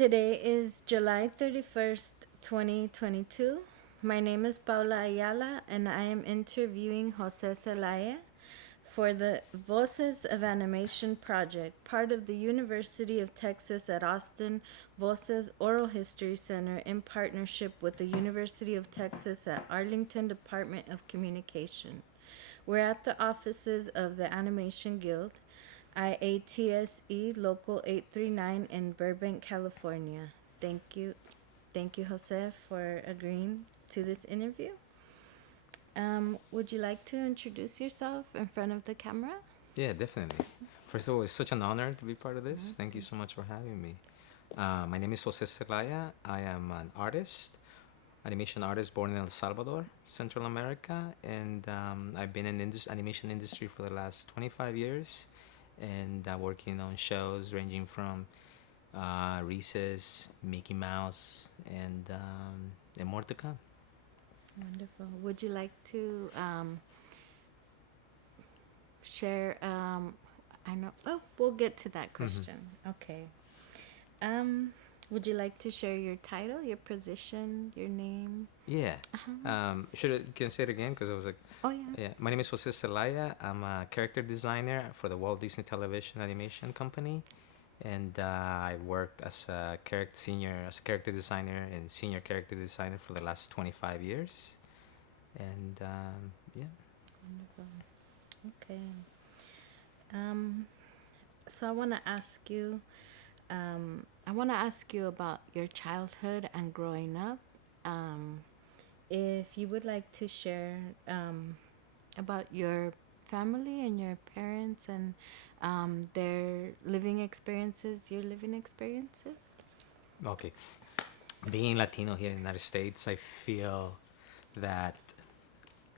Today is July 31st, 2022. My name is Paula Ayala, and I am interviewing Jose Zelaya for the Voces of Animation project, part of the University of Texas at Austin Voces Oral History Center in partnership with the University of Texas at Arlington Department of Communication. We're at the offices of the Animation Guild, IATSE Local 839 in Burbank, California. Thank you. Thank you, Jose, for agreeing to this interview. Would you like to introduce yourself in front of the camera? Yeah, definitely. First of all, it's such an honor to be part of this. Thank you so much for having me. My name is Jose Zelaya. I am an artist, animation artist born in El Salvador, Central America, and I've been in the animation industry for the last 25 years, and working on shows ranging from Reese's, Mickey Mouse, and more to come. Wonderful. Would you like to share? I know. Oh, we'll get to that question. Okay. Would you like to share your title, your position, your name? Yeah. Can I say it again? Because I was like, Oh, yeah. yeah. My name is Jose Zelaya. I'm a character designer for the Walt Disney Television Animation Company, and I worked as a character designer and senior character designer for the last 25 years, and yeah. Wonderful. Okay. Um, so I want to ask you about your childhood and growing up. Um, if you would like to share about your family and your parents and their living experiences, your living experiences. Okay. Being Latino here in the United States, I feel that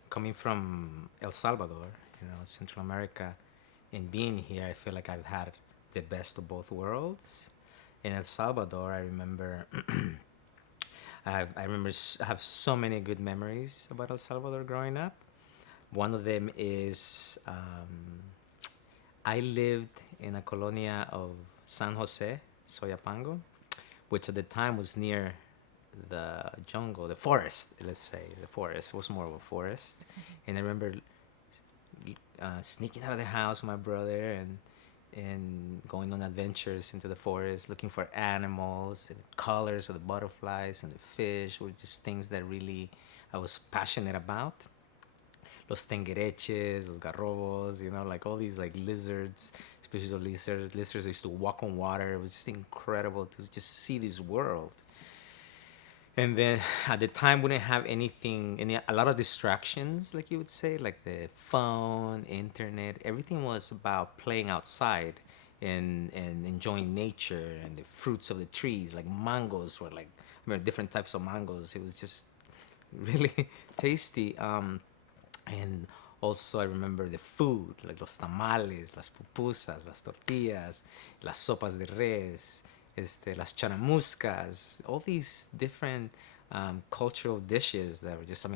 coming from El Salvador, Central America, and being here, I feel like I've had the best of both worlds. In El Salvador, I remember, I have so many good memories about El Salvador growing up. One of them is I lived in a colonia of San Jose, Soyapango, which at the time was near the jungle, the forest, let's say. The forest was more of a forest. And I remember sneaking out of the house with my brother and going on adventures into the forest, looking for animals and colors of the butterflies and the fish were just things that really I was passionate about. Los tengereches, los garrobos, like all these like lizards, species of lizards that used to walk on water. It was just incredible to just see this world. And then at the time we didn't have a lot of distractions, like you would say, like the phone, internet. Everything was about playing outside and enjoying nature and the fruits of the trees. Like mangoes were like, different types of mangoes. It was just really tasty. And also I remember the food, like los tamales, las pupusas, las tortillas, las sopas de res, las charamuscas, all these different cultural dishes that were just,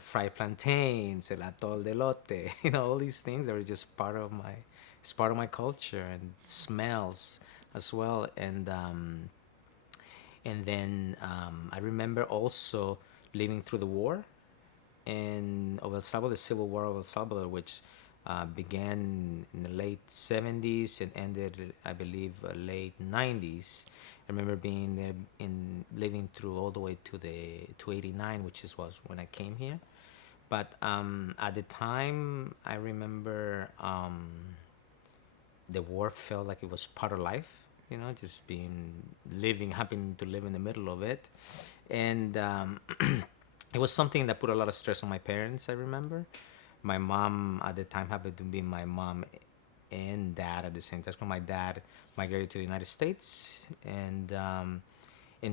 fried plantains, el atol de lote, all these things that were just it's part of my culture, and smells as well. And then I remember also living through the war of El Salvador, the Civil War of El Salvador, which began in the late 70s and ended, I believe, late 90s. I remember being there living through all the way to 89, which was when I came here. But at the time, I remember the war felt like it was part of life, just happening to live in the middle of it. And it was something that put a lot of stress on my parents, I remember. My mom at the time happened to be my mom and dad at the same time. My dad migrated to the United States, and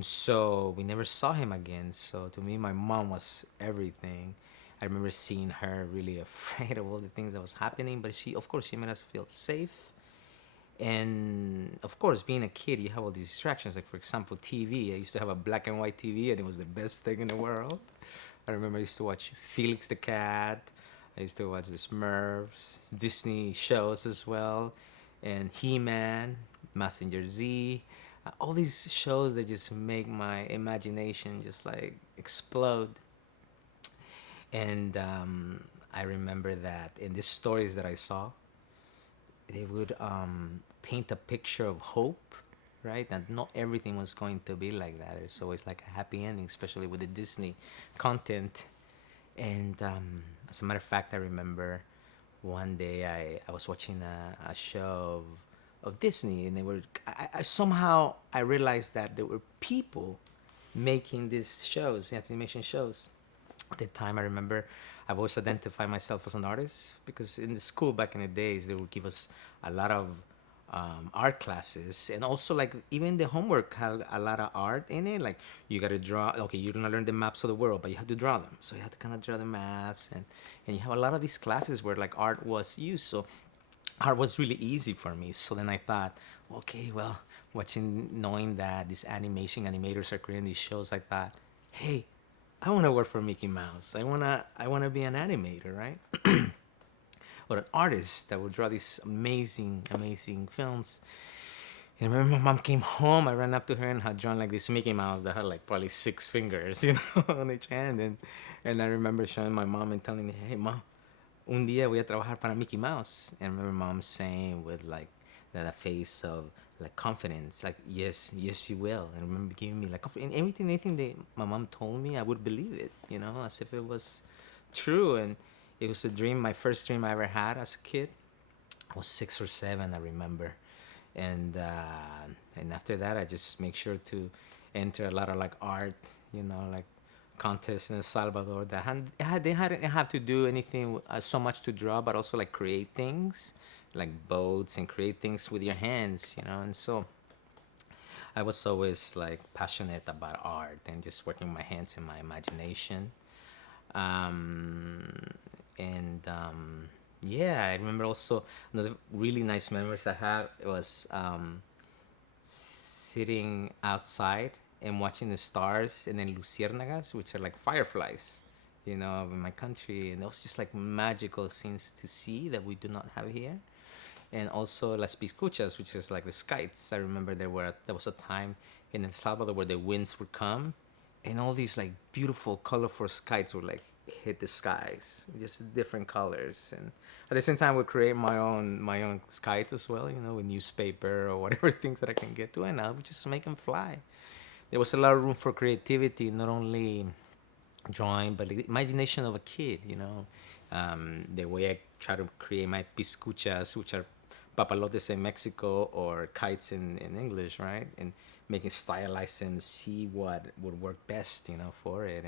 so we never saw him again. So to me, my mom was everything. I remember seeing her really afraid of all the things that was happening, but of course, she made us feel safe. And of course, being a kid, you have all these distractions. Like, for example, TV. I used to have a black and white TV, and it was the best thing in the world. I remember I used to watch Felix the Cat. I used to watch the Smurfs, Disney shows as well, and He-Man. Messenger Z, all these shows that just make my imagination just like explode. And I remember that in these stories that I saw, they would paint a picture of hope, right? And not everything was going to be like that. There's always like a happy ending, especially with the Disney content. And as a matter of fact, I remember one day I was watching a show of Disney, and they were I somehow I realized that there were people making these shows, the animation shows. At the time, I remember I've always identified myself as an artist because in the school back in the days, they would give us a lot of art classes, and also like even the homework had a lot of art in it. Like you got to draw. Okay, you're gonna learn the maps of the world, but you have to draw them. So you have to kind of draw the maps, and you have a lot of these classes where like art was used. So art was really easy for me. So then I thought, okay, well, watching, knowing that these animators are creating these shows, I thought, hey, I want to work for Mickey Mouse. I wanna be an animator, right? Or an artist that would draw these amazing, amazing films. And I remember my mom came home. I ran up to her and had drawn like this Mickey Mouse that had like probably 6 fingers, on each hand. And I remember showing my mom and telling her, "Hey, mom, un día voy a trabajar para Mickey Mouse." And I remember mom saying with like that face of like confidence, like yes, yes, you will. And I remember giving me like anything that my mom told me, I would believe it, as if it was true. And it was a dream, my first dream I ever had as a kid. I was 6 or 7, I remember. And after that, I just make sure to enter a lot of like art, like contests in El Salvador that they hadn't have to do anything so much to draw, but also like create things, like boats and create things with your hands, And so I was always like passionate about art and just working my hands and my imagination. Um, and yeah, I remember also another really nice memories I have was sitting outside and watching the stars, and then luciérnagas, which are like fireflies, in my country, and it was just like magical scenes to see that we do not have here. And also las piscuchas, which is like the skites. I remember there was a time in El Salvador where the winds would come, and all these like beautiful, colorful skites would like hit the skies, just different colors. And at the same time, I would create my own skites as well, with newspaper or whatever things that I can get to, and I would just make them fly. There was a lot of room for creativity, not only drawing, but the imagination of a kid, the way I try to create my piscuchas, which are papalotes in Mexico or kites in English, right? And making stylized and see what would work best, for it.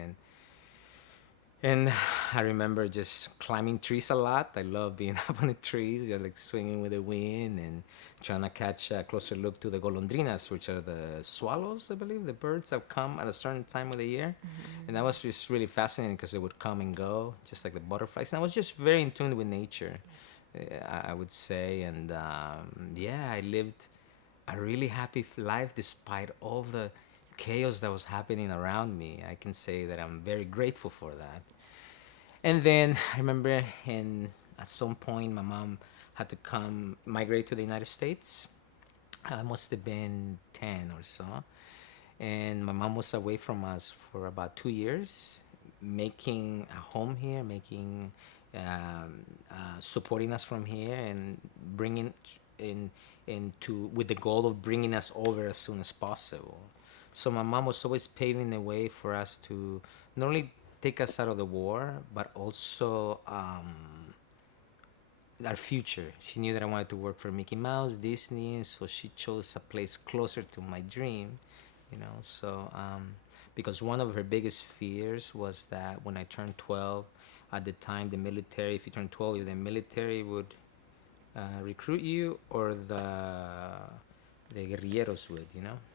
And I remember just climbing trees a lot. I love being up on the trees, like swinging with the wind and trying to catch a closer look to the golondrinas, which are the swallows, I believe, the birds that come at a certain time of the year. And that was just really fascinating because they would come and go, just like the butterflies. And I was just very in tune with nature, I would say. And yeah, I lived a really happy life despite all the chaos that was happening around me. I can say that I'm very grateful for that. And then I remember at some point my mom had to come migrate to the United States. I must have been 10 or so. And my mom was away from us for about 2 years, making a home here, supporting us from here, and bringing with the goal of bringing us over as soon as possible. So my mom was always paving the way for us to not only take us out of the war, but also our future. She knew that I wanted to work for Mickey Mouse, Disney, so she chose a place closer to my dream, So because one of her biggest fears was that when I turned 12, at the time, the military, if you turn 12, the military would recruit you, or the guerrilleros would,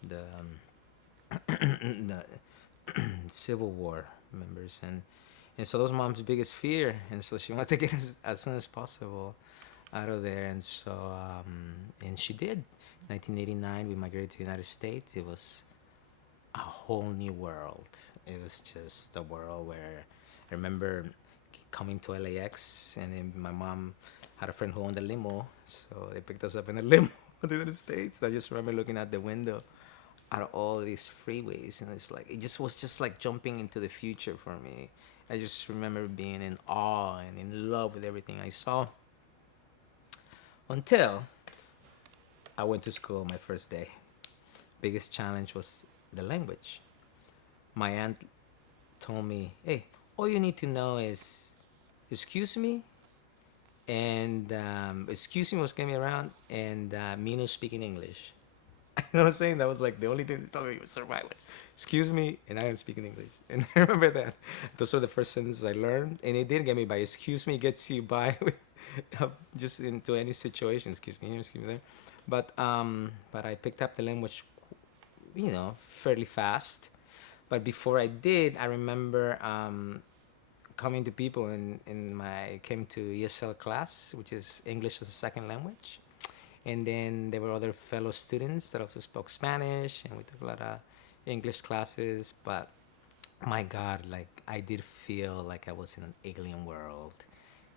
the Civil War members, and so those mom's biggest fear, and so she wants to get us as soon as possible out of there. And so and she did. 1989, we migrated to the United States. It was a whole new world. It was just a world where I remember coming to LAX, and then my mom had a friend who owned a limo, so they picked us up in a limo of the United States. I just remember looking out the window at all these freeways, and it's like it just was just like jumping into the future for me. I just remember being in awe and in love with everything I saw until I went to school my first day. Biggest challenge was the language. My aunt told me, "Hey, all you need to know is excuse me and excuse me was coming around and me no speaking English." You know what I'm saying? That was like the only thing that told me was survival. Excuse me, and I am speaking English. And I remember that. Those were the first sentences I learned, and it did get me by. Excuse me gets you by with just into any situation. Excuse me here, excuse me there. But I picked up the language, fairly fast. But before I did, I remember coming to people in my came to ESL class, which is English as a second language, and then there were other fellow students that also spoke Spanish, and we took a lot of English classes. But my God, like I did feel like I was in an alien world,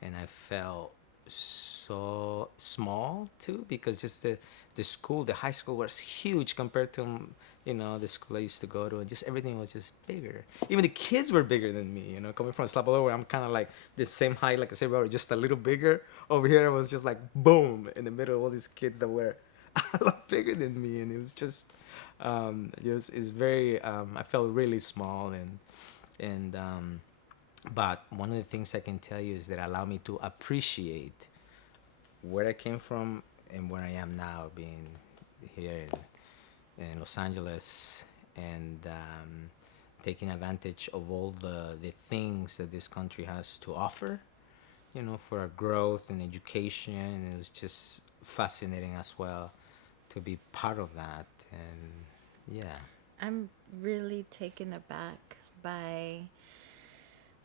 and I felt so small too, because just the school, the high school was huge compared to the school I used to go to, and just everything was just bigger. Even the kids were bigger than me, coming from El Salvador, where I'm kind of like the same height like I said, just a little bigger. Over here I was just like boom in the middle of all these kids that were a lot bigger than me, and it was just it's very I felt really small, and but one of the things I can tell you is that allowed me to appreciate where I came from and where I am now, being here in Los Angeles, and taking advantage of all the things that this country has to offer, for our growth and education. And it was just fascinating as well to be part of that. And yeah. I'm really taken aback by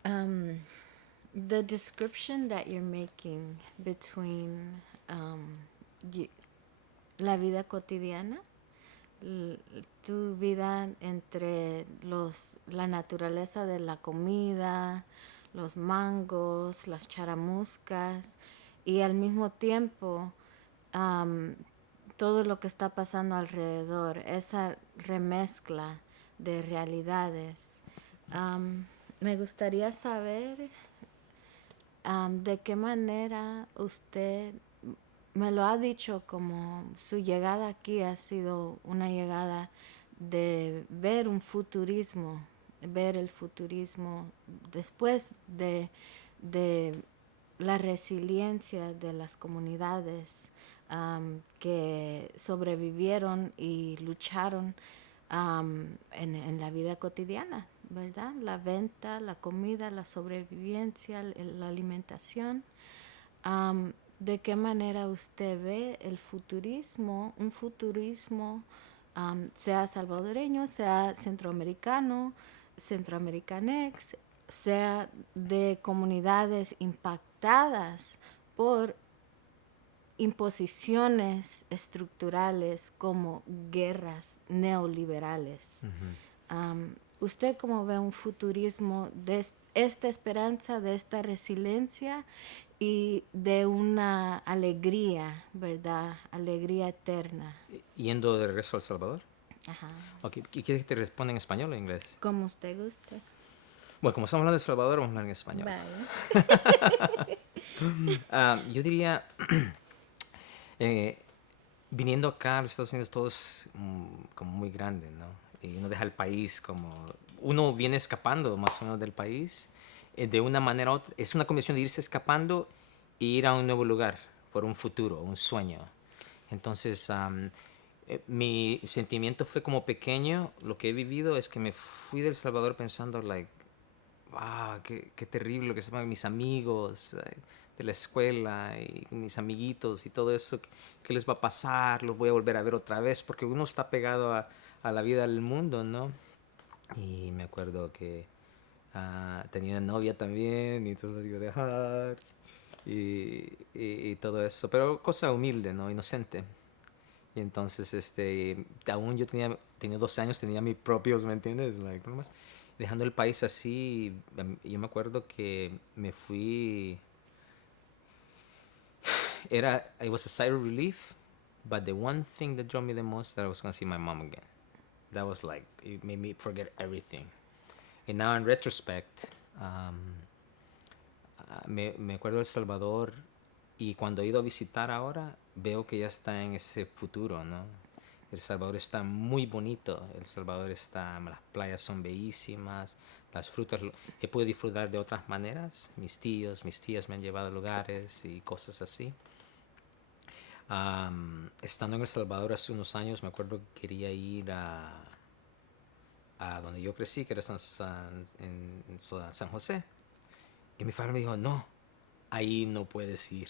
the description that you're making between la vida cotidiana, tu vida entre la naturaleza de la comida, los mangos, las charamuscas, y al mismo tiempo todo lo que está pasando alrededor, esa remezcla de realidades. Me gustaría saber de qué manera usted, me lo ha dicho, como su llegada aquí ha sido una llegada de ver ver el futurismo después de la resiliencia de las comunidades que sobrevivieron y lucharon en la vida cotidiana, ¿verdad? La venta, la comida, la sobrevivencia, la alimentación. ¿De qué manera usted ve el futurismo, un futurismo, sea salvadoreño, sea centroamericano, centroamericanex, sea de comunidades impactadas por imposiciones estructurales como guerras neoliberales? ¿Usted cómo ve un futurismo de esta esperanza, de esta resiliencia y de una alegría, ¿verdad? Alegría eterna. Yendo de regreso a El Salvador. Ajá. Okay. ¿Quieres que te responda en español o en inglés? Como usted guste. Bueno, como estamos hablando de El Salvador, vamos a hablar en español. Vale. Yo diría, viniendo acá a los Estados Unidos, todo es como muy grande, ¿no? Y uno deja el país uno viene escapando más o menos del país, de una manera u otra. Es una combinación de irse escapando e ir a un nuevo lugar por un futuro, un sueño. Entonces, mi sentimiento fue como pequeño. Lo que he vivido es que me fui de El Salvador pensando, qué terrible lo que estaban mis amigos de la escuela y mis amiguitos y todo eso. ¿Qué les va a pasar? Los voy a volver a ver otra vez, porque uno está pegado a la vida del mundo, ¿no? Y me acuerdo que tenía una novia también, y entonces digo, dejar y todo eso, pero cosa humilde, ¿no? Inocente. Y entonces aún yo tenía 12 años, tenía mis propios, ¿me entiendes? Dejando el país así. Yo me acuerdo que me fui, it was a sigh of relief, But the one thing that drove me the most, that I was gonna see my mom again. That was like, it made me forget everything. And now in retrospect, me acuerdo de El Salvador, y cuando he ido a visitar ahora, veo que ya está en ese futuro, ¿no? El Salvador está muy bonito. El Salvador está, las playas son bellísimas, las frutas, he podido disfrutar de otras maneras. Mis tíos, mis tías me han llevado a lugares y cosas así. Estando en El Salvador hace unos años, me acuerdo que quería ir a donde yo crecí, que era San José. Y mi padre me dijo, no, ahí no puedes ir.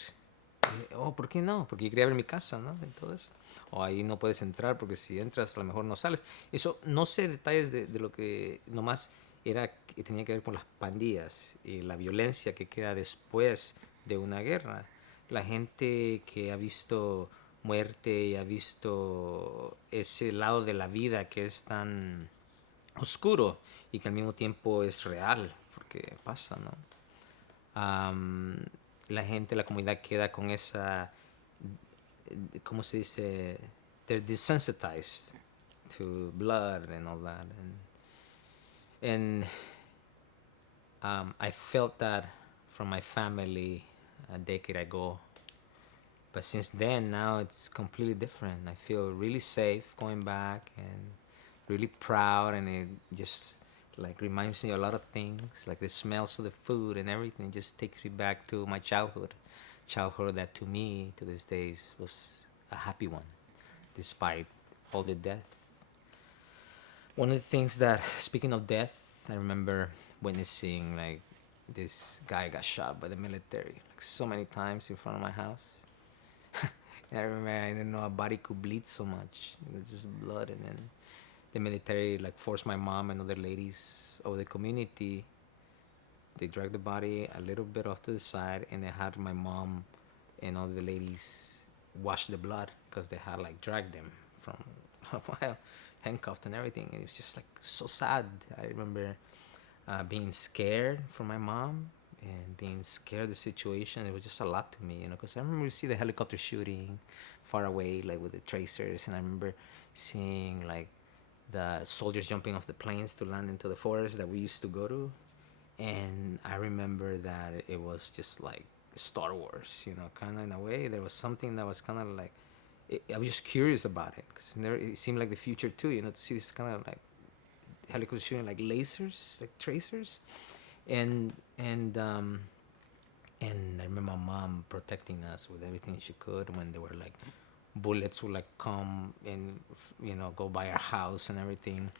Oh, ¿por qué no? Porque yo quería ver mi casa, ¿no? Entonces, o ahí no puedes entrar porque si entras a lo mejor no sales. Eso, no sé detalles de lo que nomás era, que tenía que ver con las pandillas y la violencia que queda después de una guerra. La gente que ha visto muerte y ha visto ese lado de la vida que es tan oscuro y que al mismo tiempo es real, porque pasa, ¿no? Um, la gente, la comunidad queda con esa, ¿cómo se dice? They're desensitized to blood and all that. And I felt that from my family a decade ago. But since then, now it's completely different. I feel really safe going back and really proud, and it just like reminds me of a lot of things, like the smells of the food and everything. It just takes me back to my childhood that to me to this day was a happy one, despite all the death. One of the things that, speaking of death, I remember witnessing like this guy got shot by the military like so many times in front of my house. And I remember I didn't know a body could bleed so much. It was just blood, and then the military like forced my mom and other ladies of the community. They dragged the body a little bit off to the side, and they had my mom and all the ladies wash the blood because they had like dragged them from a while, handcuffed and everything. It was just like so sad. I remember being scared for my mom and being scared of the situation. It was just a lot to me, you know, because I remember see the helicopter shooting far away, like with the tracers, and I remember seeing like the soldiers jumping off the planes to land into the forest that we used to go to. And I remember that it was just like Star Wars, you know, kind of in a way. There was something that was kind of like, I was just curious about it because it seemed like the future too, you know, to see this kind of like helicopter shooting like lasers, like tracers, and and um, and I remember my mom protecting us with everything she could when there were like bullets would like come and go by our house and everything.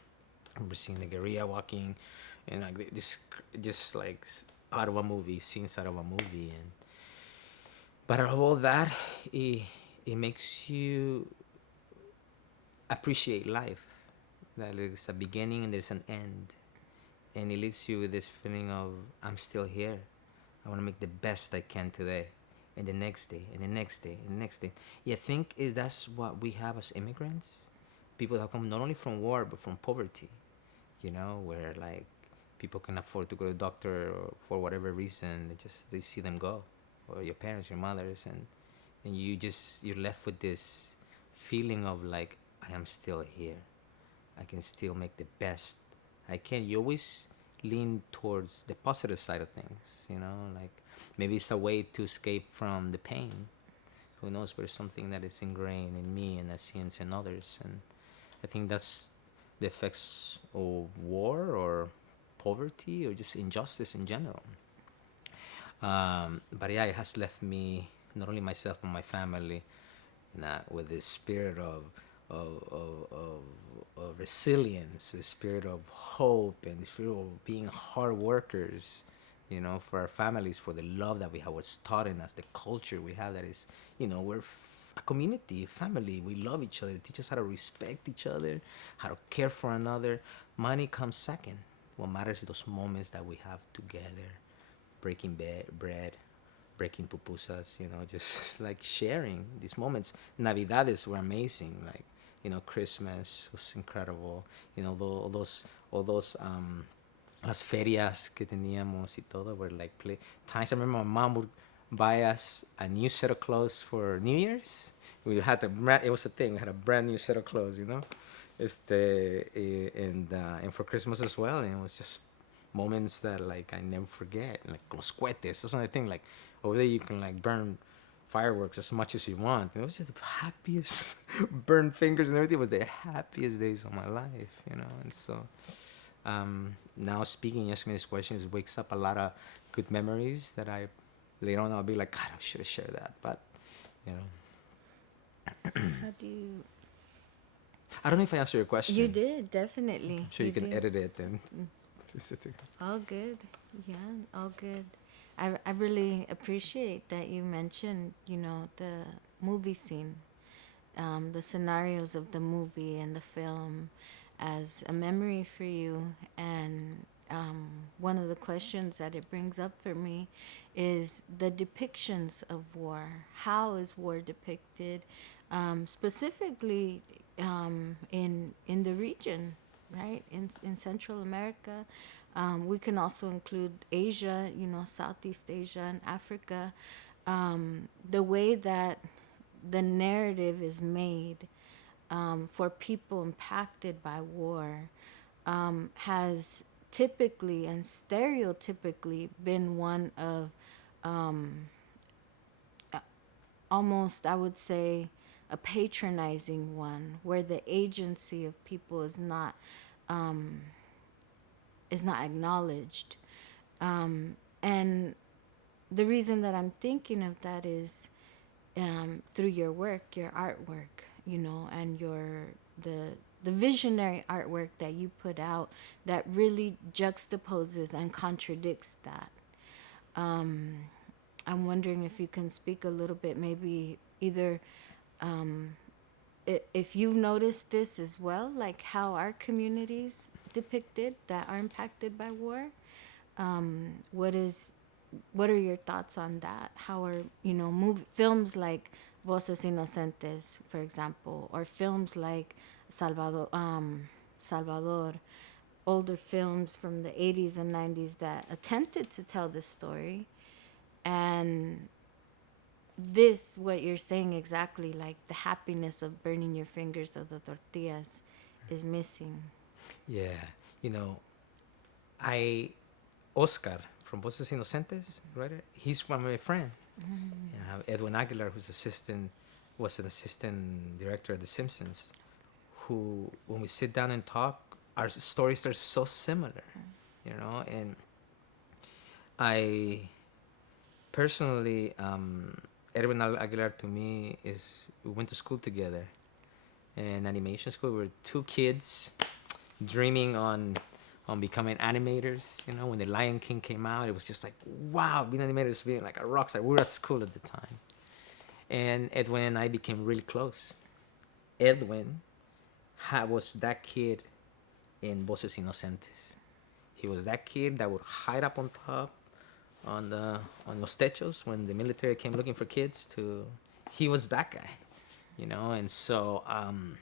I remember seeing the guerrilla walking, and like this, just like out of a movie, scenes out of a movie, and but out of all that, it makes you appreciate life. That there's a beginning and there's an end, and it leaves you with this feeling of I'm still here. I want to make the best I can today, and the next day, and the next day, and the next day. Yeah, I think is that's what we have as immigrants, people that come not only from war but from poverty. Where like people can afford to go to the doctor or for whatever reason, they see them go, or your parents, your mothers, and you're left with this feeling of like I am still here. I can still make the best I can. You always lean towards the positive side of things, like maybe it's a way to escape from the pain. Who knows? But it's something that is ingrained in me and I see in others, and I think that's the effects of war or poverty or just injustice in general. But yeah, it has left me, not only myself but my family, with this spirit of resilience, the spirit of hope, and the spirit of being hard workers, for our families, for the love that we have was taught in us, the culture we have that is, we're a community, family. We love each other. They teach us how to respect each other, how to care for another. Money comes second. What matters is those moments that we have together, breaking bread, breaking pupusas, just like sharing these moments. Navidades were amazing. Like, Christmas was incredible. All those las ferias que teníamos y todo were like times. I remember my mom would buy us a new set of clothes for New Year's. We had it was a thing. We had a brand new set of clothes, you know, and for Christmas as well. And it was just moments that like I never forget. Like los cohetes. That's another thing. Like over there, you can like burn fireworks as much as you want. It was just the happiest. Burned fingers and everything. It was the happiest days of my life, you know. And so now speaking, asking these questions wakes up a lot of good memories that I later on I'll be like, God, I should have shared that. But you know, How do you? I don't know if I answered your question. You did, definitely. So you can did. edit it and. All good. Yeah, all good. I really appreciate that you mentioned, the movie scene, the scenarios of the movie and the film as a memory for you. And one of the questions that it brings up for me is the depictions of war. How is war depicted, specifically in the region, right? In Central America. We can also include Asia, Southeast Asia and Africa. The way that the narrative is made for people impacted by war has typically and stereotypically been one of almost, I would say, a patronizing one, where the agency of people is not acknowledged. And the reason that I'm thinking of that is through your work, your artwork, and the visionary artwork that you put out that really juxtaposes and contradicts that. I'm wondering if you can speak a little bit, maybe either if you've noticed this as well, like how our communities depicted that are impacted by war. What are your thoughts on that? How are films like Voces Inocentes, for example, or films like Salvador, older films from the 80s and 90s that attempted to tell this story, and this, what you're saying exactly, like the happiness of burning your fingers of the tortillas is missing. Yeah, you know, Oscar from Voces Inocentes, right? He's one of my friend. Edwin Aguilar, was an assistant director at The Simpsons, who, when we sit down and talk, our stories are so similar, and I personally, Edwin Aguilar to me we went to school together, in animation school. We were two kids dreaming on becoming animators. When the Lion King came out, it was just like, wow, being animators, being like a rock star. We were at school at the time, and Edwin and I became really close. Edwin was that kid in Voces Inocentes. He was that kid that would hide up on top on los techos when the military came looking for kids he was that guy, and so and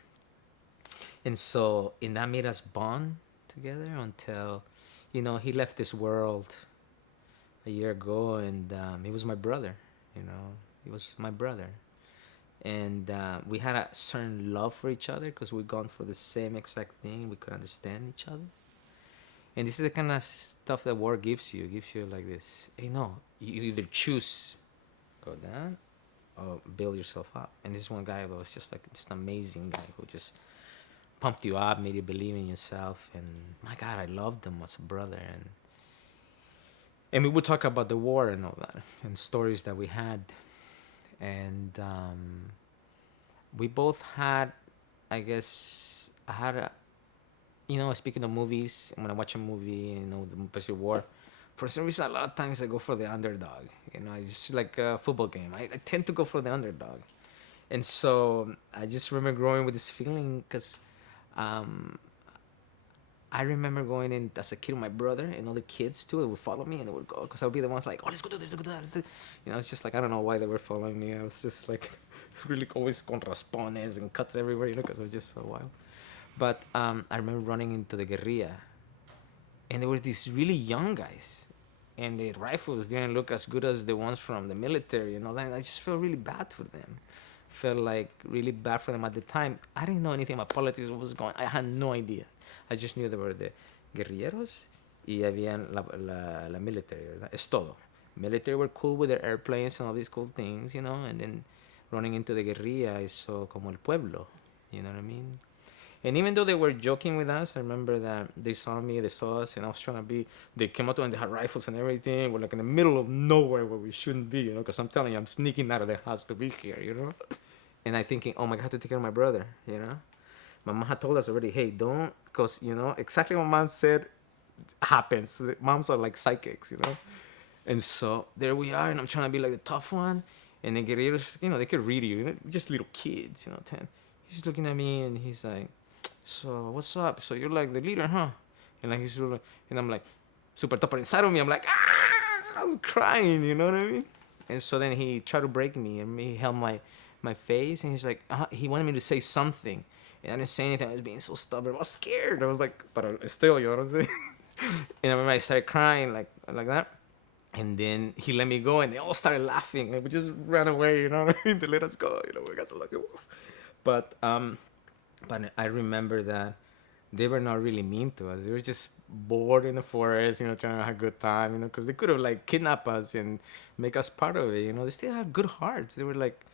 that made us bond together until he left this world a year ago, and he was my brother. He was my brother, and we had a certain love for each other because we'd gone for the same exact thing. We could understand each other. And this is the kind of stuff that war gives you. It gives you like this, you either choose go down or build yourself up. And this one guy was just an amazing guy who just pumped you up, made you believe in yourself. And my God, I loved him as a brother. And we would talk about the war and all that, and stories that we had. And we both had, I guess, speaking of movies, when I watch a movie, especially war, for some reason, a lot of times I go for the underdog. It's just like a football game. I tend to go for the underdog. And so I just remember growing with this feeling because I remember going in as a kid with my brother and all the kids too. They would follow me and they would go because I would be the ones like, oh, let's go do this, let's go do that. Let's do. It's just like, I don't know why they were following me. I was just like really always con raspones and cuts everywhere, because I was just so wild. But I remember running into the guerrilla, and there were these really young guys, and the rifles didn't look as good as the ones from the military. Then I just felt really bad for them. Felt like really bad for them at the time. I didn't know anything about politics. What was going? I had no idea. I just knew there were the guerrilleros y había la military. ¿Verdad? Es todo. Military were cool with their airplanes and all these cool things, and then running into the guerrilla is so como el pueblo. You know what I mean? And even though they were joking with us, I remember that they saw me, they saw us, and I was trying to be. They came up to and they had rifles and everything. We're like in the middle of nowhere where we shouldn't be, because I'm telling you, I'm sneaking out of the house to be here. And I thinking, oh my God, I have to take care of my brother. My mom had told us already, hey, don't, because, exactly what mom said happens. Moms are like psychics. And so there we are, and I'm trying to be like the tough one. And the guerrillos, they could read you, just little kids, 10. He's looking at me and he's like, so what's up? So you're like the leader, huh? And like and I'm like, super tough. But inside of me, I'm like, I'm crying, you know what I mean? And so then he tried to break me, and he held my face, and he's like, he wanted me to say something. And I didn't say anything. I was being so stubborn. I was scared. I was like, but still, you know what I'm saying? And I remember I started crying like that. And then he let me go, and they all started laughing. And we just ran away, you know what I mean? They let us go, we got so lucky. But I remember that they were not really mean to us. They were just bored in the forest, trying to have a good time, because they could have like kidnapped us and make us part of it. They still had good hearts. They were like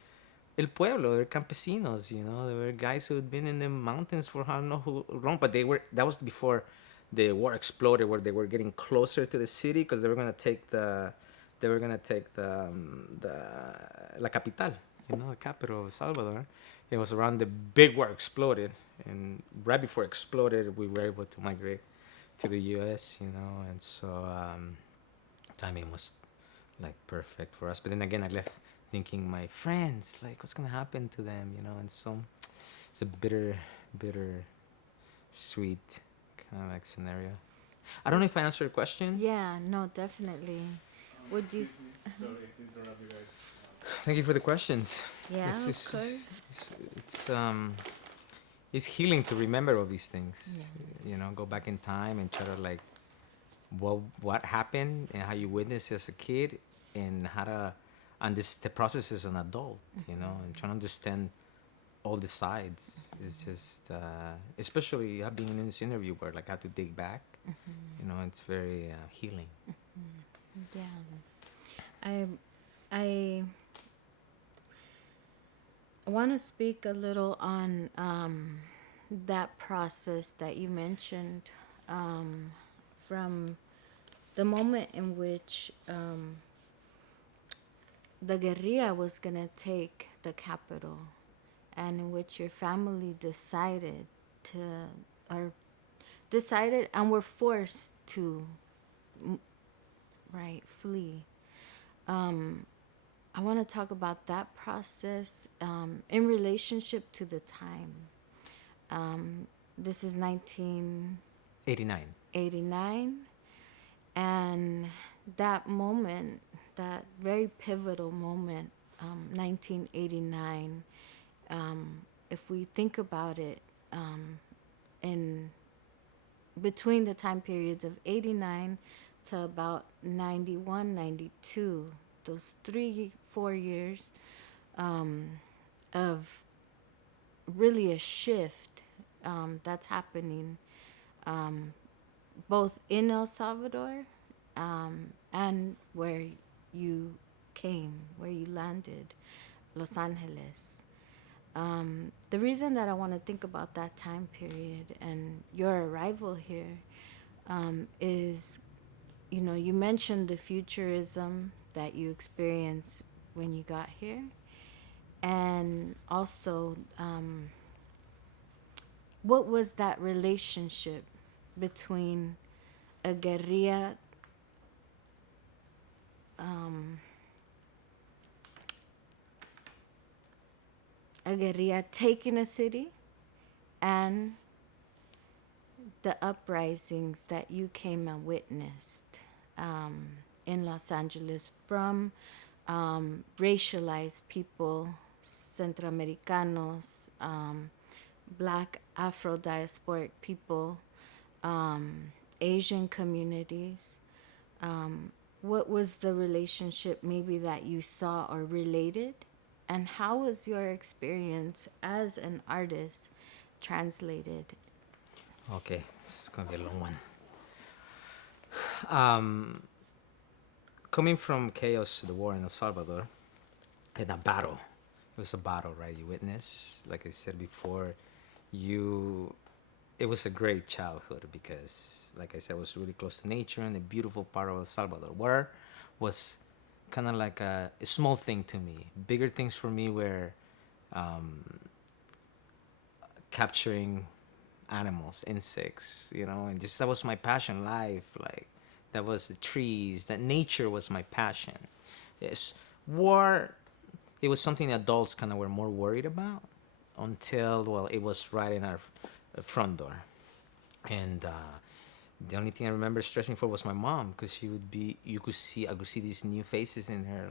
el pueblo. They're campesinos. They were guys who had been in the mountains for I don't know how long. But that was before the war exploded, where they were getting closer to the city because they were gonna take the la capital, the capital of El Salvador. It was around the big war exploded, and right before it exploded, we were able to migrate to the U.S. And so timing was like perfect for us. But then again, I left thinking my friends, like, what's gonna happen to them, And so it's a bitter, sweet kind of like scenario. I don't know if I answered your question. Yeah, no, definitely. Would you? Sorry to interrupt you guys. Thank you for the questions. Yeah, It's of just, course. it's healing to remember all these things. Go back in time and try to like what happened and how you witnessed as a kid, and how to understand the process as an adult. And trying to understand all the sides. It's just especially being in this interview where like I have to dig back. It's very healing. Yeah, I want to speak a little on that process that you mentioned, from the moment in which the guerrilla was going to take the capital, and in which your family decided and were forced to flee. I want to talk about that process in relationship to the time. This is 1989, and that moment, that very pivotal moment, 1989, if we think about it, in between the time periods of 89 to about 91, 92, those 3-4 years of really a shift that's happening, both in El Salvador and where you landed, Los Angeles. The reason that I want to think about that time period and your arrival here is, you mentioned the futurism that you experienced when you got here, and also what was that relationship between a guerrilla taking a city and the uprisings that you came and witnessed in Los Angeles from racialized people, Centroamericanos, Black what was the relationship maybe that you saw or related? And how was your experience as an artist translated? Okay, it's gonna be a long one. Um, Coming from chaos to the war in El Salvador, and a battle. It was a battle, right? You witness, like I said before, you. It was a great childhood because, like I said, I was really close to nature and a beautiful part of El Salvador. War was kind of like a small thing to me. Bigger things for me were um, capturing animals, insects, and just that was my passion. Life, like that was the trees. That nature was my passion. Yes, war. It was something adults kind of were more worried about until it was right in our front door, and the only thing I remember stressing for was my mom because she would be. I could see these new faces in her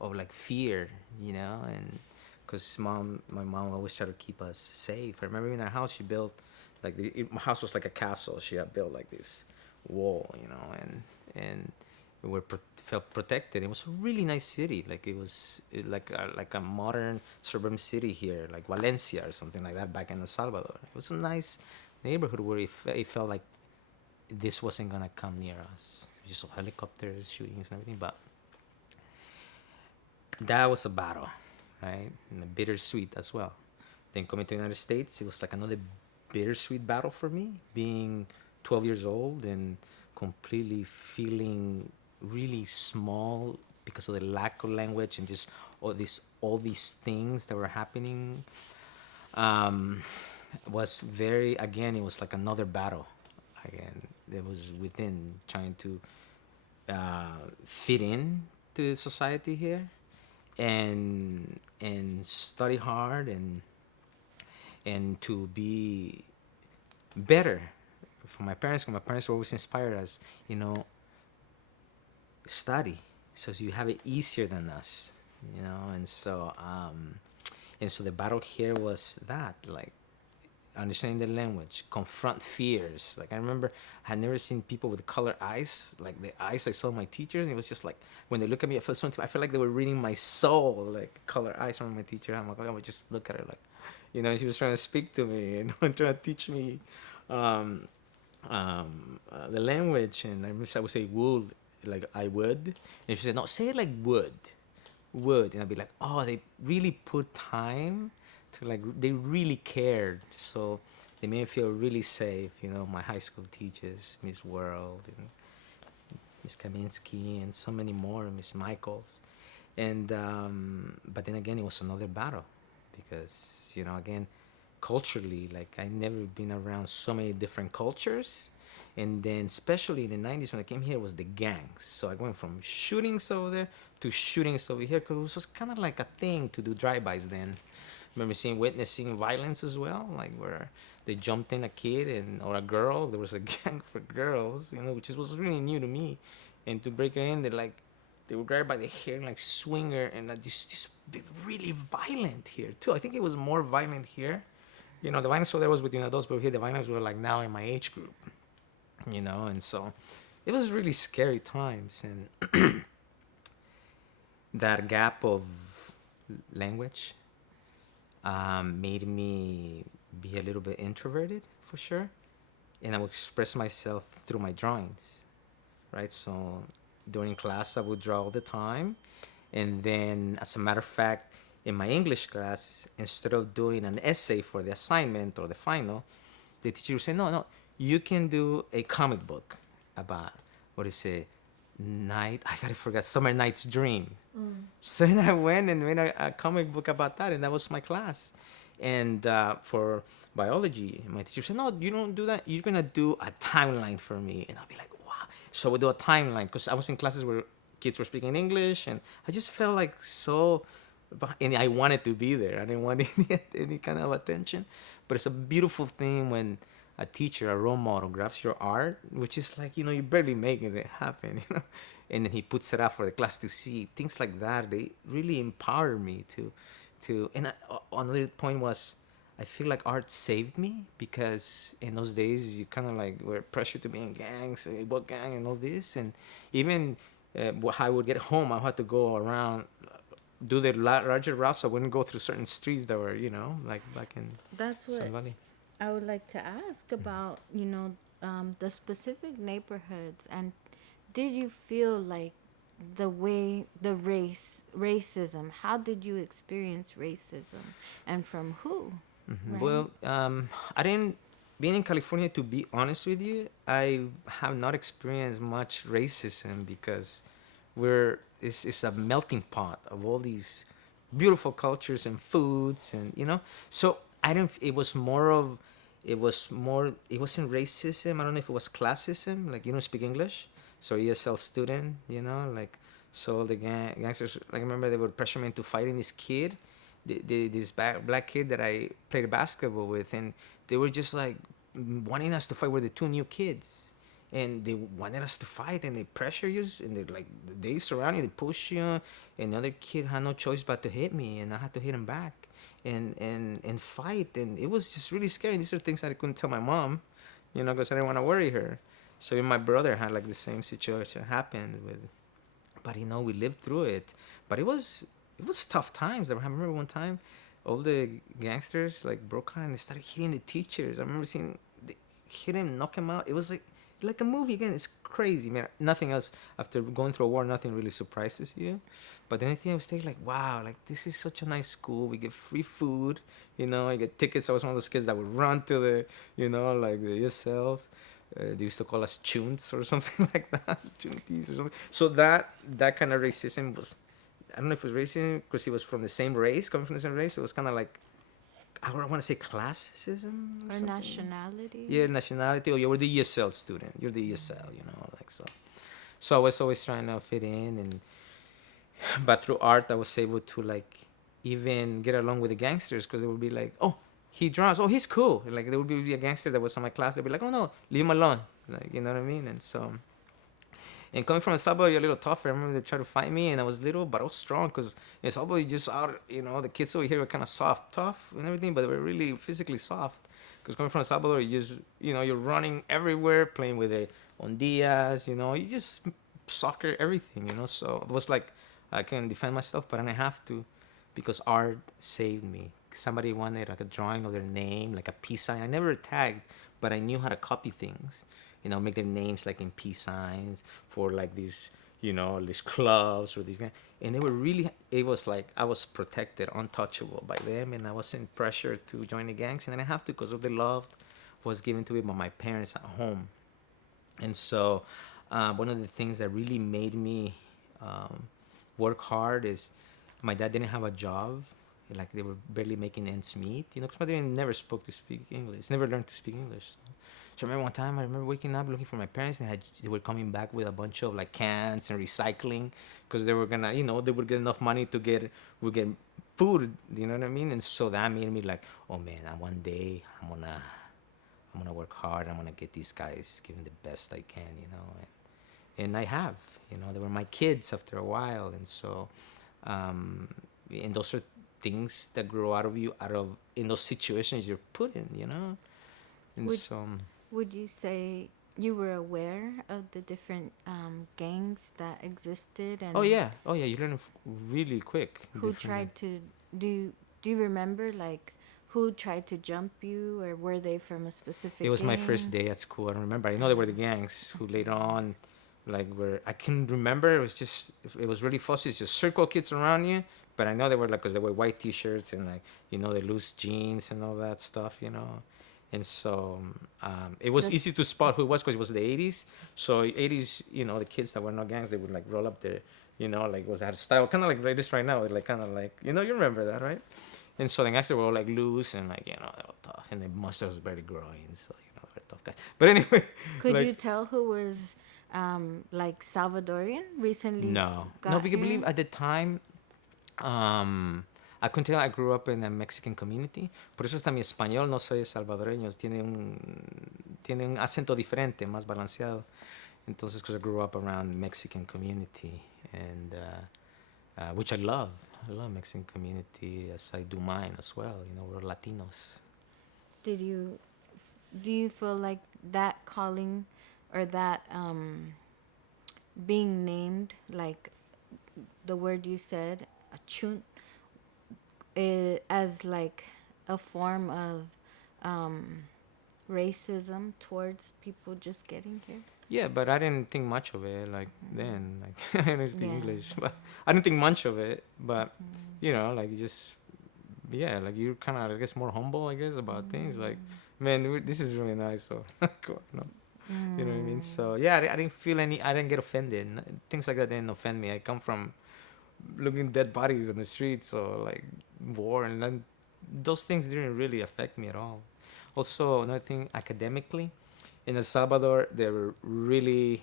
of like fear, and because my mom always tried to keep us safe. I remember in our house she built like my house was like a castle. She had built like this wall, and felt protected. It was a really nice city. Like it was like a modern suburban city here, like Valencia or something like that back in El Salvador. It was a nice neighborhood where it felt like this wasn't gonna come near us. Just saw helicopters, shootings, and everything. But that was a battle, right? And a bittersweet as well. Then coming to the United States, it was like another bittersweet battle for me, being 12 years old and completely feeling really small because of the lack of language and just all these things that were happening. Was very again. It was like another battle. Again, it was within trying to fit in to society here and study hard and to be better for my parents. 'Cause my parents were always inspired us, study so you have it easier than us, and so the battle here was that, like, understanding the language, confront fears. Like I remember, I had never seen people with color eyes, like the eyes I saw my teachers. It was just like when they look at me, I felt like they were reading my soul, like color eyes from my teacher. I'm like, I would just look at her like, she was trying to speak to me and trying to teach me the language. And I would say would, like I would, and she said, no, say it like would, and I'd be like, oh, they really put time to, like, they really cared, so they made me feel really safe. My high school teachers, Miss World and Miss Kaminsky and so many more, Miss Michaels, and but then again, it was another battle because again, culturally, like I never been around so many different cultures. And then especially in the 90s when I came here, was the gangs. So I went from shootings over there to shootings over here because it was kind of like a thing to do drive-bys then. Remember witnessing violence as well, like where they jumped in a kid or a girl. There was a gang for girls, which was really new to me. And to break her in, they would grab by the hair and like swing her, and just really violent here too. I think it was more violent here. The violence over there was between adults, but here the violence were like now in my age group. And so it was really scary times, and that gap of language made me be a little bit introverted for sure, and I would express myself through my drawings, right? So during class I would draw all the time, and then as a matter of fact, in my English class, instead of doing an essay for the assignment or the final, the teacher would say, no, you can do a comic book about, what is it, Summer Night's Dream. So then I went and made a comic book about that, and that was my class. And for biology, my teacher said, no, you don't do that. You're going to do a timeline for me. And I'll be like, wow. So we do a timeline because I was in classes where kids were speaking English, and I just felt like so... And I wanted to be there. I didn't want any kind of attention. But it's a beautiful thing when a teacher, a role model, grabs your art, which is like, you're barely making it happen, and then he puts it out for the class to see. Things like that, they really empower me and another point was, I feel like art saved me because in those days you kind of like were pressured to be in gangs, what gang and all this, and even how I would get home, I had to go around, do the larger route, so I wouldn't go through certain streets that were, like back in That's Sun what Valley. I would like to ask about, the specific neighborhoods. And did you feel like the way the racism, how did you experience racism and from who? Right? Well, I didn't, being in California, to be honest with you, I have not experienced much racism because it's a melting pot of all these beautiful cultures and foods, and so I didn't, it wasn't racism. I don't know if it was classism, like you don't speak English, so ESL student, like, so the gangsters, like, I remember they would pressure me into fighting this kid, this black kid that I played basketball with, and they were just like wanting us to fight. We're the two new kids, and they wanted us to fight, and they pressure you, and they surround you, they push you, and the other kid had no choice but to hit me, and I had to hit him back, and fight, and it was just really scary. And these are things I couldn't tell my mom, because I didn't want to worry her. So even my brother had like the same situation happened with, but we lived through it. But it was tough times. I remember one time, all the gangsters like broke out and they started hitting the teachers. I remember seeing they hit him, knock him out. It was like a movie again. It's crazy, man. Nothing else, after going through a war, nothing really surprises you. But the only thing I was thinking, like, wow, like this is such a nice school. We get free food, I get tickets. I was one of those kids that would run to the, like the ESLs. They used to call us chunts or something like that, chunties or something. So that kind of racism was, I don't know if it was racism because he was from the same race, coming from the same race. It was kind of like, I don't want to say classism or Or something. nationality? Yeah, nationality. Oh, you're the ESL student. You're the ESL, like so. So I was always trying to fit in, but through art, I was able to like even get along with the gangsters because they would be like, oh, he draws. Oh, he's cool. Like there would be a gangster that was in my class. They'd be like, oh no, leave him alone. Like, you know what I mean? And so. And coming from El Salvador, you're a little tougher. I remember they tried to fight me, and I was little, but I was strong because in El Salvador, you just out, the kids over here were kind of soft, tough, and everything, but they were really physically soft. Because coming from El Salvador, you just, you're running everywhere, playing with the ondias, you just soccer, everything, So it was like I can defend myself, but I didn't have to because art saved me. Somebody wanted like a drawing of their name, like a peace sign. I never tagged, but I knew how to copy things. Make their names like in peace signs for like these, these clubs or these, and they were really, it was like I was protected, untouchable by them, and I wasn't pressured to join the gangs, and I didn't have to because of the love was given to me by my parents at home. And so, one of the things that really made me work hard is my dad didn't have a job. Like they were barely making ends meet, because my dad never speak English, never learned to speak English. So I remember one time, I remember waking up looking for my parents, and they were coming back with a bunch of like cans and recycling because they were gonna, they would get enough money to get food, you know what I mean? And so that made me like, oh man, one day I'm gonna work hard. I'm gonna get these guys, give them the best I can, and I have, they were my kids after a while, and so, and those are things that grow out of you, in those situations you're put in, and Would you say you were aware of the different gangs that existed and oh yeah, you learn really quick. who tried to do you remember like who tried to jump you, or were they from a specific It was my gang? first day at school. I don't remember. I know they were the gangs who later on, like, I can remember. It was really fussy. It's just circle kids around you. But I know they were like, because they were white T-shirts and like, the loose jeans and all that stuff, And so it was easy to spot who it was because it was the 80s. So 80s, the kids that were not gangs, they would like roll up their, like was that style, kind of like this right now, like kind of like, you remember that, right? And so the gangs they were all like loose and like, they were tough, and the mustache was barely growing, so they were tough guys. But anyway, Could like, you tell who was like Salvadorian recently? no, got because I here? believe at the time, I couldn't tell. I grew up in a Mexican community. Por eso hasta mi español, no soy salvadoreño, tiene un acento diferente, más balanceado. Entonces, because I grew up around Mexican community, and which I love. I love Mexican community as I do mine as well. We're Latinos. Do you feel like that calling or that being named, like the word you said, achun, as like a form of um, racism towards people just getting here? Yeah, but I didn't think much of it like then. Like I don't speak Yeah. English, but I didn't think much of it. But you know, like you just yeah, like you're kind of I guess more humble, I guess, about things. Like, man, this is really nice. So, cool, no, you know what I mean. So yeah, I didn't feel any. I didn't get offended. Things like that didn't offend me. I come from looking dead bodies on the streets or like war, and then those things didn't really affect me at all. Also, another thing, academically, in El Salvador, there were really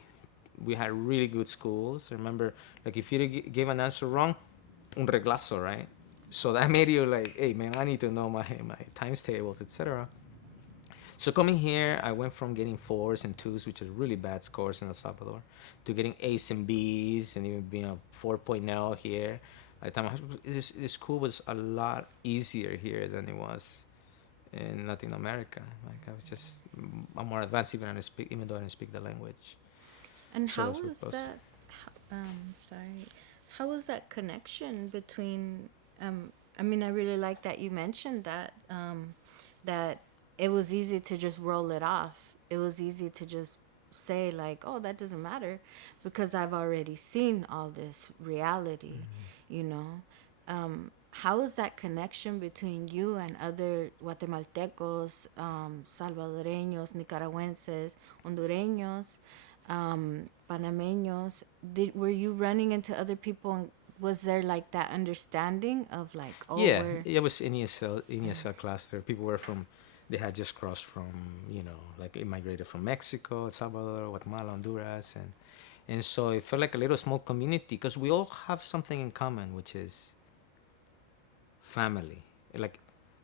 we had really good schools. Remember, like if you gave an answer wrong, un reglazo, right? So that made you like, hey man, I need to know my times tables, etc. So coming here, I went from getting fours and twos, which is really bad scores in El Salvador, to getting A's and B's, and even being a 4.0 here. By the time this school was a lot easier here than it was in Latin America. Like I was just I'm more advanced even though I didn't speak the language. And So how those were was plus. that? Sorry. How was that connection between? I mean, I really like that you mentioned that that it was easy to just roll it off. It was easy to just say like, "Oh, that doesn't matter," because I've already seen all this reality. You know, how is that connection between you and other Guatemaltecos, Salvadoreños, Nicaraguenses, Hondureños, Panameños? Were you running into other people? And was there like that understanding of like, oh, Yeah, we're it was in ESL cluster. People were from, they had just crossed from, you know, like immigrated from Mexico, El Salvador, Guatemala, Honduras, and so it felt like a little small community because we all have something in common, which is family. Like,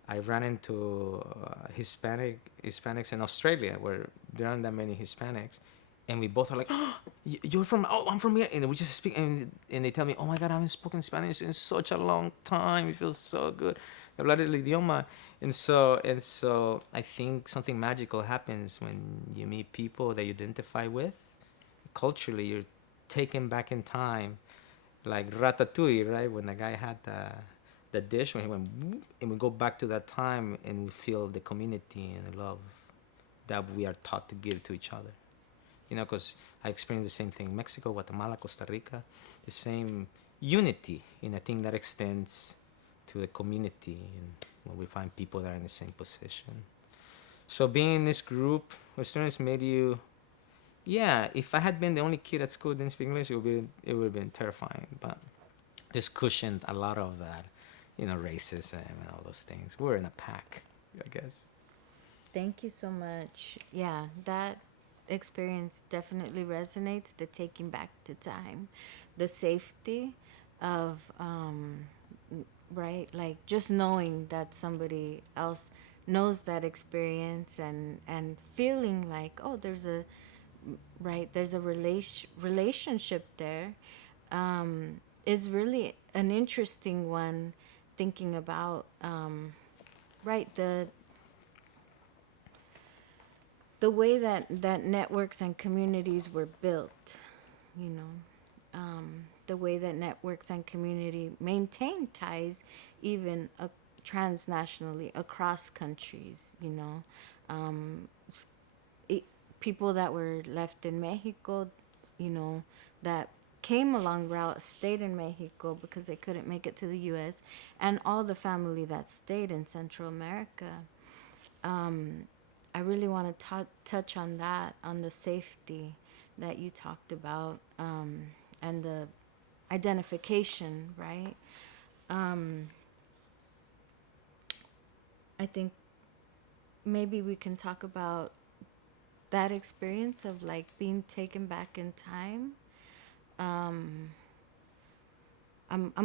I ran into Hispanics in Australia where there aren't that many Hispanics, and we both are like, oh, you're from, oh, I'm from here, and we just speak, and they tell me, oh my God, I haven't spoken Spanish in such a long time. It feels so good. Hablar el idioma, and so I think something magical happens when you meet people that you identify with. Culturally, you're taken back in time, like Ratatouille, right? When the guy had the dish, when he went, whoop, and we go back to that time, and we feel the community and the love that we are taught to give to each other. You know, because I experienced the same thing in Mexico, Guatemala, Costa Rica, the same unity, and I think that extends to the community, and when we find people that are in the same position. So being in this group where students made you, yeah, if I had been the only kid at school who didn't speak English, it would have been terrifying. But this cushioned a lot of that, you know, racism and all those things. We're in a pack, I guess. Thank you so much. Yeah, that experience definitely resonates. The taking back to time, the safety of, right? Like just knowing that somebody else knows that experience and feeling like, oh, there's a relationship there, is really an interesting one. Thinking about, right, the way that networks and communities were built, you know, the way that networks and community maintain ties, even transnationally across countries, you know, um, it, people that were left in Mexico, you know, that came along route stayed in Mexico because they couldn't make it to the U.S., and all the family that stayed in Central America. I really want to touch on that, on the safety that you talked about, and the identification, right? I think maybe we can talk about that experience of like being taken back in time. I'm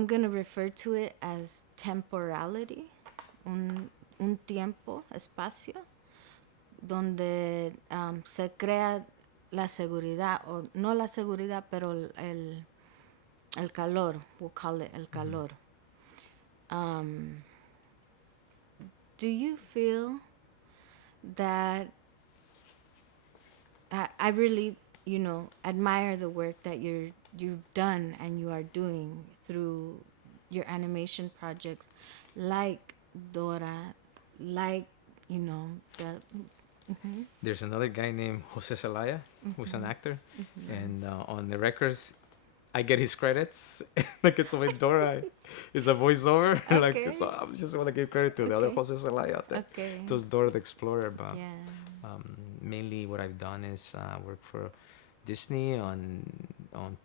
gonna refer to it as temporality, un tiempo, espacio, donde se crea la seguridad, o no la seguridad, pero el calor, we'll call it el calor. Do you feel that I really admire the work that you've done and you are doing through your animation projects, like Dora, like the. Mhm. There's another guy named Jose Zelaya, who's an actor, and on the records, I get his credits. Like it's with Dora, it's a voiceover. Like Okay. so, I just want to give credit to the other Okay. Jose Zelaya out there. Okay. It was Dora the Explorer, but Yeah. mainly what I've done is work for Disney on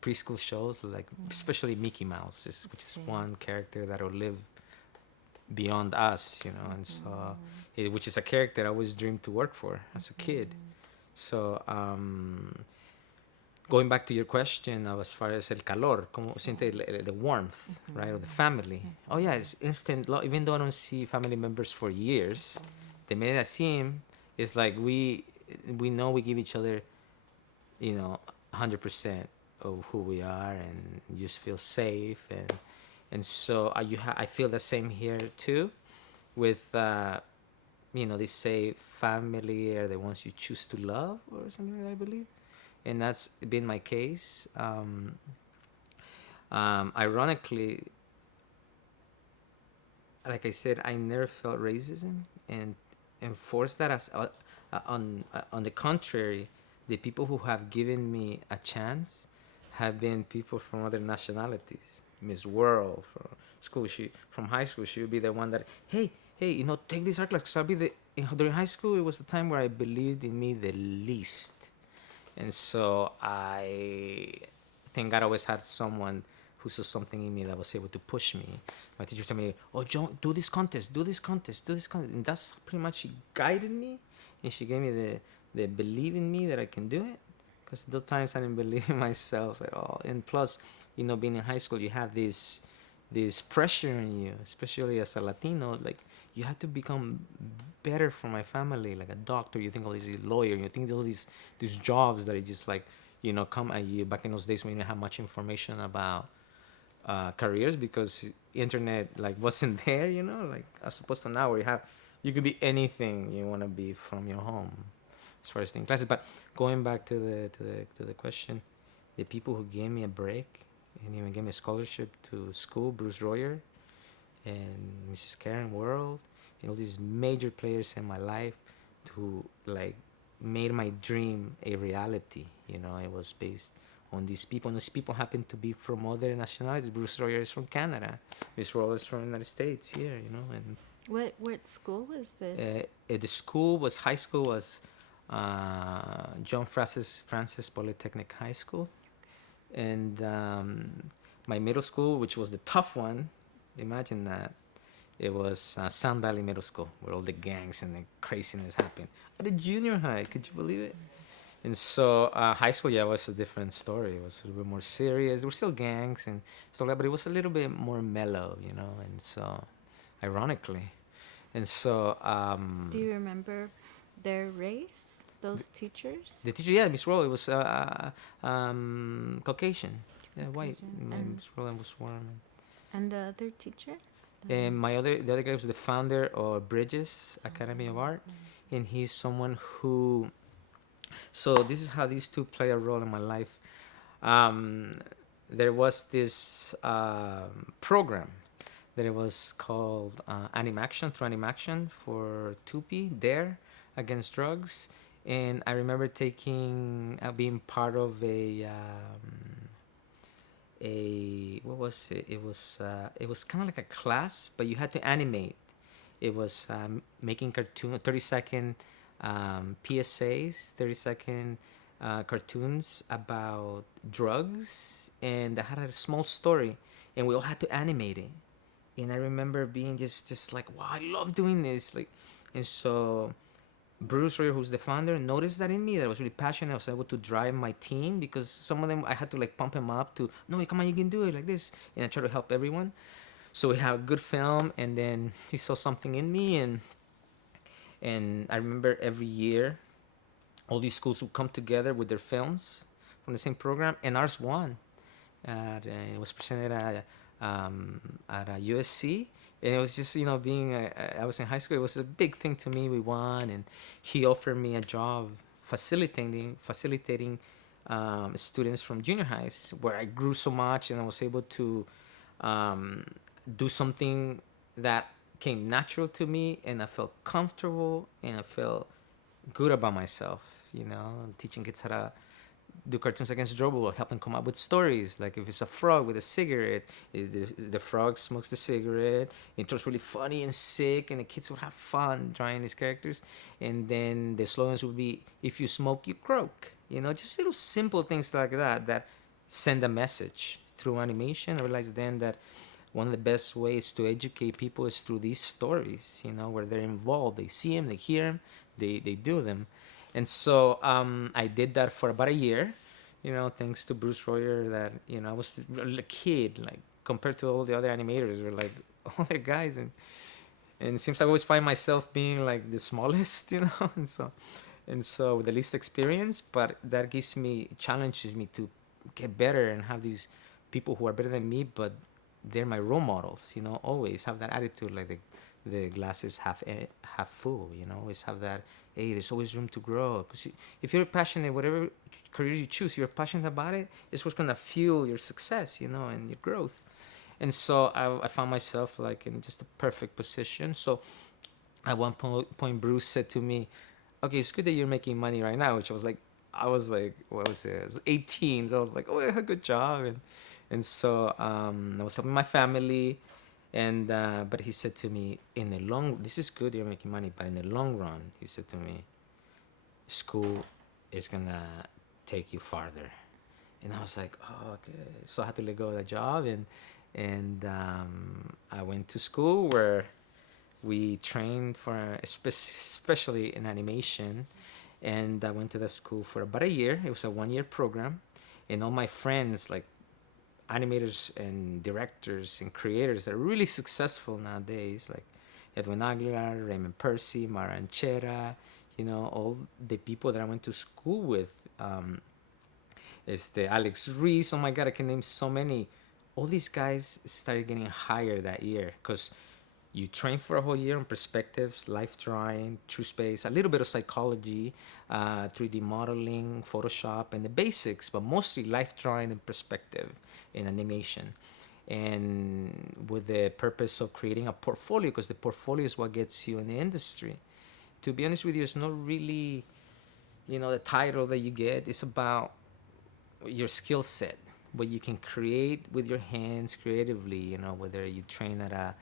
preschool shows, like especially Mickey Mouse, which is Okay. one character that will live beyond us, and so which is a character I always dreamed to work for as a kid. So going back to your question of as far as el calor, como siente the warmth, right, of the family. Oh yeah, it's instant love. Even though I don't see family members for years, the minute I see him, it's like we know we give each other, 100% of who we are, and you just feel safe, and so I feel the same here too, with they say family are the ones you choose to love or something like that, I believe, and that's been my case. Ironically, like I said, I never felt racism and enforced that as on the contrary, the people who have given me a chance have been people from other nationalities. Miss World from school, from high school, she would be the one that, hey, take this art class. 'Cause I'll be during high school, it was the time where I believed in me the least, and so I think God always had someone who saw something in me that was able to push me. My teacher told me, "Oh, John, do this contest, do this contest, do this contest," and that's pretty much she guided me, and she gave me the belief in me that I can do it. Because those times I didn't believe in myself at all, and plus, being in high school, you have this pressure on you, especially as a Latino, like you have to become better for my family, like a doctor. You think, oh, this is a lawyer. You think all these jobs that are just like come at you. Back in those days when you didn't have much information about careers, because internet like wasn't there, like as opposed to now where you could be anything you want to be from your home as far as taking classes. But going back to the question, the people who gave me a break and even gave me a scholarship to school, Bruce Royer and Mrs. Karen World, and all these major players in my life who like made my dream a reality. It was based on these people. And these people happen to be from other nationalities. Bruce Royer is from Canada. Miss World is from the United States here, and What school was this? the high school was John Francis Polytechnic High School, and my middle school, which was the tough one, imagine that, it was Sun Valley Middle School, where all the gangs and the craziness happened. At the junior high, could you believe it? And so high school, yeah, was a different story. It was a little bit more serious. There were still gangs and stuff like that, but it was a little bit more mellow, and so, ironically. And so... Do you remember their race? Those teachers? The teacher, yeah, Miss Roll, it was Caucasian. Yeah, white. Caucasian. Miss Roland was warm. And the other teacher? And the other guy was the founder of Bridges Academy of Art, and he's someone who. So this is how these two play a role in my life. There was this program that it was called Animaction, through Animaction for Tupi, Dare Against Drugs, and I remember being part of what was it? It was kind of like a class, but you had to animate. It was making 30-second PSAs, 30-second cartoons about drugs, and that had a small story, and we all had to animate it. And I remember being just like, wow, I love doing this, like, and so Bruce Royer, who's the founder, noticed that in me, that I was really passionate. I was able to drive my team, because some of them I had to like pump him up to, no, come on, you can do it like this, and I try to help everyone. So we had a good film, and then he saw something in me, and I remember every year, all these schools would come together with their films from the same program, and ours won. It was presented at USC. And it was just, being, I was in high school, it was a big thing to me. We won, and he offered me a job facilitating students from junior highs, where I grew so much and I was able to um, do something that came natural to me, and I felt comfortable and I felt good about myself. Teaching kids how to do cartoons against Joe Blow, helping come up with stories. Like if it's a frog with a cigarette, the frog smokes the cigarette. It was really funny and sick, and the kids would have fun drawing these characters. And then the slogans would be, "If you smoke, you croak." Just little simple things like that that send a message through animation. I realized then that one of the best ways to educate people is through these stories, where they're involved. They see them, they hear them, they do them. And so I did that for about a year, thanks to Bruce Royer. That I was a kid, like compared to all the other animators, were like older guys, and it seems I always find myself being like the smallest, and so with the least experience. But that challenges me to get better and have these people who are better than me, but they're my role models. Always have that attitude, like the glass is half full. Always have that. Hey, there's always room to grow. Because if you're passionate, whatever career you choose, you're passionate about it. It's what's gonna fuel your success, and your growth. And so I found myself like in just a perfect position. So at one point, Bruce said to me, "Okay, it's good that you're making money right now." Which I was like, what was it? I was 18. So I was like, "Oh, yeah, good job." And so I was helping my family. And but he said to me, this is good, you're making money, but in the long run, he said to me, school is gonna take you farther. And I was like, oh, okay. So I had to let go of that job, and I went to school where we trained for especially in animation. And I went to the school for about a year. It was a 1-year program, and all my friends, like animators and directors and creators that are really successful nowadays, like Edwin Aguilar, Raymond Percy, Mara Anchera, all the people that I went to school with, Alex Reese, oh my God, I can name so many. All these guys started getting hired that year because you train for a whole year on perspectives, life drawing, true space, a little bit of psychology, 3D modeling, Photoshop, and the basics, but mostly life drawing and perspective in animation. And with the purpose of creating a portfolio, because the portfolio is what gets you in the industry. To be honest with you, it's not really, the title that you get. It's about your skill set, what you can create with your hands creatively, whether you train at a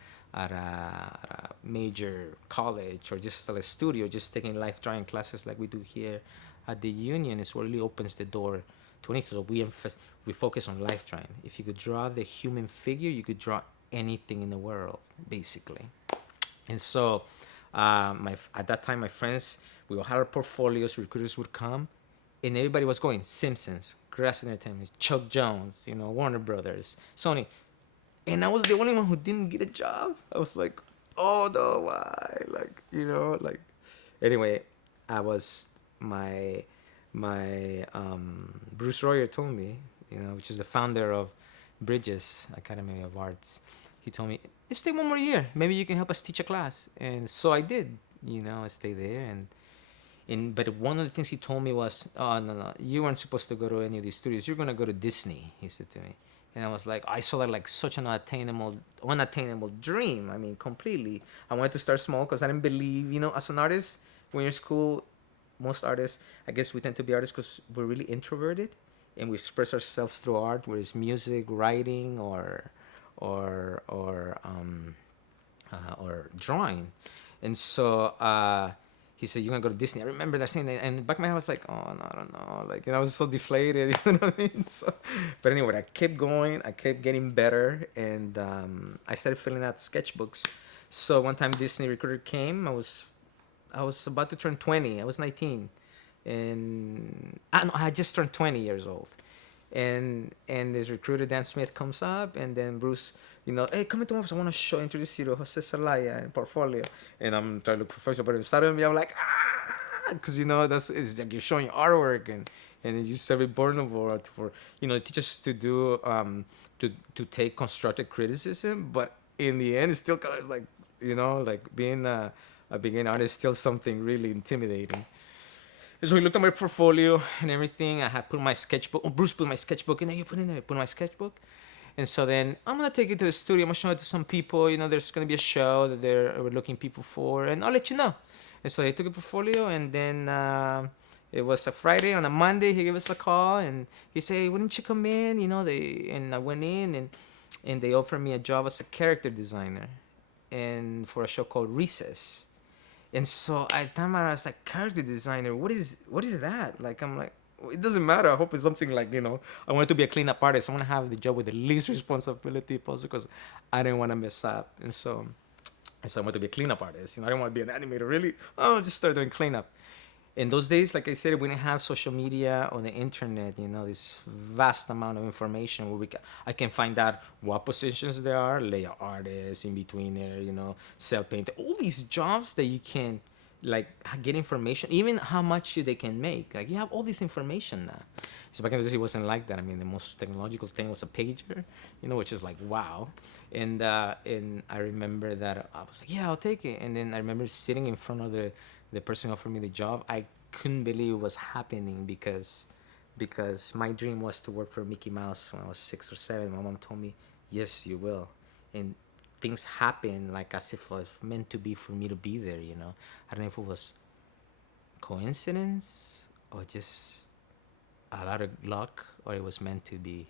major college or just at a studio, just taking life drawing classes like we do here at the union, is what really opens the door to anything. So we focus on life drawing. If you could draw the human figure, you could draw anything in the world, basically. And so at that time, my friends, we all had our portfolios, recruiters would come, and everybody was going Simpsons, Grass Entertainment, Chuck Jones, Warner Brothers, Sony. And I was the only one who didn't get a job. I was like, oh no, why? Anyway, I was my Bruce Royer told me, which is the founder of Bridges Academy of Arts. He told me, stay one more year. Maybe you can help us teach a class. And so I did. I stayed there, but one of the things he told me was, oh no, you weren't supposed to go to any of these studios. You're gonna go to Disney. He said to me. And I was like, I saw that like such an unattainable dream. I mean, completely. I wanted to start small because I didn't believe, as an artist, when you're in school, most artists, I guess we tend to be artists because we're really introverted and we express ourselves through art, whether it's music, writing, or drawing. And so he said, you're going to go to Disney. I remember that scene. And back in my head, I was like, oh, no, I don't know. I was so deflated. You know what I mean? But anyway, I kept going. I kept getting better. And I started filling out sketchbooks. So one time Disney recruiter came. I was about to turn 20. I was 19. And I just turned 20 years old. And this recruiter, Dan Smith, comes up, and then Bruce, hey, come into my office. I want to introduce you to Jose Zelaya and portfolio. And I'm trying to look professional, but inside of me, I'm like, because it's like you're showing artwork, and it's just very vulnerable for teachers to do to take constructive criticism, but in the end, it's still kind of like being a beginner artist is still something really intimidating. And so he looked at my portfolio and everything. I had put my sketchbook. Oh, Bruce put my sketchbook in there. You put in there. I put my sketchbook. And so then I'm gonna take it to the studio. I'm gonna show it to some people. There's gonna be a show that we're looking people for, and I'll let you know. And so they took a portfolio, and then it was a Friday. On a Monday, he gave us a call, and he said, "Hey, why didn't you come in?" And I went in, and they offered me a job as a character designer, and for a show called Recess. And so at the time I was like, character designer, what is that? Like, I'm like, it doesn't matter. I hope it's something like, I wanted to be a cleanup artist. I want to have the job with the least responsibility possible because I didn't want to mess up. And so I wanted to be a cleanup artist. I didn't want to be an animator, really. Oh, just start doing cleanup. In those days, like I said, we didn't have social media or the internet, this vast amount of information where I can find out what positions there are, layout artists, in between there, cell painter, all these jobs that you can like get information, even how much they can make. Like you have all this information now. So back in the days, it wasn't like that. I mean, the most technological thing was a pager, which is like wow. And I remember that I was like, yeah, I'll take it. And then I remember sitting in front of the person who offered me the job. I couldn't believe it was happening because my dream was to work for Mickey Mouse when I was 6 or 7. My mom told me, yes, you will. And things happen like as if it was meant to be for me to be there. I don't know if it was coincidence or just a lot of luck, or it was meant to be.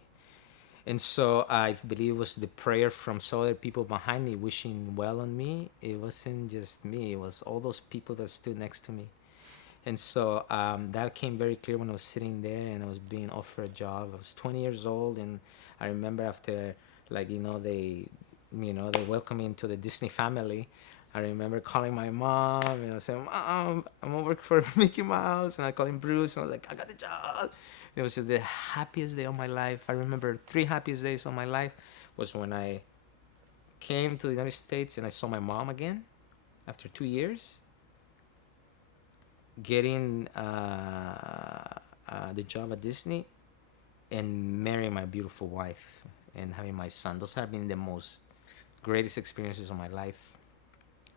And so I believe it was the prayer from some other people behind me wishing well on me. It wasn't just me. It was all those people that stood next to me. And so that came very clear when I was sitting there and I was being offered a job. I was 20 years old, and I remember after, they welcomed me into the Disney family. I remember calling my mom and I said, "Mom, I'm gonna work for Mickey Mouse." And I called him Bruce, and I was like, "I got the job." It was just the happiest day of my life. I remember 3 happiest days of my life was when I came to the United States and I saw my mom again after 2 years, getting the job at Disney, and marrying my beautiful wife and having my son. Those have been the most greatest experiences of my life.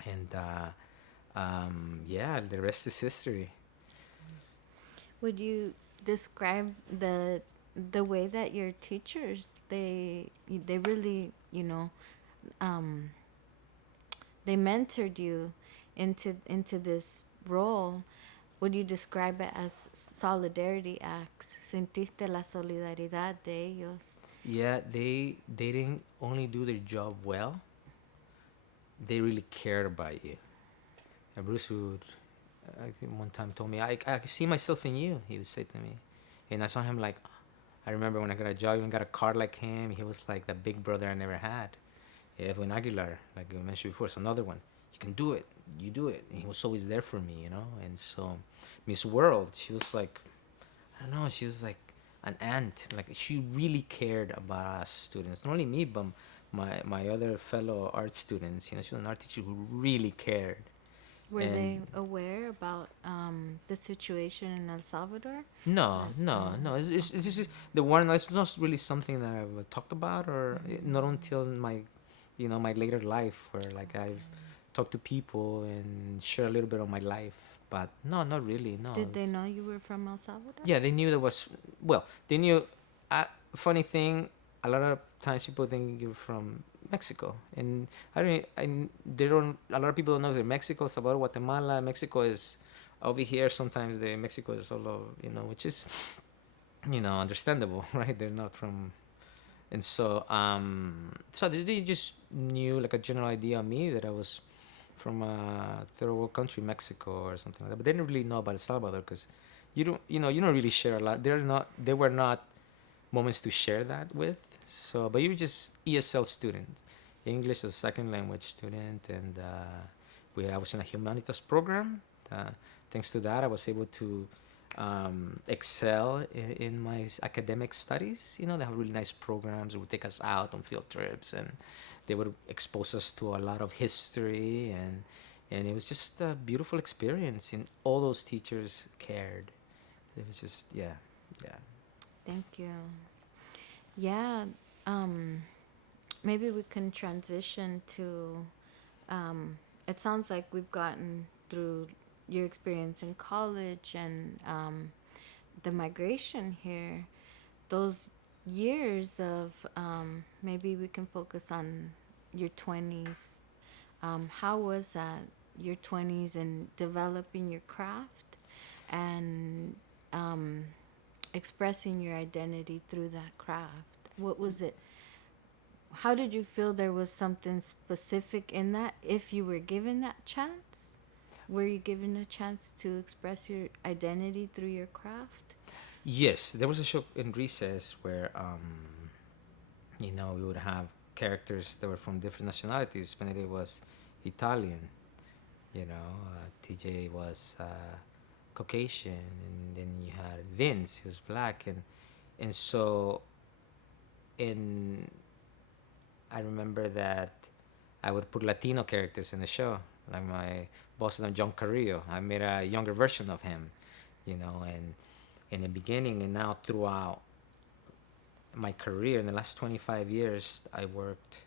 And yeah, the rest is history. Would you describe the way that your teachers they really um, they mentored you into this role? Would you describe it as solidarity acts? ¿Sentiste la solidaridad de ellos? Yeah, they didn't only do their job well, they really cared about you. And Bruce would, I think one time told me, I can see myself in you, he would say to me. And I saw him like, I remember when I got a job, even got a car like him, he was like the big brother I never had. Edwin Aguilar, like I mentioned before, is another one. You can do it, you do it. And he was always there for me, And so Miss World, she was like, I don't know, she was like an aunt. Like she really cared about us students, not only me, but my other fellow art students. She was an art teacher who really cared. Were And they aware about the situation in El Salvador? no, no, no. It's just the one. It's not really something that I've talked about, or not until my later life, where like I've talked to people and share a little bit of my life. But no, not really. No. Did they know you were from El Salvador? Yeah, they knew there was. Well, they knew. Funny thing, a lot of times people think you're from Mexico, and I don't. They don't. A lot of people don't know if they're Mexico, Salvador, Guatemala. Mexico is over here. Sometimes the Mexico is all over, which is, understandable, right? They're not from, and so they just knew like a general idea of me that I was from a third world country, Mexico or something like that. But they didn't really know about El Salvador because you don't really share a lot. They were not moments to share that with. So, but you were just ESL student, English as a second language student, and I was in a humanities program. Thanks to that, I was able to excel in my academic studies. They have really nice programs. They would take us out on field trips, and they would expose us to a lot of history, and it was just a beautiful experience. And all those teachers cared. It was just yeah. Thank you. Yeah, maybe we can transition to. It sounds like we've gotten through your experience in college and the migration here, those years of maybe we can focus on your 20s. How was that, your 20s, and developing your craft and expressing your identity through that craft? What was it? How did you feel there was something specific in that if you were given that chance? Were you given a chance to express your identity through your craft? Yes, there was a show in Recess where we would have characters that were from different nationalities. Benedict was Italian, TJ was Caucasian, and then you had Vince, he was black, and so in I remember that I would put Latino characters in the show, like my boss named John Carrillo. I made a younger version of him, and in the beginning and now throughout my career in the last 25 years, I worked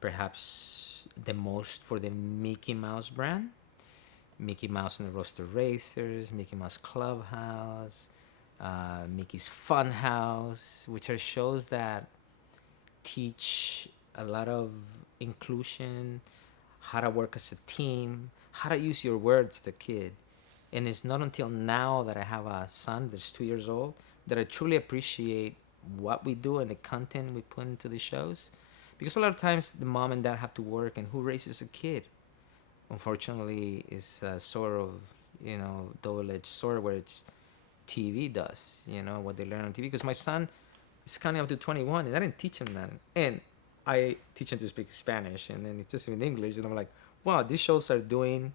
perhaps the most for the Mickey Mouse brand. Mickey Mouse and the Roaster Racers, Mickey Mouse Clubhouse, Mickey's Funhouse, which are shows that teach a lot of inclusion, how to work as a team, how to use your words as a kid. And it's not until now that I have a son that's 2 years old that I truly appreciate what we do and the content we put into the shows. Because a lot of times the mom and dad have to work, and who raises a kid? Unfortunately, it's a sort of, double-edged sword where it's TV does, what they learn on TV. Because my son is coming up to 21, and I didn't teach him that. And I teach him to speak Spanish, and then he teaches him in English, and I'm like, wow, these shows are doing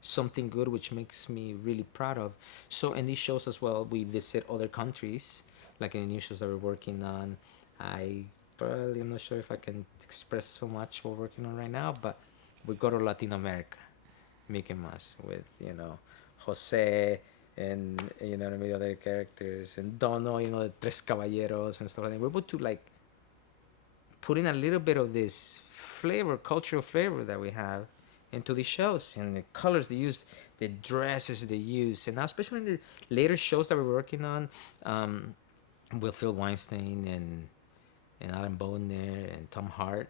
something good, which makes me really proud of. So in these shows as well, we visit other countries, like in the new shows that we're working on. I'm not sure if I can express so much what we're working on right now, but we go to Latin America, Mickey Mouse, with Jose and what I mean, other characters, and Dono, the Tres Caballeros and stuff like that. We're able to like put in a little bit of this flavor, cultural flavor that we have into the shows, and the colors they use, the dresses they use, and now especially in the later shows that we're working on, with Phil Weinstein and Alan Bodner and Tom Hart,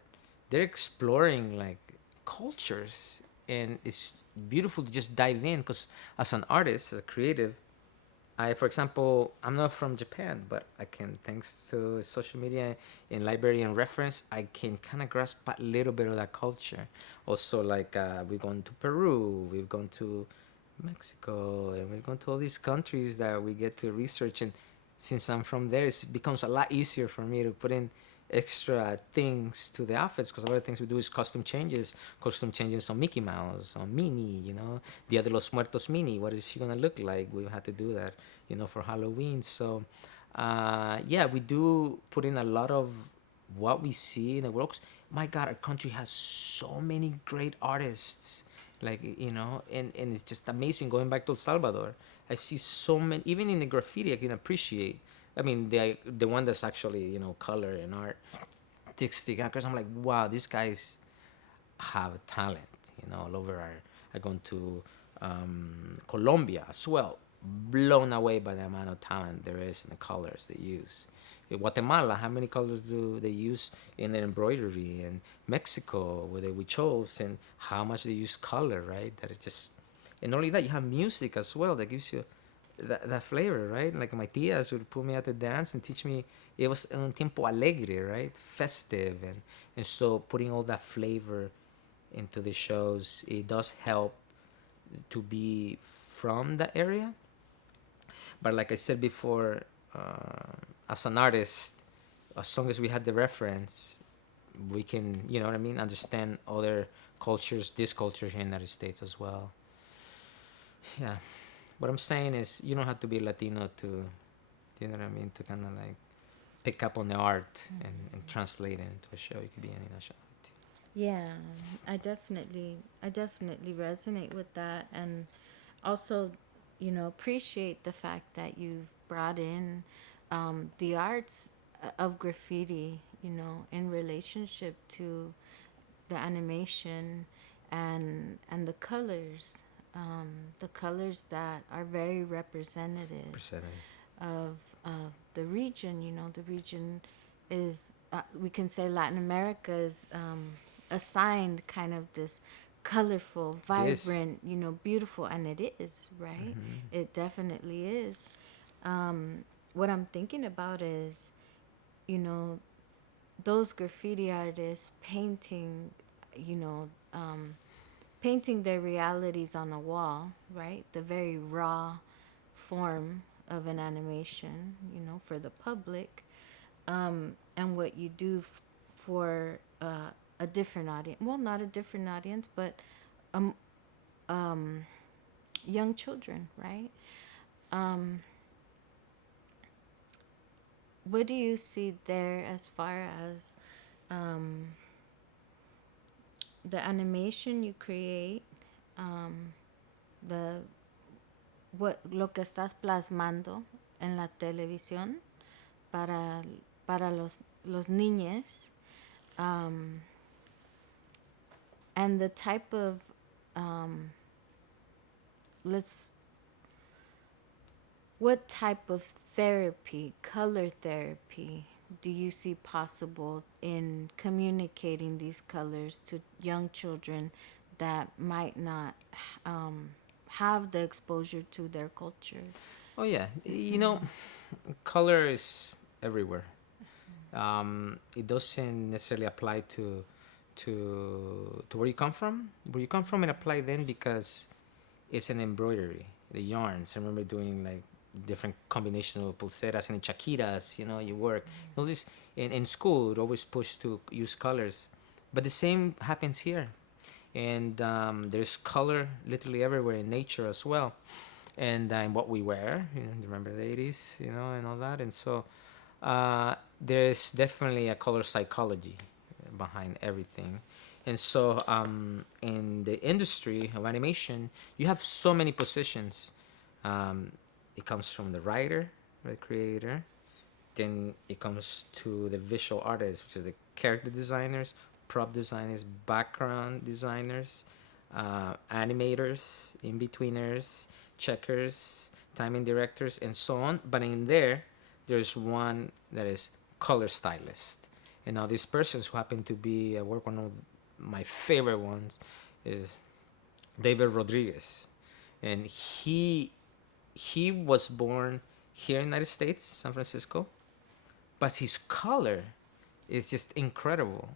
they're exploring like cultures, and it's beautiful to just dive in. Because as an artist, as a creative, for example, I'm not from Japan, but I can, thanks to social media and library and reference, I can kind of grasp a little bit of that culture. Also, like we've gone to Peru, we've gone to Mexico, and we've gone to all these countries that we get to research. And since I'm from there, it becomes a lot easier for me to put in extra things to the outfits, because a lot of things we do is costume changes on Mickey Mouse, on Minnie, Dia de los Muertos Minnie, what is she gonna look like? We had to do that, for Halloween. So we do put in a lot of what we see in the world. My God, our country has so many great artists, like, and it's just amazing. Going back to El Salvador, I see so many, even in the graffiti I can appreciate. I mean, the one that's actually, color and art, artistic actors. I'm like, wow, these guys have talent, all over I gone to Colombia as well, blown away by the amount of talent there is in the colors they use. In Guatemala, how many colors do they use in their embroidery? And Mexico, with the huichols, and how much they use color, right? That it just, and not only that, you have music as well that gives you that flavor, right? Like my tias would put me at the dance and teach me. It was un tiempo alegre, right? Festive, and so putting all that flavor into the shows, it does help to be from the area. But like I said before, as an artist, as long as we had the reference, we can, understand other cultures, this culture here in the United States as well. Yeah. What I'm saying is, you don't have to be Latino to, to kind of like pick up on the art and translate it into a show. You could be any nationality. Yeah, I definitely resonate with that, and also, appreciate the fact that you've brought in the arts of graffiti, in relationship to the animation and the colors the colors that are very representative Percentage. of the region. You know, the region is, we can say Latin America is assigned kind of this colorful, It is. vibrant, you know, beautiful, and it is, right? It definitely is. What I'm thinking about is, you know, those graffiti artists painting, you know, painting their realities on a wall, right? The very raw form of an animation, you know, for the public, and what you do for a different audience. Well, not a different audience, but um, young children, right? What do you see there as far as the animation you create, the what lo que estás plasmando en la televisión para los niños, and the type of let's what type of therapy, color therapy, do you see possible in communicating these colors to young children that might not have the exposure to their culture? Oh yeah, you know, color is everywhere. It doesn't necessarily apply to where you come from. Where you come from, it apply then because it's an embroidery. The yarns. I remember doing like different combinations of pulseras and chaquiras. You know, you work. You know, this in school, it always pushed to use colors, but the same happens here. And there's color literally everywhere in nature as well, and in what we wear. You know, remember the 80s, you know, and all that. And so there's definitely a color psychology behind everything. And so in the industry of animation, you have so many positions. It comes from the writer, the creator. Then it comes to the visual artists, which are the character designers, prop designers, background designers, animators, in-betweeners, checkers, timing directors, and so on. But in there, there's one that is color stylist. And now these persons who happen to be, one of my favorite ones is David Rodriguez. And he was born here in the United States, San Francisco, but his color is just incredible.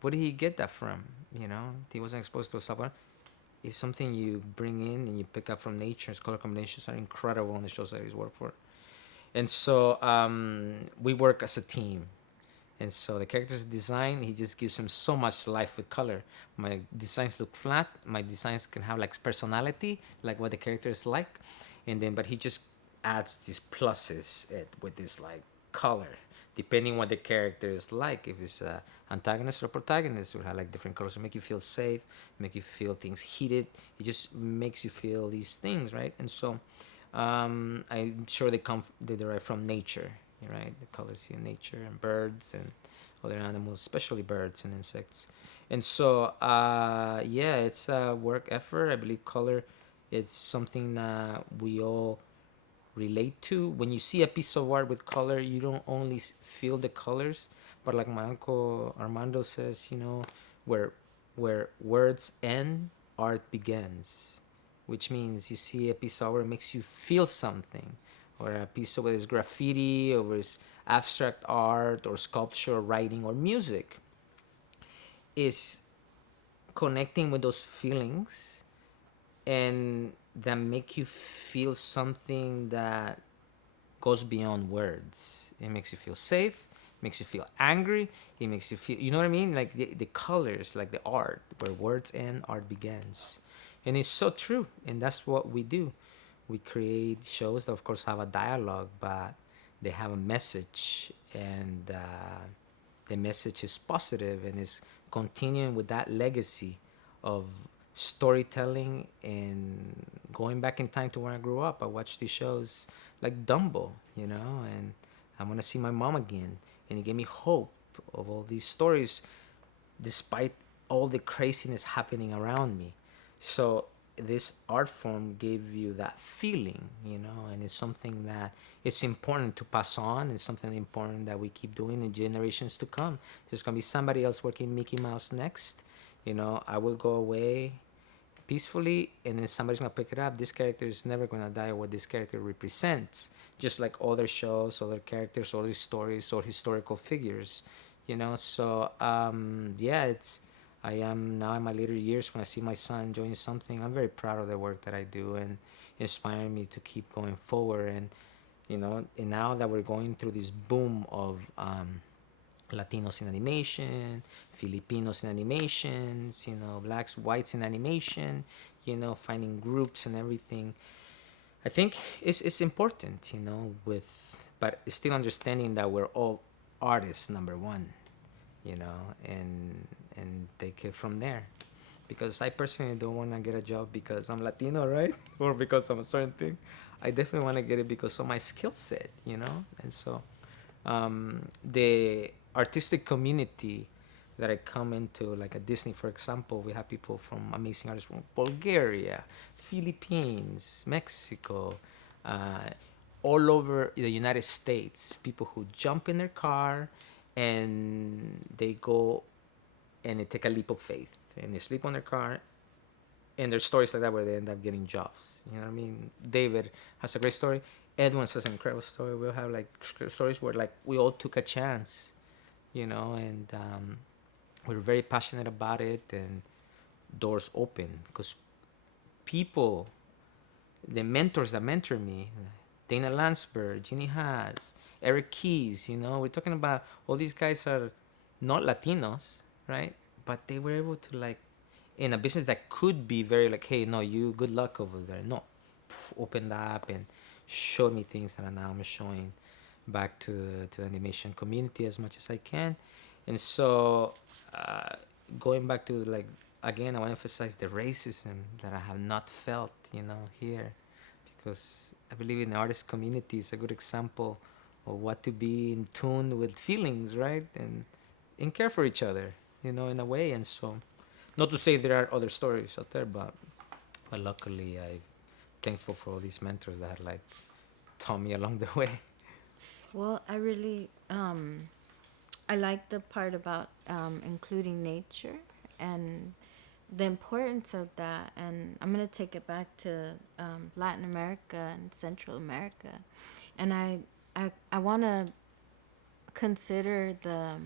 Where did he get that from? You know, he wasn't exposed to Salvador. It's something you bring in and you pick up from nature. His color combinations are incredible on the shows that he's worked for. And so we work as a team. And so the character's design, he just gives him so much life with color. My designs look flat. My designs can have like personality, like what the character is like. And then, but he just adds these pluses with this like color, depending what the character is like. If it's a antagonist or protagonist, will have like different colors to make you feel safe, make you feel things heated. It just makes you feel these things, right? And so I'm sure they derive from nature, right? The colors in nature and birds and other animals, especially birds and insects. And so yeah, it's a work effort. I believe color, it's something that we all relate to. When you see a piece of art with color, you don't only feel the colors, but like my uncle Armando says, you know, where words end, art begins, which means you see a piece of art, it makes you feel something, or a piece of whether it's graffiti or it's abstract art or sculpture or writing or music, is connecting with those feelings and that make you feel something that goes beyond words. It makes you feel safe, makes you feel angry, it makes you feel, you know what I mean? Like the colors, like the art, where words end, art begins. And it's so true. And that's what we do. We create shows that, of course, have a dialogue, but they have a message. And the message is positive and is continuing with that legacy of storytelling and going back in time to when I grew up. I watched these shows like Dumbo, you know, and I want to see my mom again. And it gave me hope of all these stories despite all the craziness happening around me. So this art form gave you that feeling, and it's something that it's important to pass on. It's something important that we keep doing in generations to come. There's gonna be somebody else working Mickey Mouse next. I will go away peacefully, and then somebody's gonna pick it up. This character is never gonna die. What this character represents, just like other shows, other characters, other stories, or historical figures. So yeah, it's I am now in my later years. When I see my son doing something, I'm very proud of the work that I do, and inspiring me to keep going forward. And now that we're going through this boom of Latinos in animation, Filipinos in animations, blacks, whites in animation, finding groups and everything. I think it's important, but still understanding that we're all artists, number one, and take it from there. Because I personally don't want to get a job because I'm Latino, right? Or because I'm a certain thing. I definitely want to get it because of my skill set, And so the artistic community that I come into, like at Disney, for example, we have people from amazing artists from Bulgaria, Philippines, Mexico, all over the United States. People who jump in their car and they go and they take a leap of faith and they sleep on their car. And there's stories like that where they end up getting jobs. You know what I mean? David has a great story. Edwin has an incredible story. We'll have like stories where like we all took a chance, and we're very passionate about it, and doors open because people, the mentors that mentor me, Dana Lansberg, Ginny Haas, Eric Keys, we're talking about all these guys are not Latinos, right? But they were able to like, in a business that could be very like, hey, no, you good luck over there. No, opened up and showed me things that now I'm showing back to the animation community as much as I can. And so going back to like, again, I want to emphasize the racism that I have not felt, here, because I believe in the artist community is a good example of what to be in tune with feelings, right? And care for each other, in a way. And so, not to say there are other stories out there, but luckily I'm thankful for all these mentors that had like taught me along the way. Well, I really I like the part about including nature and the importance of that. And I'm gonna take it back to Latin America and Central America, and I want to consider the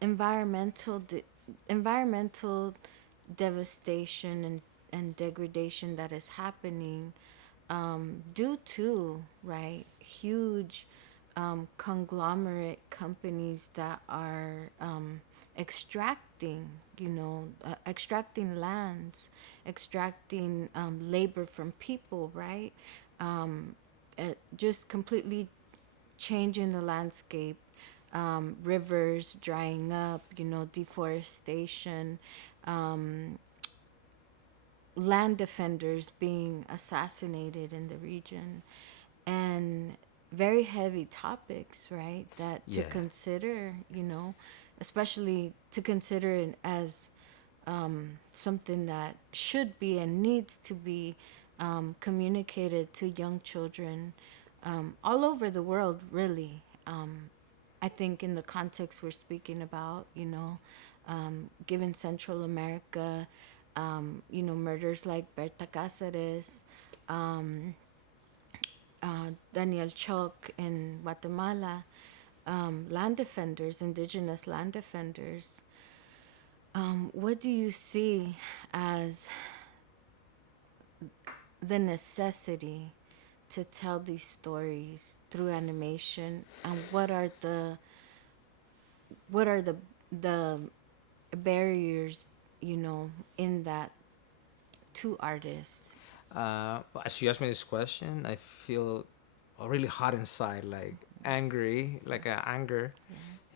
environmental environmental devastation and degradation that is happening due to huge conglomerate companies that are extracting extracting lands, extracting labor from people, right? Just completely changing the landscape, rivers drying up, deforestation, land defenders being assassinated in the region, and very heavy topics, right? That to Yeah. consider, especially to consider it as something that should be and needs to be communicated to young children all over the world, really. I think in the context we're speaking about, given Central America, murders like Berta Cáceres, Daniel Choc in Guatemala, land defenders, indigenous land defenders. What do you see as the necessity to tell these stories through animation, and what are the barriers, in that to artists? As you asked me this question, I feel really hot inside, like angry, like anger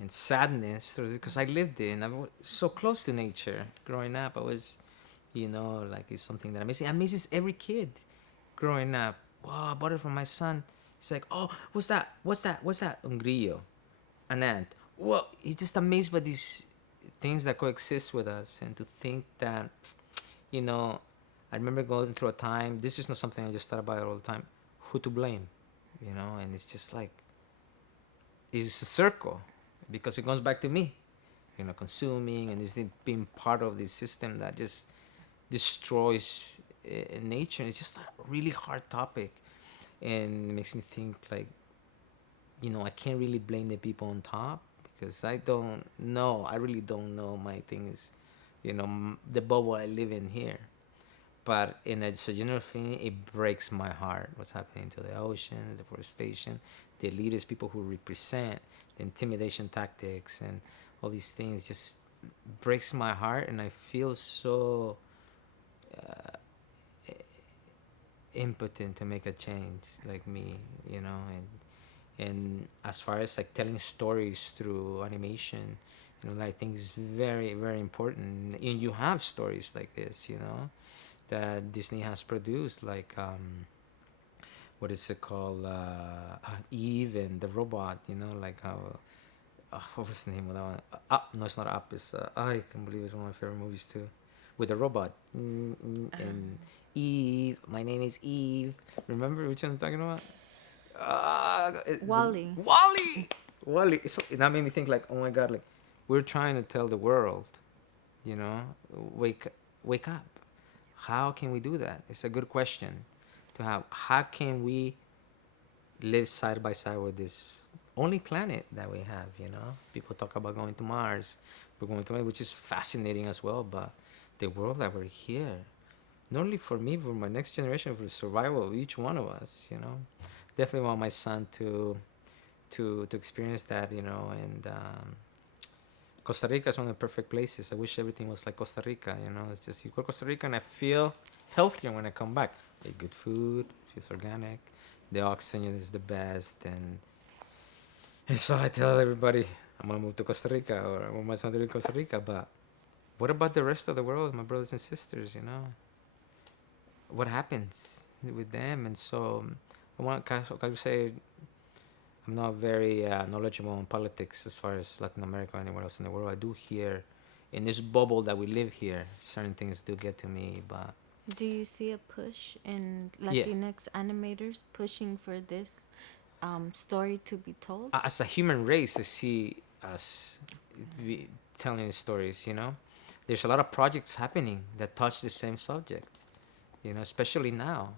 and sadness, because I lived in. I was so close to nature growing up. I was, like it's something that amazes every kid growing up. Wow, I bought it for my son. He's like, oh, what's that? What's that? What's that? Un grillo, an ant. Well, he's just amazed by these things that coexist with us, and to think that you know, I remember going through a time. This is not something I just thought about all the time. Who to blame, you know? And it's just like it's a circle because it goes back to me, you know, consuming and it's being part of this system that just destroys nature. It's just a really hard topic, and it makes me think like, you know, I can't really blame the people on top because I don't know. I really don't know my things, you know, the bubble I live in here. But in a general thing, it breaks my heart what's happening to the oceans, deforestation, the elitist people who represent the intimidation tactics and all these things just breaks my heart, and I feel so impotent to make a change like me, you know. And as far as like telling stories through animation, you know, I think is very very important. And you have stories like this, you know, that Disney has produced, like what is it called, Eve and the robot, you know, like how what was the name of that one? Up? No, it's not Up. It's I can't believe it's one of my favorite movies too, with the robot. And Eve. My name is Eve. Remember which one I'm talking about? Wally. Wally. Wally. So that made me think like, oh my god, like we're trying to tell the world, you know, wake wake up. How can we do that? It's a good question to have. How can we live side by side with this only planet that we have, you know? People talk about going to Mars. We're going to Mars, which is fascinating as well, but the world that we're here, not only for me, but for my next generation, for the survival of each one of us, you know? Definitely want my son to experience that, you know, and Costa Rica is one of the perfect places. I wish everything was like Costa Rica, you know? It's just, you go to Costa Rica and I feel healthier when I come back. Eat good food, feels organic, the oxygen is the best, and so I tell everybody I'm gonna move to Costa Rica or I want my son to live in Costa Rica. But what about the rest of the world, my brothers and sisters? You know, what happens with them? And so I want to say I'm not very knowledgeable in politics as far as Latin America or anywhere else in the world. I do hear in this bubble that we live here, certain things do get to me, but. Do you see a push in Yeah. Latinx animators pushing for this story to be told? As a human race, I see us telling stories, you know. There's a lot of projects happening that touch the same subject, you know, especially now,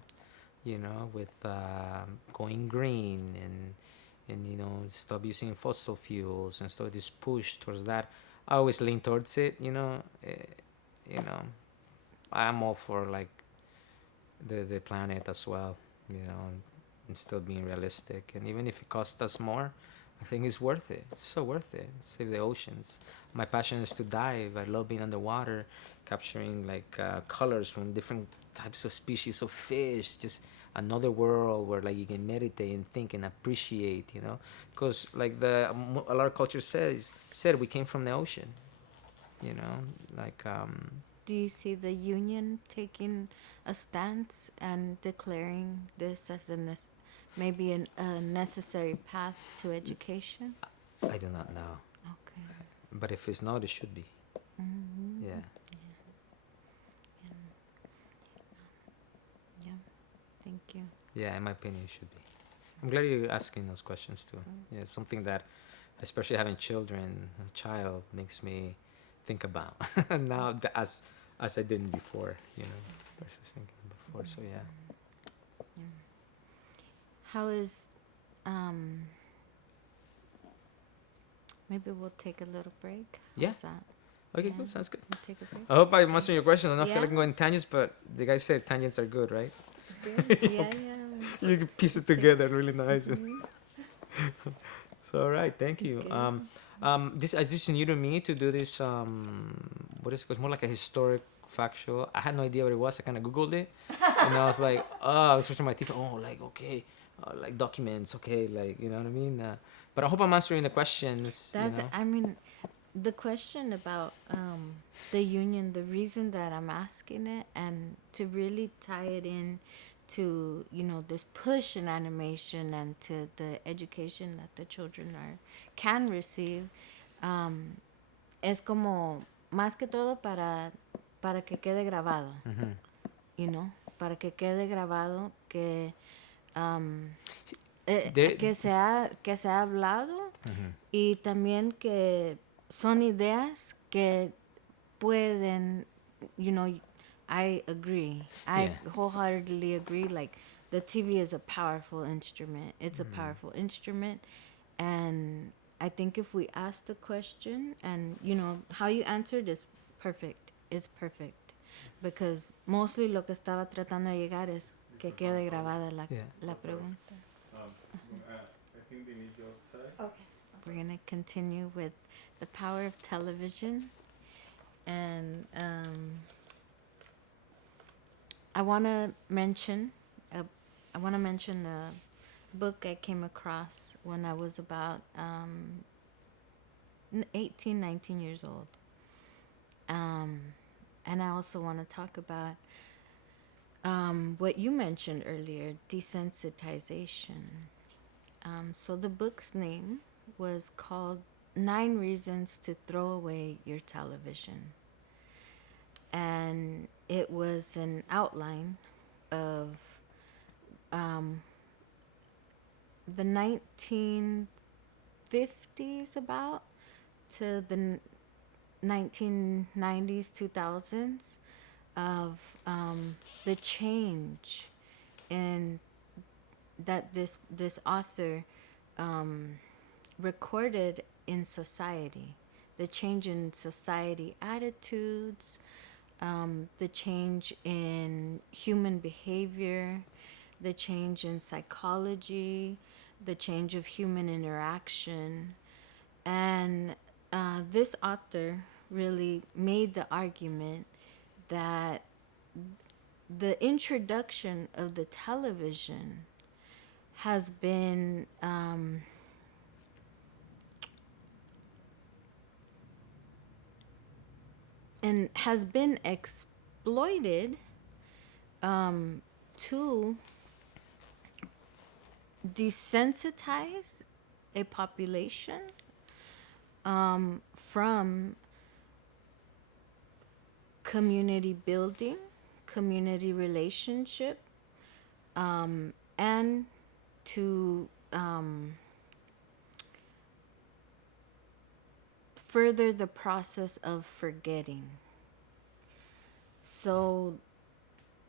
you know, with going green and you know, stop using fossil fuels and so this push towards that. I always lean towards it, you know. You know, I'm all for like the planet as well, you know, and still being realistic. And even if it costs us more, I think it's worth it. It's so worth it. Save the oceans. My passion is to dive. I love being underwater, capturing like colors from different types of species of fish. Just another world where like you can meditate and think and appreciate, you know, because like a lot of culture said we came from the ocean, you know, like Do you see the union taking a stance and declaring this as maybe a necessary path to education? I do not know, Okay. but if it's not, it should be. Mm-hmm. Yeah. Yeah. Thank you. Yeah, in my opinion, it should be. I'm glad you're asking those questions too. Yeah, it's something that, especially having children, a child makes me think about now as I didn't before, you know, versus thinking before. So yeah. Yeah. How is maybe we'll take a little break. Yeah. How's that? Okay, Yeah. cool. Sounds good. We'll take a break. I hope I'm answering your question. I don't feel Yeah. like I'm going tangents, but the guy said tangents are good, right? Good. Yeah, yeah. You can piece it together really nice. Mhm. So all right, thank you. Good. This is new to me to do this. What is it? It's more like a historic factual. I had no idea what it was. I kind of googled it, and I was like, oh, I was switching my teeth. Oh, like okay, like documents. Okay, like you know what I mean. But I hope I'm answering the questions. That's, You know? I mean, the question about the union, the reason that I'm asking it, and to really tie it in to, you know, this push in animation and to the education that the children can receive, es como más que todo para para que quede grabado, you know, para que quede grabado que There, que se ha hablado y también que son ideas que pueden, you know, I agree. I Yeah. wholeheartedly agree. Like, the TV is a powerful instrument. It's a powerful instrument. And I think if we ask the question and, you know, how you answered is perfect. It's perfect. Because mostly lo que estaba tratando de llegar es que quede grabada Yeah. la pregunta. I think they need you outside. Okay. We're going to continue with the power of television. And I want to mention a book I came across when I was about 18, 19 years old. And I also want to talk about what you mentioned earlier, desensitization. So the book's name was called 9 Reasons to Throw Away Your Television. And it was an outline of the 1950s about to the 1990s, 2000s of the change in that this author recorded in society, the change in society attitudes, the change in human behavior, the change in psychology, the change of human interaction. And this author really made the argument that the introduction of the television has been and has been exploited to desensitize a population from community building, community relationship, and to further the process of forgetting. So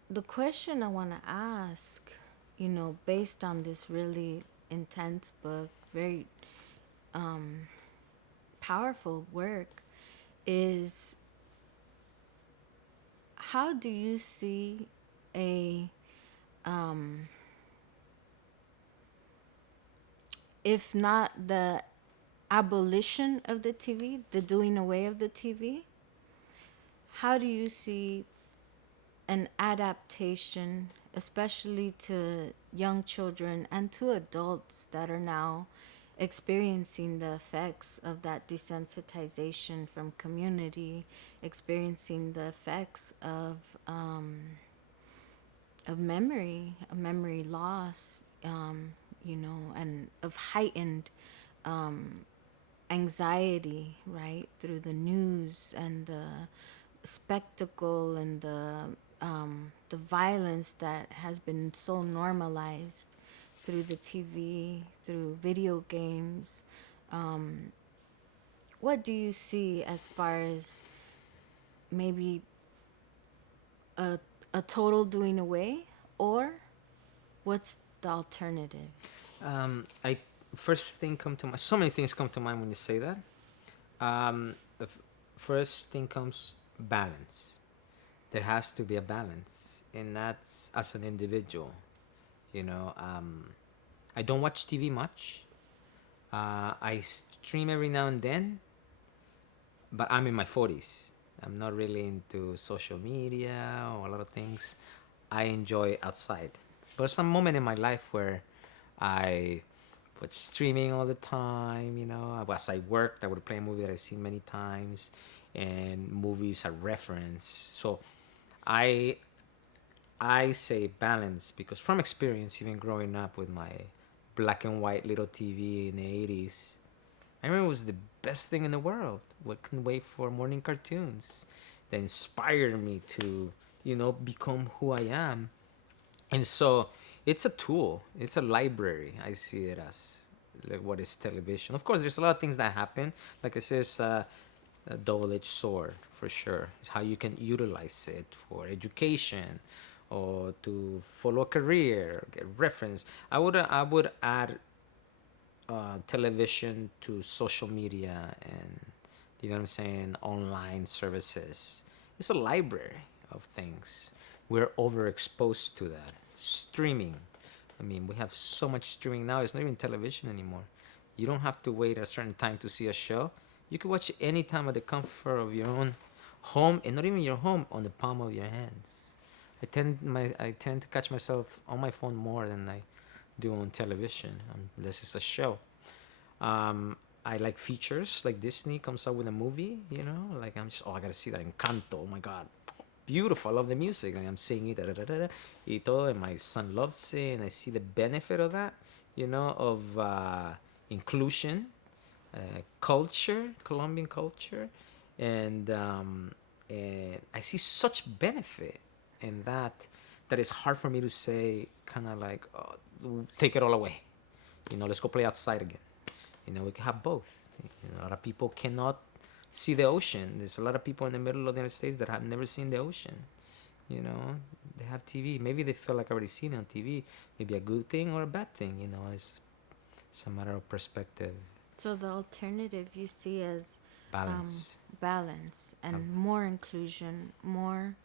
the question I want to ask, you know, based on this really intense book, very powerful work, is how do you see a if not the abolition of the TV, the doing away of the TV, how do you see an adaptation, especially to young children and to adults that are now experiencing the effects of that desensitization from community, experiencing the effects of memory loss, you know, and of heightened anxiety, right, through the news and the spectacle and the violence that has been so normalized through the TV, through video games. What do you see as far as maybe a total doing away, or what's the alternative? I first thing come to mind. So many things come to mind when you say that. The first thing comes balance. There has to be a balance, and that's as an individual. You know, I don't watch TV much. I stream every now and then, but I'm in my 40s. I'm not really into social media or a lot of things. I enjoy outside. But some moment in my life where I was streaming all the time, you know. As I worked, I would play a movie that I've seen many times, and movies are reference. So I say balance because from experience, even growing up with my black and white little TV in the 80s, I remember it was the best thing in the world. We couldn't wait for morning cartoons. that inspire me to, become who I am. And so it's a tool, it's a library. I see it as like what is television. Of course, there's a lot of things that happen. Like I said, it's a double-edged sword for sure. It's how you can utilize it for education or to follow a career, get reference. I would add television to social media and, you know what I'm saying, online services. It's a library of things. We're overexposed to that. Streaming. I mean, we have so much streaming now. It's not even television anymore. You don't have to wait a certain time to see a show. You can watch it any time at the comfort of your own home, and not even your home, on the palm of your hands. I tend to catch myself on my phone more than I do on television, unless it's a show. I like features, like Disney comes out with a movie, like I'm just, I gotta see that Encanto. Oh my God, beautiful. I love the music. Like I'm singing da da da da y todo, and my son loves it, and I see the benefit of that, of inclusion, culture, Colombian culture, and I see such benefit in that it's hard for me to say, kind of like, oh, take it all away. Let's go play outside again. We can have both. A lot of people cannot see the ocean. There's a lot of people in the middle of the United States that have never seen the ocean. They have TV. Maybe they feel like already seen it on TV. Maybe a good thing or a bad thing. It's a matter of perspective. So the alternative you see as Balance. balance and more inclusion, more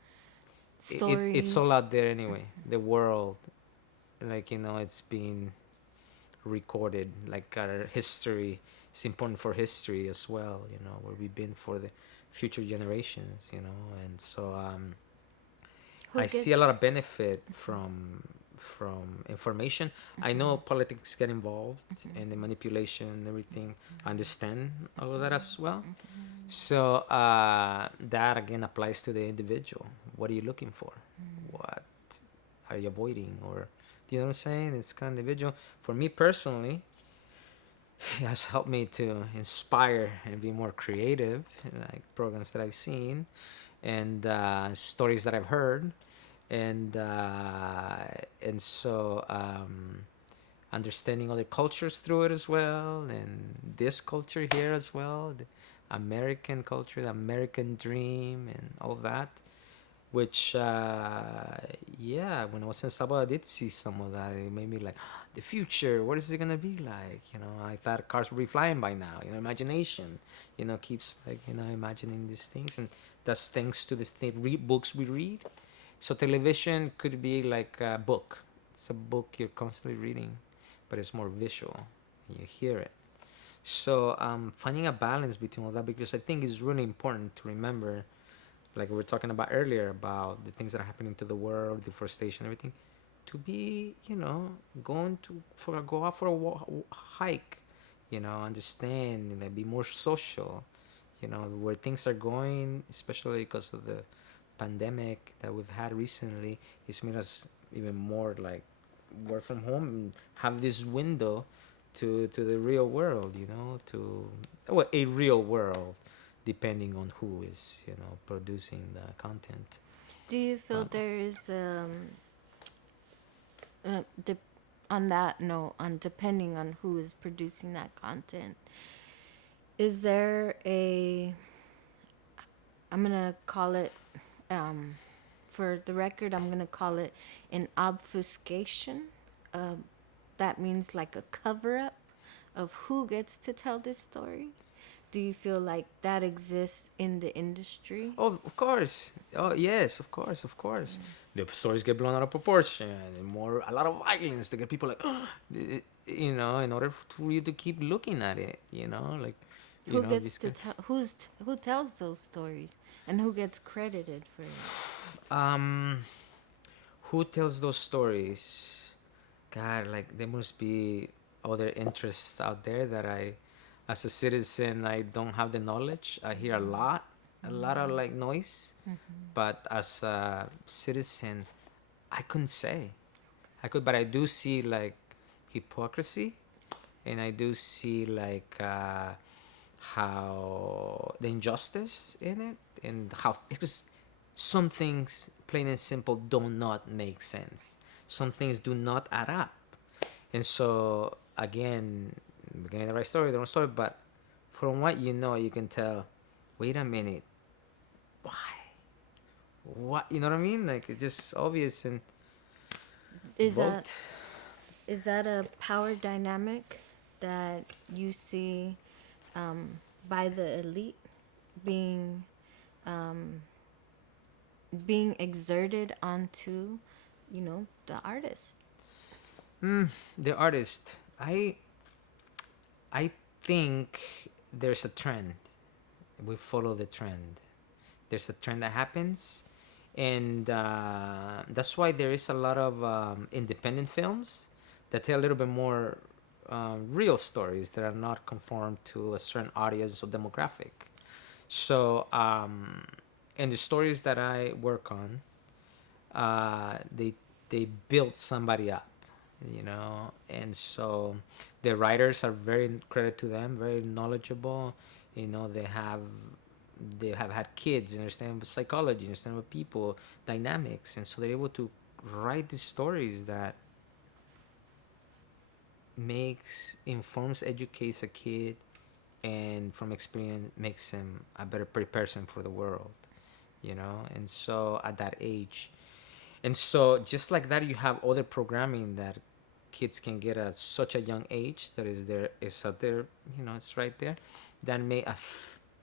It, stories. it's all out there anyway. The world, like, it's being recorded. Like our history, it's important for history as well. Where we've been for the future generations. And so I see a lot of benefit from information. I know politics get involved and the manipulation and everything. I understand all of that as well. So that again applies to the individual. What are you looking for? What are you avoiding? Or, you know what I'm saying? It's kind of individual. For me personally, it has helped me to inspire and be more creative, like programs that I've seen and stories that I've heard. And so understanding other cultures through it as well, and this culture here as well, the American culture, the American dream, and all that. Which when I was in Sabah, I did see some of that. It made me like, the future, what is it gonna be like? I thought cars would be flying by now. Imagination, keeps like, imagining these things, and that's thanks to this thing, books we read. So television could be like a book. It's a book you're constantly reading, but it's more visual and you hear it. So finding a balance between all that, because I think it's really important to remember, like we were talking about earlier, about the things that are happening to the world, deforestation, everything, to be, go out for a hike, understand, be more social, where things are going, especially because of the pandemic that we've had recently. It's made us even more like work from home and have this window to the real world, a real world, depending on who is producing the content. Do you feel there is on that note, on depending on who is producing that content, is there I'm gonna call it, for the record, I'm gonna call it an obfuscation. That means like a cover up of who gets to tell this story. Do you feel like that exists in the industry? Oh, of course. Oh, yes, of course, of course. The stories get blown out of proportion, and a lot of violence to get people like, in order for you to keep looking at it, like, who gets to tell? Who tells those stories, and who gets credited for it? Who tells those stories? God, like there must be other interests out there that as a citizen, I don't have the knowledge. I hear a lot of like noise, but as a citizen, I couldn't say. But I do see like hypocrisy, and I do see like how the injustice in it, and how, because some things, plain and simple, do not make sense. Some things do not add up. And so, again, we're getting the right story, the wrong story, but from what you know, you can tell, wait a minute, why? What? You know what I mean? Like, it's just obvious. And Is vote. that is that a power dynamic that you see by the elite being um, being exerted onto, the artist? The artist. I think there's a trend. We follow the trend. There's a trend that happens, and that's why there is a lot of independent films that tell a little bit more real stories that are not conformed to a certain audience or demographic. So, and the stories that I work on, they build somebody up, and so the writers are very, credit to them, very knowledgeable. They have had kids, understand psychology, understand about people dynamics, and so they're able to write these stories that informs, educates a kid, and from experience makes him a better person for the world, and so at that age. And so just like that, you have other programming that kids can get at such a young age that is out there, it's right there, that may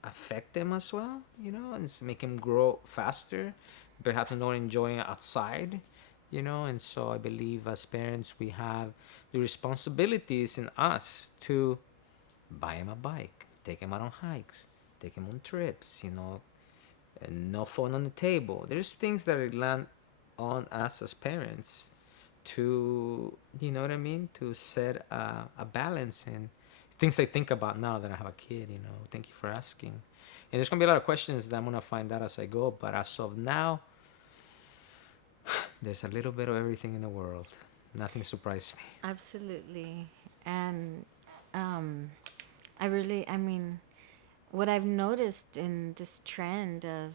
affect them as well, and make them grow faster, perhaps not enjoying outside, and so I believe as parents we have the responsibilities in us to buy him a bike, take him out on hikes, take him on trips, and no phone on the table. There's things that land on us as parents to, you know what I mean, to set a balance. And things I think about now that I have a kid, thank you for asking. And there's going to be a lot of questions that I'm going to find out as I go, but as of now, there's a little bit of everything in the world. Nothing surprised me. Absolutely. And I mean, what I've noticed in this trend of,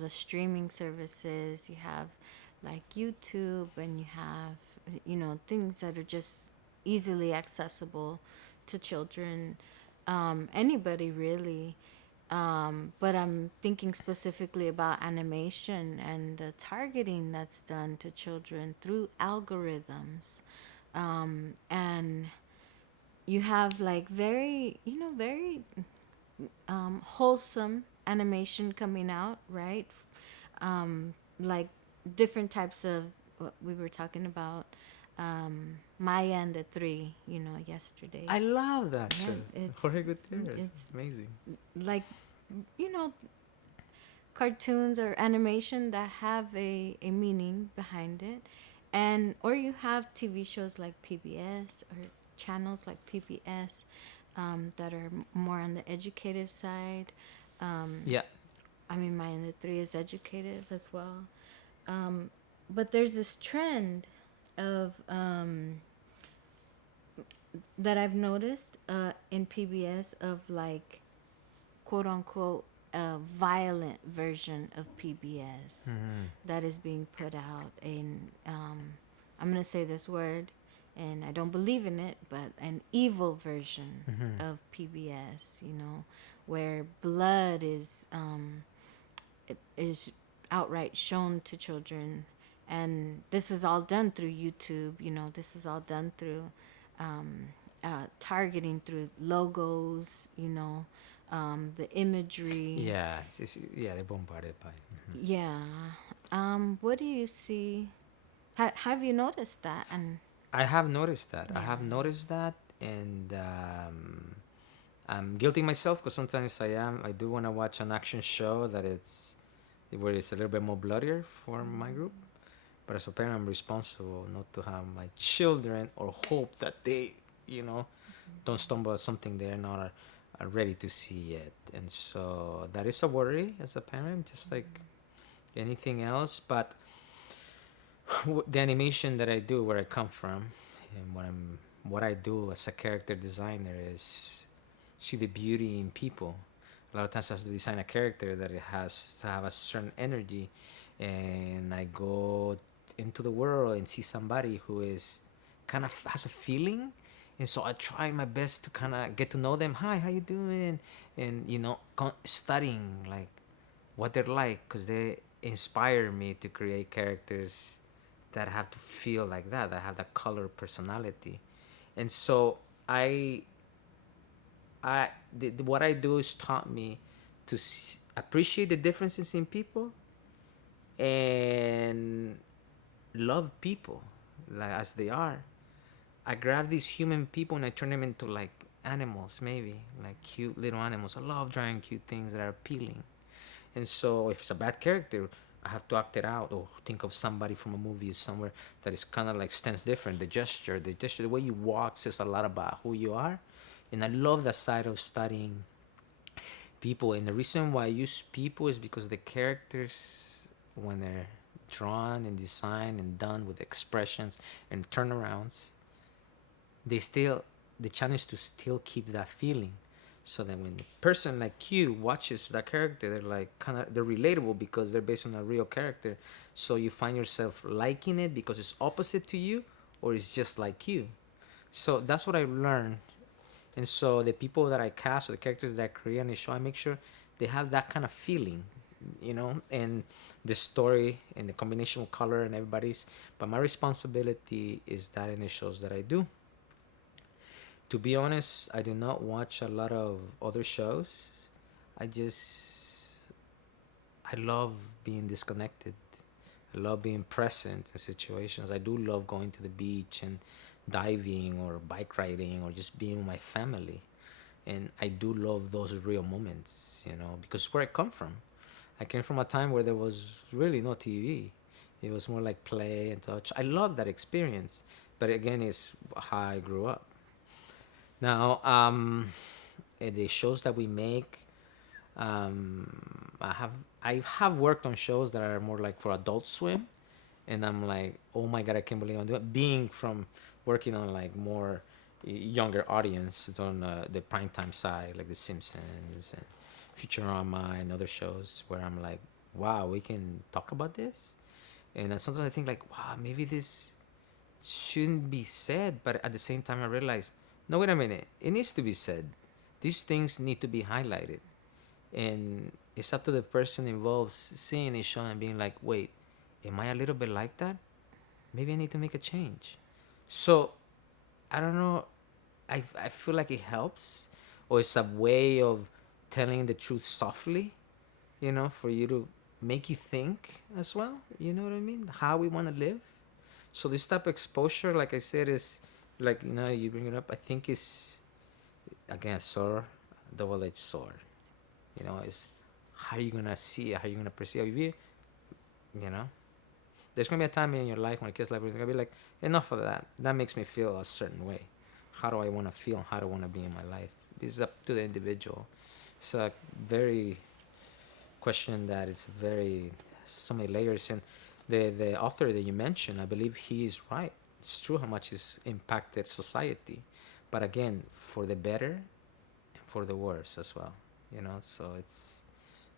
the streaming services, you have like YouTube, and you have, things that are just easily accessible to children, anybody really. But I'm thinking specifically about animation and the targeting that's done to children through algorithms. And you have like very wholesome animation coming out, right? Like different types of what we were talking about, Maya and the Three, yesterday. I love that Yeah, show. Jorge Gutierrez. it's It's amazing. like, you know, cartoons or animation that have a meaning behind it. And or you have TV shows like PBS, or channels like PBS, that are more on the educative side. Yeah. I mean, Maya and the Three is educative as well. But there's this trend of that I've noticed in PBS of like, quote unquote, a violent version of PBS that is being put out in, I'm going to say this word, and I don't believe in it, but an evil version of PBS, where blood is outright shown to children. And this is all done through YouTube, this is all done through targeting through logos, the imagery. Yeah. They're bombarded by. Yeah. What do you see? Have you noticed that? And I have noticed that. I Yeah. have noticed that, and I'm guilty myself because sometimes I do want to watch an action show that where it's a little bit more bloodier for my group. But as a parent, I'm responsible not to have my children or hope that they, don't stumble at something they're not are ready to see yet. And so that is a worry as a parent, just like anything else. But the animation that I do, where I come from, and what I do as a character designer is see the beauty in people. A lot of times I have to design a character that it has to have a certain energy, and I go into the world and see somebody who is kind of has a feeling, and so I try my best to kind of get to know them. Hi, how you doing? And studying like what they're like, because they inspire me to create characters that have to feel like that have that color personality. And so what I do is taught me to appreciate the differences in people and love people like as they are. I grab these human people and I turn them into like animals, maybe like cute little animals. I love drawing cute things that are appealing. And so if it's a bad character, I have to act it out or think of somebody from a movie somewhere that is kind of like stands different. The way you walk says a lot about who you are. And I love that side of studying people. And the reason why I use people is because the characters, when they're drawn and designed and done with expressions and turnarounds, they still, the challenge to still keep that feeling, so that when a person like you watches that character, they're like they're relatable because they're based on a real character. So you find yourself liking it because it's opposite to you, or it's just like you. So that's what I learned. And so the people that I cast or the characters that I create on the show, I make sure they have that kind of feeling, and the story and the combination of color and everybody's. But my responsibility is that in the shows that I do. To be honest, I do not watch a lot of other shows. I just, I love being disconnected. I love being present in situations. I do love going to the beach and diving or bike riding or just being with my family. And I do love those real moments, because where I come from. I came from a time where there was really no TV. It was more like play and touch. I love that experience. But again, it's how I grew up. Now, the shows that we make, um, I have worked on shows that are more like for Adult Swim, and I'm like, oh my god, I can't believe I'm doing it. Being from working on like more younger audience, it's on the primetime side, like The Simpsons and Futurama and other shows, where I'm like, wow, we can talk about this. And sometimes I think like, wow, maybe this shouldn't be said, but at the same time I realize, no, wait a minute, it needs to be said. These things need to be highlighted, and it's up to the person involved seeing the show and being like, wait, am I a little bit like that? Maybe I need to make a change. So I don't know. I feel like it helps, or it's a way of telling the truth softly, for you to make you think as well. You know what I mean? How we want to live. So this type of exposure, like I said, is like, you bring it up. I think is, again, sword, double-edged sword. It's how you gonna see it, how you gonna perceive it. You know, there's gonna be a time in your life when a kid's life is gonna be like, enough of that. That makes me feel a certain way. How do I want to feel? How do I want to be in my life? It's up to the individual. It's a very question that is very so many layers, and the author that you mentioned, I believe he is right. It's true how much it's impacted society, but again, for the better and for the worse as well. So it's,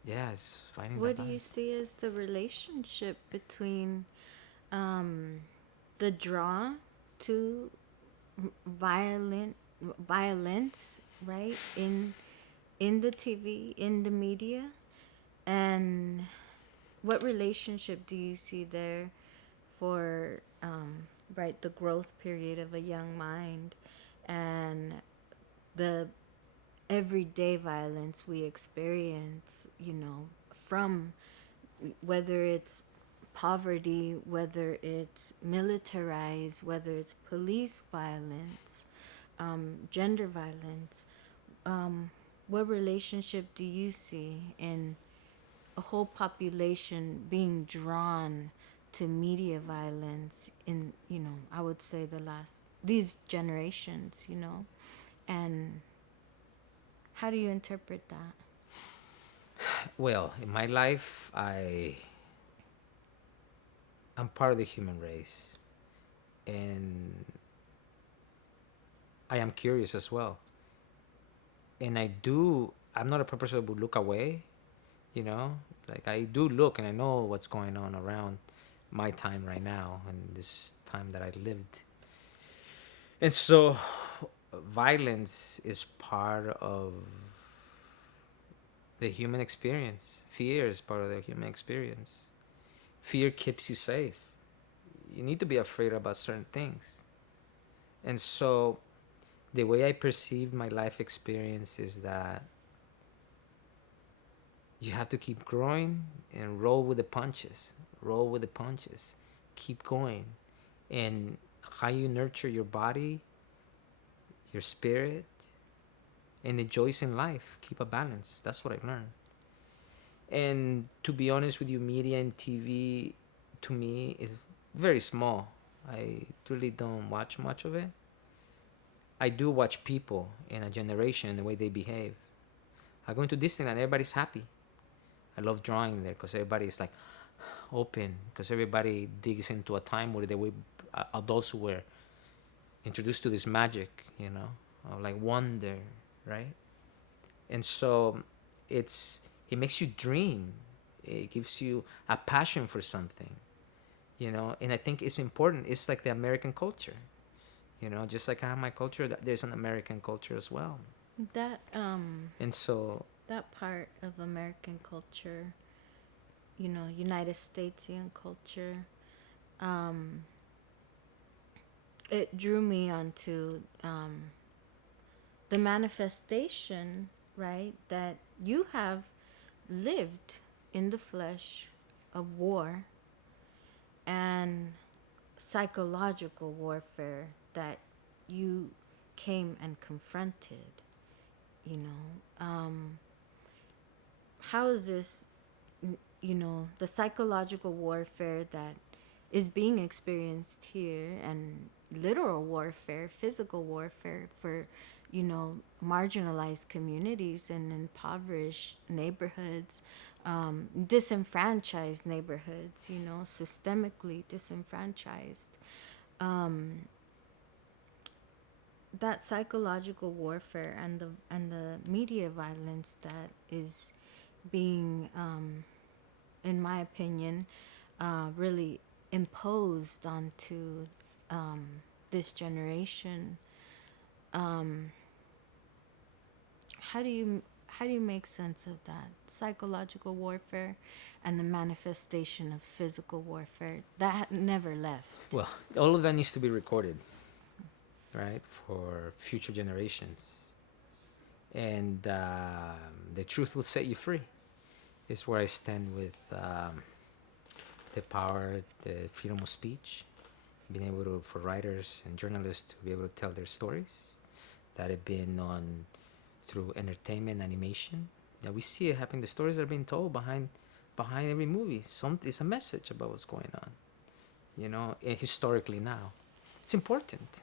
yeah, it's finding What the do you balance. see as the relationship between um, the draw to violent violence, right, in the TV, in the media, and what relationship do you see there for right, the growth period of a young mind and the everyday violence we experience, from whether it's poverty, whether it's militarized, whether it's police violence, gender violence. What relationship do you see in a whole population being drawn to media violence in, I would say these generations, and how do you interpret that? Well, in my life, I'm part of the human race, and I am curious as well. And I do I'm not a person who would look away, you know. Like I do look and I know what's going on around my time right now and this time that I lived. And so violence is part of the human experience. Fear is part of the human experience. Fear keeps you safe. You need to be afraid about certain things. And so the way I perceive my life experience is that you have to keep growing and roll with the punches. Roll with the punches. Keep going. And how you nurture your body, your spirit, and the joys in life. Keep a balance. That's what I've learned. And to be honest with you, media and TV to me is very small. I really don't watch much of it. I do watch people in a generation and the way they behave. I go into Disneyland, everybody's happy. I love drawing there because everybody's like open, because everybody digs into a time where they were adults who were introduced to this magic, you know, of like wonder, right? And so it makes you dream. It gives you a passion for something, you know. And I think it's important. It's like the American culture, you know, just like I have my culture. There's an American culture as well. That And so that part of American culture, you know, United Statesian culture, it drew me onto the manifestation, right? That you have lived in the flesh of war and psychological warfare that you came and confronted, you know. How is this, you know, the psychological warfare that is being experienced here, and literal warfare, physical warfare for, you know, marginalized communities and impoverished neighborhoods, disenfranchised neighborhoods, you know, systemically disenfranchised. That psychological warfare and the media violence that is being, in my opinion, really imposed onto this generation. How do you make sense of that psychological warfare and the manifestation of physical warfare that never left? well, all of that needs to be recorded, right, for future generations. And the truth will set you free. Is where I stand with the power, the freedom of speech, being able to, for writers and journalists to be able to tell their stories that have been on through entertainment, animation. Yeah, we see it happening. The stories that are being told behind every movie. It's a message about what's going on, you know, historically now. It's important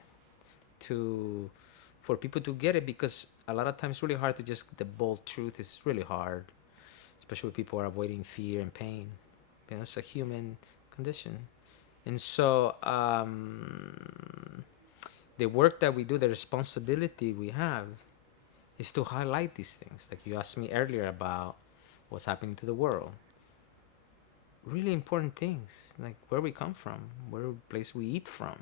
for people to get it, because a lot of times it's really hard to just, the bold truth is really hard, especially when people are avoiding fear and pain. You know, it's a human condition. And so the work that we do, the responsibility we have, is to highlight these things. Like you asked me earlier about what's happening to the world. Really important things, like where we come from, where place we eat from,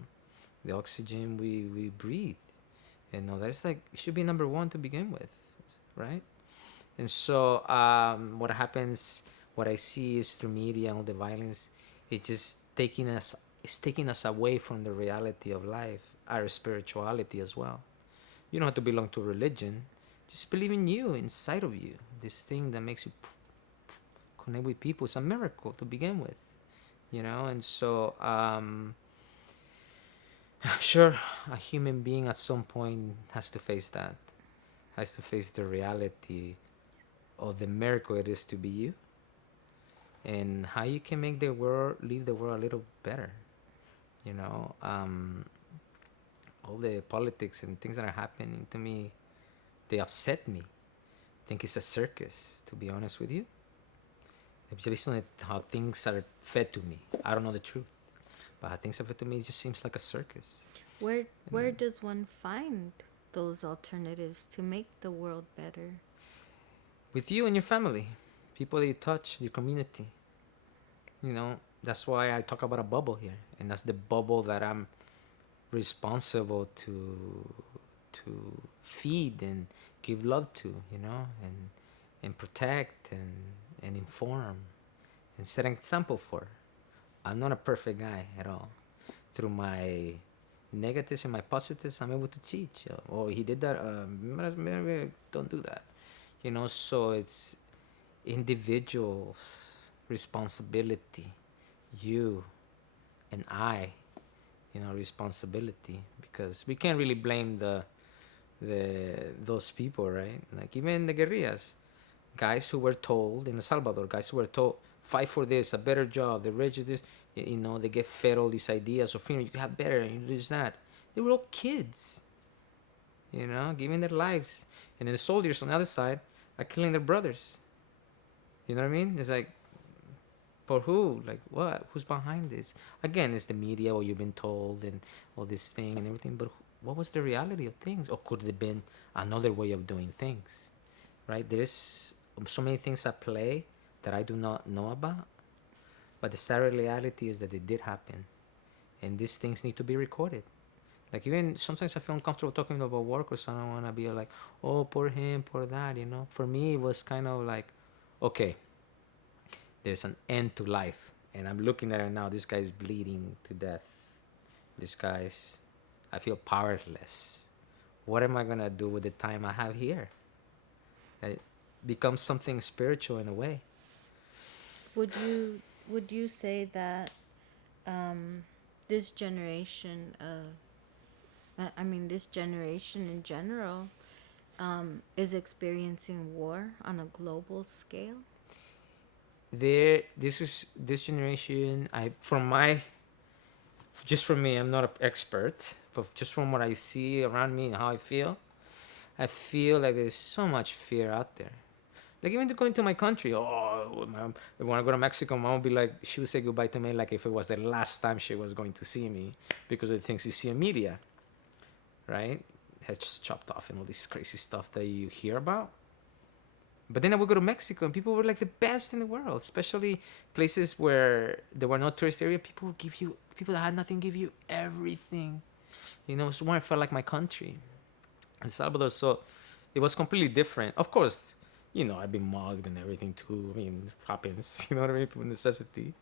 the oxygen we breathe. You know, that's like, it should be number one to begin with, right? And so what happens, what I see is through media and all the violence, it's just taking us away from the reality of life, our spirituality as well. You don't have to belong to religion. Just believe in you, inside of you. This thing that makes you connect with people. It's a miracle to begin with, you know. And so I'm sure a human being at some point has to face that, has to face the reality of the miracle it is to be you, and how you can make leave the world a little better, you know. All the politics and things that are happening to me, they upset me. I think it's a circus, to be honest with you. It's based on how things are fed to me. I don't know the truth, but how things are fed to me, it just seems like a circus. Where does one find those alternatives to make the world better? with you and your family, people that you touch, your community. You know, that's why I talk about a bubble here, and that's the bubble that I'm responsible to feed and give love to, you know, and protect and inform and set an example for. I'm not a perfect guy at all. Through my negatives and my positives, I'm able to teach. Oh, he did that. Maybe don't do that. You know, so it's individuals' responsibility. You and I, you know, responsibility, because we can't really blame the those people, right? Like even the guerrillas, guys who were told in El Salvador, guys who were told fight for this, a better job, the rich this, you know, they get fed all these ideas of freedom. You can have better, you do this that. They were all kids, you know, giving their lives, and then the soldiers on the other side are killing their brothers. You know what I mean? It's like, for who? Like what? Who's behind this? Again, it's the media, or you've been told, and all this thing and everything. But what was the reality of things? Or could it have been another way of doing things? Right? There's so many things at play that I do not know about. But the sad reality is that it did happen, and these things need to be recorded. Like even sometimes I feel uncomfortable talking about workers. I don't want to be like, oh, poor him, poor that. You know. For me, it was kind of like, okay, there's an end to life, and I'm looking at it now. This guy is bleeding to death. This guy's, I feel powerless. What am I gonna do with the time I have here? It becomes something spiritual in a way. Would you say that this generation of this generation in general is experiencing war on a global scale? This generation. I from my just from me. I'm not an expert, but just from what I see around me and how I feel like there's so much fear out there. Like even to go into my country, when I go to Mexico, mom would be like, she would say goodbye to me like if it was the last time she was going to see me, because of the things you see in media, right? Heads chopped off and all this crazy stuff that you hear about. But then I would go to Mexico and people were like the best in the world, especially places where there were no tourist area. People that had nothing give you everything. You know, it's more I felt like my country, El Salvador. So it was completely different. Of course, you know, I've been mugged and everything too. I mean, it happens, you know what I mean? People necessity.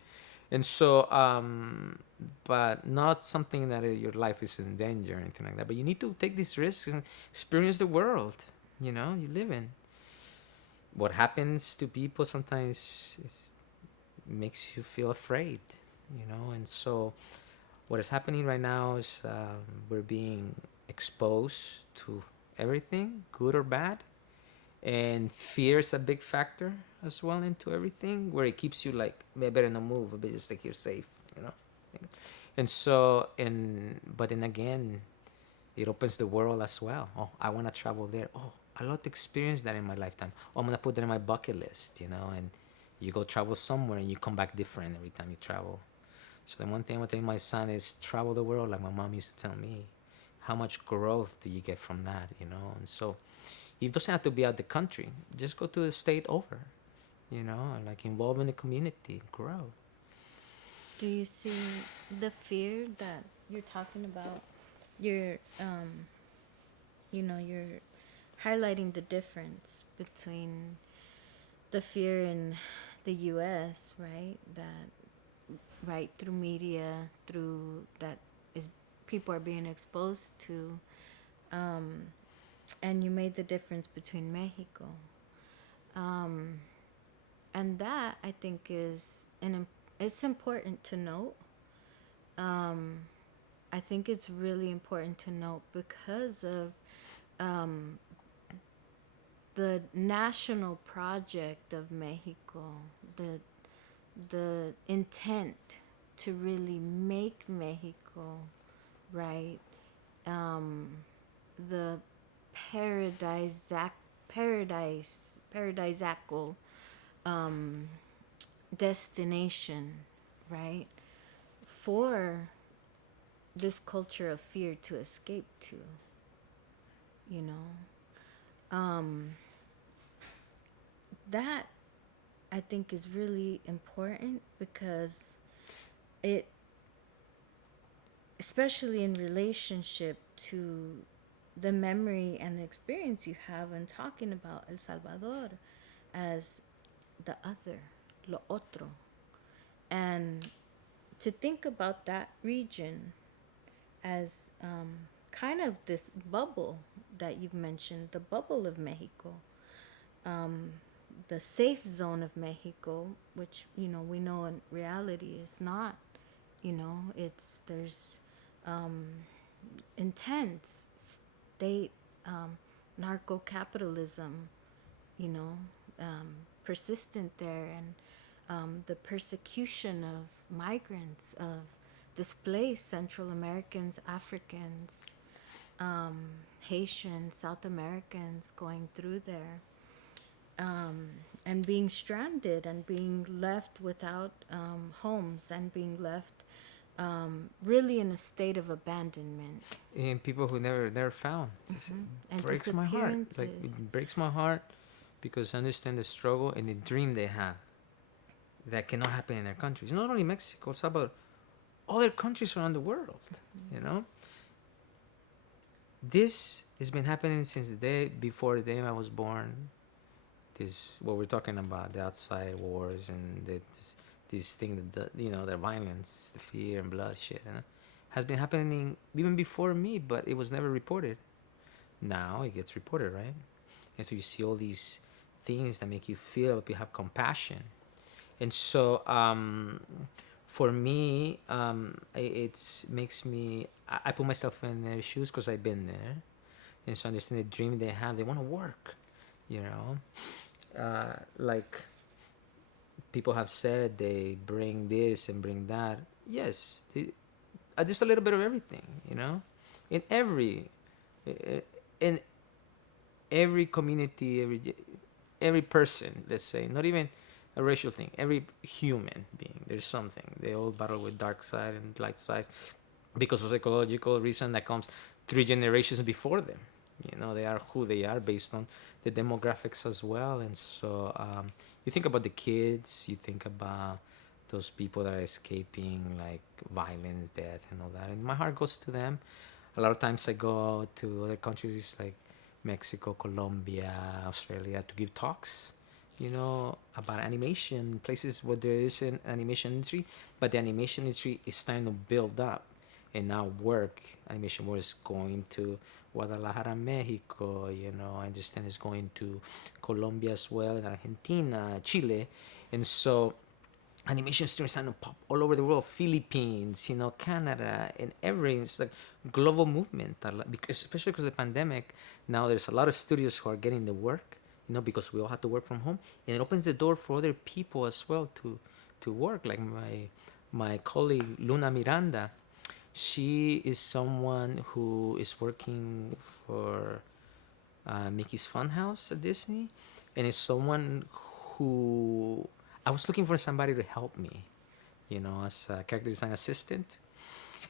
And so, but not something that your life is in danger or anything like that. But you need to take these risks and experience the world, you know, you live in. What happens to people sometimes makes you feel afraid, you know. And so what is happening right now is we're being exposed to everything, good or bad, and fear is a big factor as well into everything, where it keeps you like, I better not move, I better just stay here safe, you know. And so, but then again, it opens the world as well. Oh, I want to travel there. Oh, I love to experience that in my lifetime. Oh, I'm gonna put that in my bucket list, you know. And you go travel somewhere and you come back different every time you travel. So the one thing I'm telling my son is travel the world, like my mom used to tell me. How much growth do you get from that, you know? And so it doesn't have to be out the country. Just go to the state over, you know, and like involve in the community, grow. Do you see the fear that you're talking about? You're you're highlighting the difference between the fear in the US, right? That right through media, through that is people are being exposed to, and you made the difference between Mexico, and that I think is it's important to note. I think it's really important to note because of the national project of Mexico, the intent to really make Mexico right, the paradisiacal destination, right, for this culture of fear to escape to, you know. that I think is really important because it, especially in relationship to the memory and the experience you have when talking about El Salvador as the other, lo otro, and to think about that region as kind of this bubble that you've mentioned, the bubble of Mexico, um, the safe zone of Mexico, which we know in reality is not. It's there's um, intense state narco capitalism, you know, persistent there, and the persecution of migrants, of displaced Central Americans, Africans, um, Haitians, South Americans going through there, and being stranded and being left without homes and being left really in a state of abandonment. And people who never found. And Breaks my heart. Like, disappearances. it breaks my heart because I understand the struggle and the dream they have that cannot happen in their countries. Not only Mexico, it's about other countries around the world. You know, this has been happening since the day before the day I was born. This what we're talking about, the outside wars and this thing that the violence, the fear and bloodshed, has been happening even before me, but it was never reported. Now it gets reported, right? And so you see all these things that make you feel, you have compassion. And so for me, it makes me, I put myself in their shoes because I've been there. And so I understand the dream they have. They want to work, you know. Like people have said, they bring this and bring that. Yes, just a little bit of everything, you know. In in every community, every person, let's say, not even a racial thing, every human being, there's something. They all battle with dark side and light side because of psychological reason that comes 3 generations before them. They are who they are based on the demographics as well. And so you think about the kids, you think about those people that are escaping like violence, death, and all that. And my heart goes to them. A lot of times I go to other countries like Mexico, Colombia, Australia to give talks, about animation, places where there is an animation industry, but the animation industry is starting to build up. And now animation work is going to Guadalajara, Mexico, I understand it's going to Colombia as well, and Argentina, Chile. And so animation students starting to pop all over the world, Philippines, Canada, and everything. It's like global movement, especially because of the pandemic. Now there's a lot of studios who are getting the work, because we all have to work from home, and it opens the door for other people as well to work. Like my colleague Luna Miranda, she is someone who is working for Mickey's Funhouse at Disney, and is someone who I was looking for somebody to help me, as a character design assistant.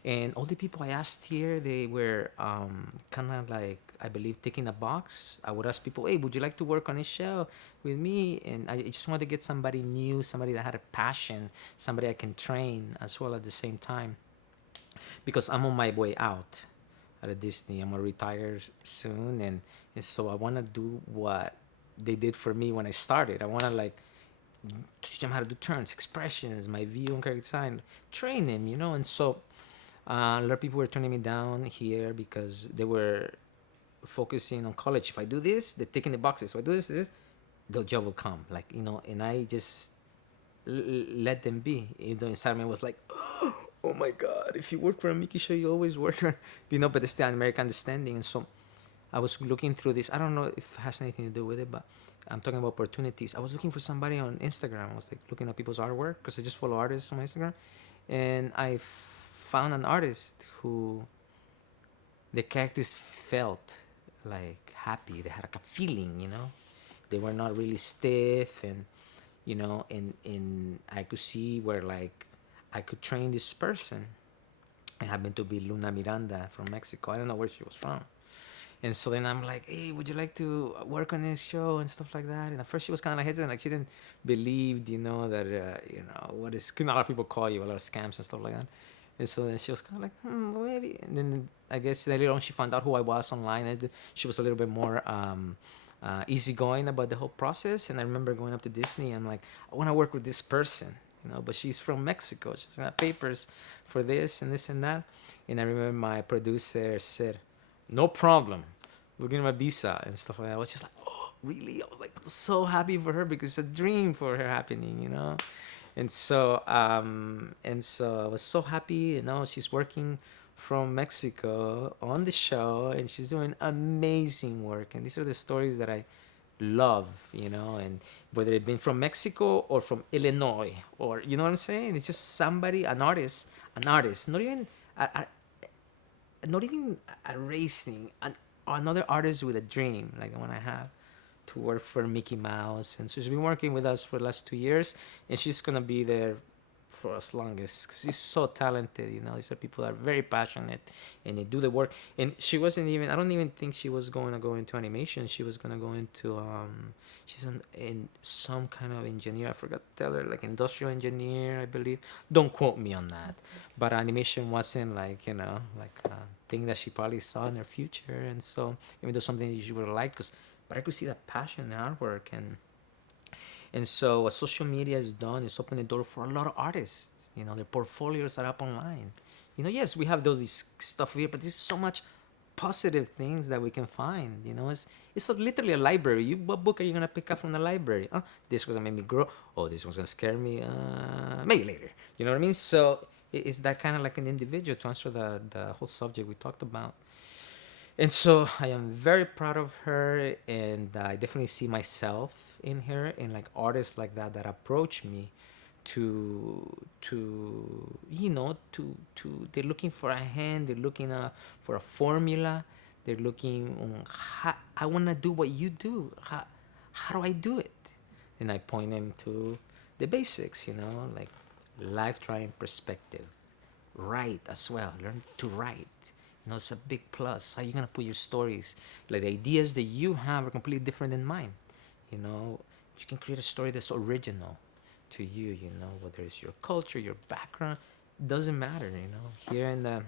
And all the people I asked here, they were kind of like, I believe, ticking a box. I would ask people, hey, would you like to work on a show with me? And I just wanted to get somebody new, somebody that had a passion, somebody I can train as well at the same time. Because I'm on my way out at Disney. I'm going to retire soon. And so I want to do what they did for me when I started. I want to teach them how to do turns, expressions, my view and character design, train them, And so a lot of people were turning me down here because they were focusing on college. If I do this, they're ticking the boxes. If I do this, the job will come. And I just let them be. Inside me was like, oh my God, if you work for a Mickey show, you always work, but it's the American understanding. And so I was looking through this. I don't know if it has anything to do with it, but I'm talking about opportunities. I was looking for somebody on Instagram. I was looking at people's artwork because I just follow artists on my Instagram. And I found an artist who the characters felt happy. They had a feeling, They were not really stiff, and and I could see where I could train this person. It happened to be Luna Miranda from Mexico. I don't know where she was from. And so then I'm like, hey, would you like to work on this show and stuff like that? And at first she was kind of hesitant, like she didn't believe, that what is. 'Cause a lot of people call you, a lot of scams and stuff like that. And so then she was kind of like, well, maybe. And then I guess later on she found out who I was online, and she was a little bit more easygoing about the whole process. And I remember going up to Disney. I'm like, I want to work with this person, but she's from Mexico. She's got papers for this and this and that. And I remember my producer said, no problem. We're getting my visa and stuff like that. I was just like, oh, really? I was like so happy for her because it's a dream for her happening. And so I was so happy. She's working from Mexico on the show, and she's doing amazing work. And these are the stories that I love, and whether it been from Mexico or from Illinois, or you know what I'm saying? It's just somebody, an artist, not even a racing, another artist with a dream like the one I have, to work for Mickey Mouse. And so she's been working with us for the last 2 years, and she's gonna be there for as long as, cause she's so talented. These are people that are very passionate and they do the work. And she wasn't even. I don't even think she was going to go into animation. She was gonna go into she's in some kind of engineer. I forgot to tell her, like industrial engineer, I believe. Don't quote me on that. But animation wasn't like like a thing that she probably saw in her future. And so even though something that she would have liked, but I could see that passion in artwork. And so what social media has done is open the door for a lot of artists. Their portfolios are up online. Yes, we have this stuff here, but there's so much positive things that we can find. It's literally a library. What book are you gonna pick up from the library? This one's gonna make me grow. Oh, this one's gonna scare me. Maybe later. You know what I mean? So it's that kind of like an individual, to answer the whole subject we talked about. And so I am very proud of her, and I definitely see myself in her, and like artists like that approach me to they're looking for a hand, they're looking for a formula, they're looking I want to do what you do. How do I do it? And I point them to the basics, like life trying perspective, write as well, learn to write. It's a big plus. How are you gonna put your stories? Like the ideas that you have are completely different than mine. You can create a story that's original to you. Whether it's your culture, your background, doesn't matter. Here in the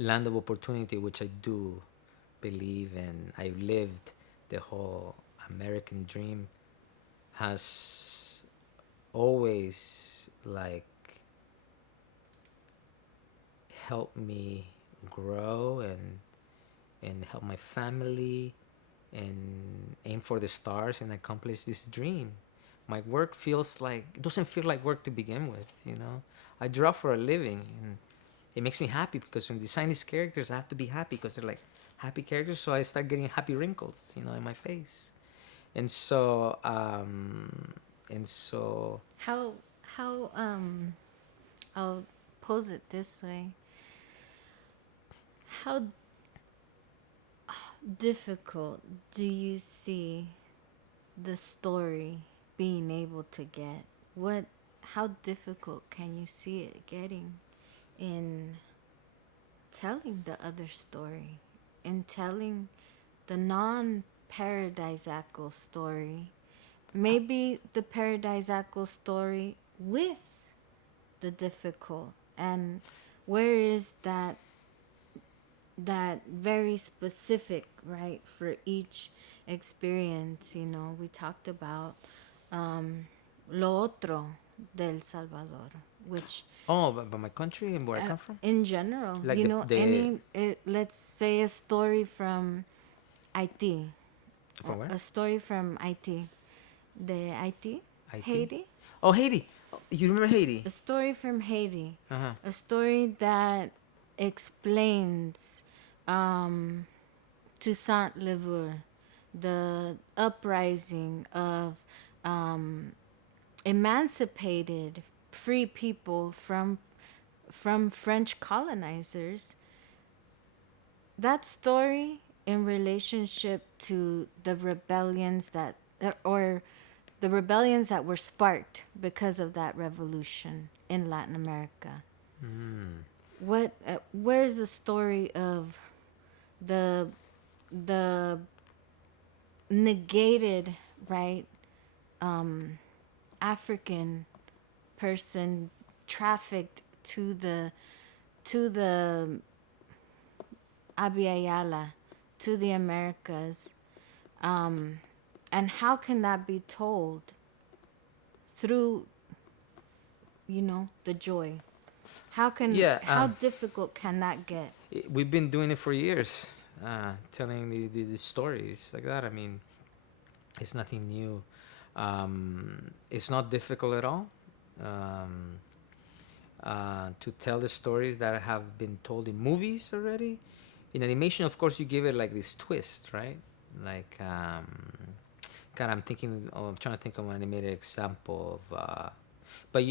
land of opportunity, which I do believe in, I lived the whole American dream. Has always like helped me grow and help my family and aim for the stars and accomplish this dream. My work doesn't feel like work to begin with. I draw for a living, and it makes me happy because when I design these characters, I have to be happy because they're like happy characters. So I start getting happy wrinkles, in my face. And so How I'll pose it this way. How difficult do you see the story being able to get? How difficult can you see it getting in telling the other story, in telling the non-paradisiacal story, maybe the paradisiacal story with the difficult? And where is that very specific, right, for each experience? We talked about lo otro del Salvador, which but my country and where I come from, in general, like let's say a story from Haiti, from where? a story from Haiti, Haiti, Haiti? Haiti. Oh, Haiti. You remember Haiti? A story from Haiti. Uh-huh. A story that explains Toussaint Louverture, the uprising of emancipated free people from French colonizers. That story in relationship to the rebellions or the rebellions that were sparked because of that revolution in Latin America. Where's the story of the the negated, right, African person trafficked to the Abiyala, to the Americas, um, and how can that be told through, the joy? Yeah, How difficult can that get? we've been doing it for years, telling the stories like that. I mean, it's nothing new. It's not difficult at all. Um, to tell the stories that have been told in movies already. In animation, of course, you give it like this twist, right? Like, God, I'm trying to think of an animated example of, but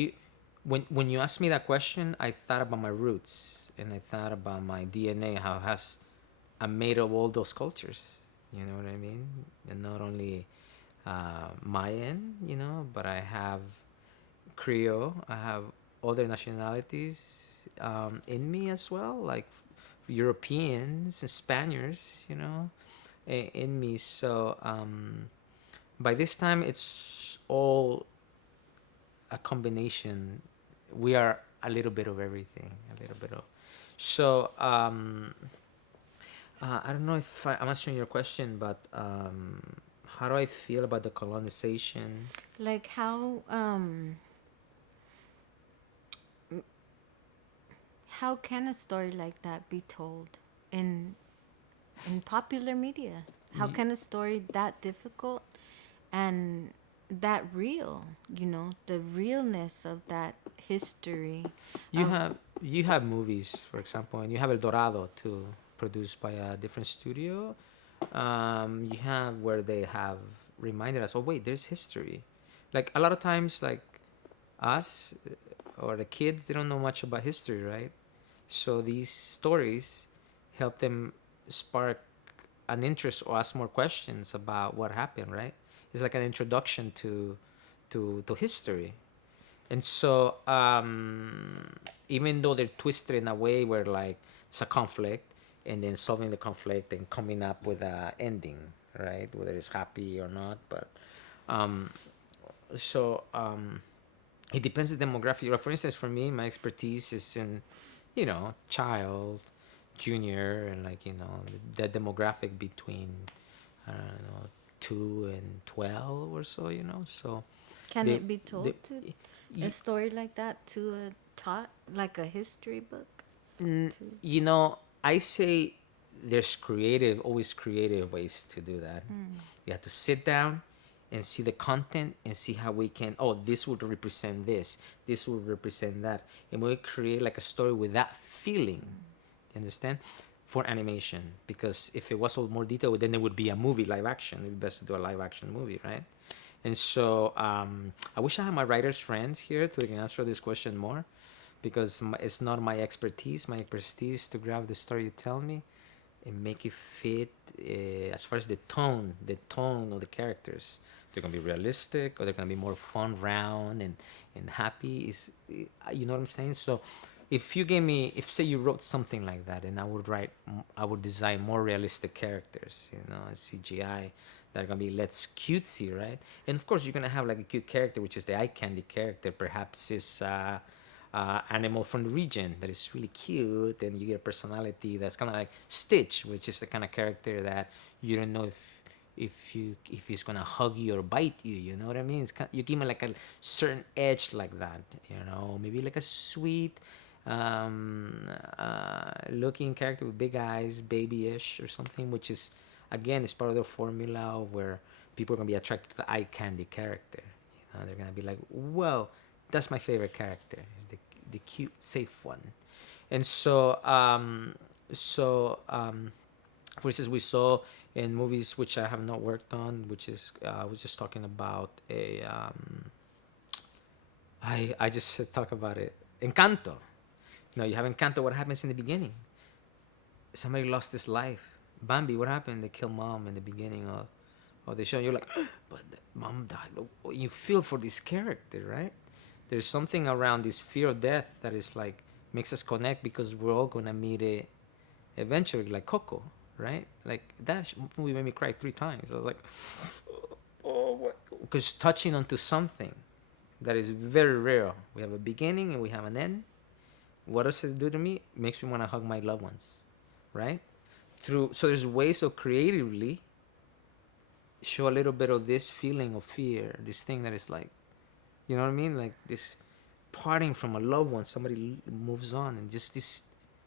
when you asked me that question, I thought about my roots and I thought about my DNA, how it has, I'm made of all those cultures. You know what I mean? And not only Mayan, but I have Creole. I have other nationalities in me as well, like Europeans and Spaniards, in me. So by this time, it's all a combination. We are a little bit of everything, a little bit of. So I don't know if I'm answering your question, but how do I feel about the colonization? Like how can a story like that be told in popular media? How can a story that difficult and that real, the realness of that history? You have you have movies, for example, and you have El Dorado too, produced by a different studio. You have where they have reminded us, oh wait, there's history. Like a lot of times, like us or the kids, they don't know much about history, right? So these stories help them spark an interest or ask more questions about what happened, right? It's like an introduction to history. And so, even though they're twisted in a way where like it's a conflict, and then solving the conflict and coming up with a ending, right? Whether it's happy or not, but um, so it depends on the demographic. Like, for instance, for me, my expertise is in, child, junior, and like the demographic between I don't know 2 and 12 or so. So Can they it be they told to a story like that to a taught like a history book? To, I say there's always creative ways to do that. You have to sit down and see the content and see how we can, oh, this would represent this would represent that. And we create like a story with that feeling. You understand? For animation. Because if it was all more detailed, then it would be a movie, live action. It would be best to do a live action movie, right? And so I wish I had my writers' friends here to answer this question more, because it's not my expertise. My expertise is to grab the story you tell me and make it fit as far as the tone of the characters. They're gonna be realistic, or they're gonna be more fun, round, and happy. You know what I'm saying? So, if say you wrote something like that, and I would design more realistic characters, CGI that are gonna be less cutesy, right? And of course, you're gonna have like a cute character, which is the eye candy character. Perhaps is animal from the region that is really cute, and you get a personality that's kind of like Stitch, which is the kind of character that you don't know if he's gonna hug you or bite you. You know what I mean? You give him like a certain edge like that. Maybe like a sweet looking character with big eyes, babyish or something, which is again is part of the formula where people are gonna be attracted to the eye candy character. They're gonna be like, whoa, that's my favorite character, the cute, safe one. And so, for instance, we saw in movies which I have not worked on, which is I was just talking about I just talk about it. Encanto. You have Encanto. What happens in the beginning? Somebody lost his life. Bambi. What happened? They kill mom in the beginning of the show. You're like, but mom died. You feel for this character, right? There's something around this fear of death that is like makes us connect, because we're all gonna meet it eventually, like Coco, right? Like that movie made me cry 3 times. I was like, oh, what? Because touching onto something that is very real. We have a beginning and we have an end. What does it do to me? It makes me want to hug my loved ones, right? So there's ways of creatively show a little bit of this feeling of fear, this thing that is like, you know what I mean? Like this parting from a loved one, somebody moves on, and just this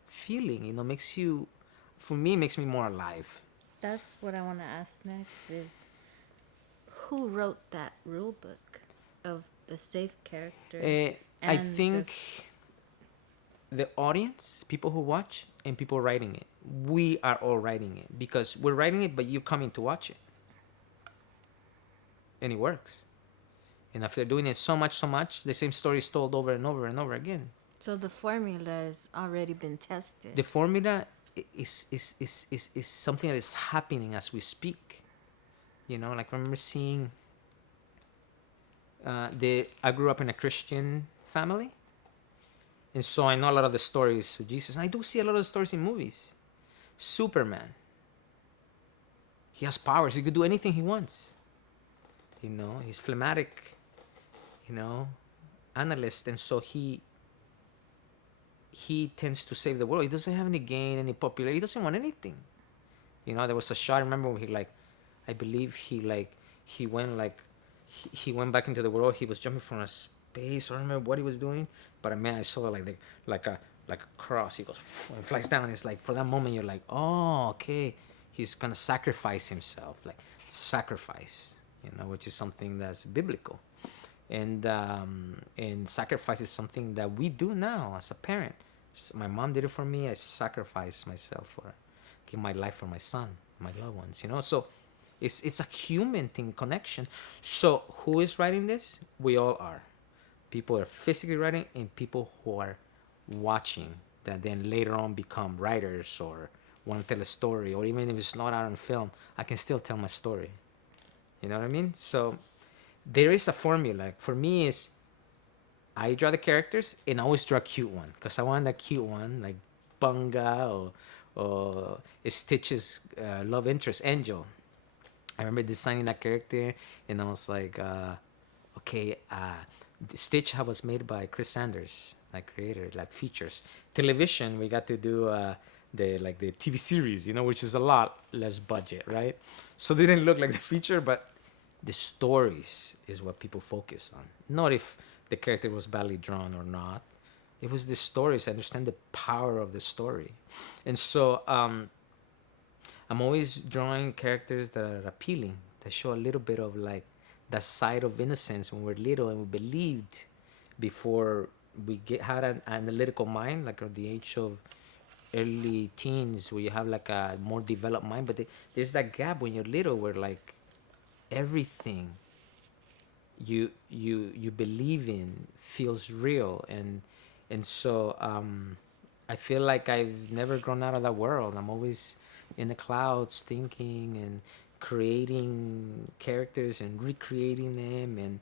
feeling, makes you, for me, makes me more alive. That's what I want to ask next is who wrote that rule book of the safe character? I think the audience, people who watch, and people writing it, we are all writing it because we're writing it, but you coming to watch it, and it works. And after doing it so much, the same story is told over and over and over again. So the formula has already been tested. The formula is something that is happening as we speak. Like I remember seeing I grew up in a Christian family, and so I know a lot of the stories of Jesus. And I do see a lot of the stories in movies. Superman. He has powers. He could do anything he wants. He's phlegmatic, analyst, and so he tends to save the world. He doesn't have any gain, any popularity. He doesn't want anything. There was a shot. I remember when I believe he went back into the world. He was jumping from a space. I don't remember what he was doing, but I saw like a cross. He goes and flies down. It's like for that moment you're like, oh, okay, he's gonna sacrifice himself, like sacrifice, which is something that's biblical, and sacrifice is something that we do now as a parent. My mom did it for me. I sacrificed myself for, give my life for my son, my loved ones. So it's a human thing, connection. So who is writing this? We all are. People are physically writing, and people who are watching that then later on become writers or want to tell a story, or even if it's not out on film, I can still tell my story. You know what I mean? So there is a formula. For me, is I draw the characters, and I always draw a cute one because I want that cute one, like Bunga or Stitch's love interest, Angel. I remember designing that character, and I was like, okay, Stitch was made by Chris Sanders, like creator, like features. Television, we got to do the TV series, which is a lot less budget, right? So they didn't look like the feature, but the stories is what people focus on. Not if the character was badly drawn or not. It was the stories. I understand the power of the story. And so I'm always drawing characters that are appealing, that show a little bit of like that side of innocence when we're little and we believed before we had an analytical mind, like at the age of early teens where you have like a more developed mind. But there's that gap when you're little where like everything you believe in feels real, and so I feel like I've never grown out of that world. I'm always in the clouds thinking and creating characters and recreating them,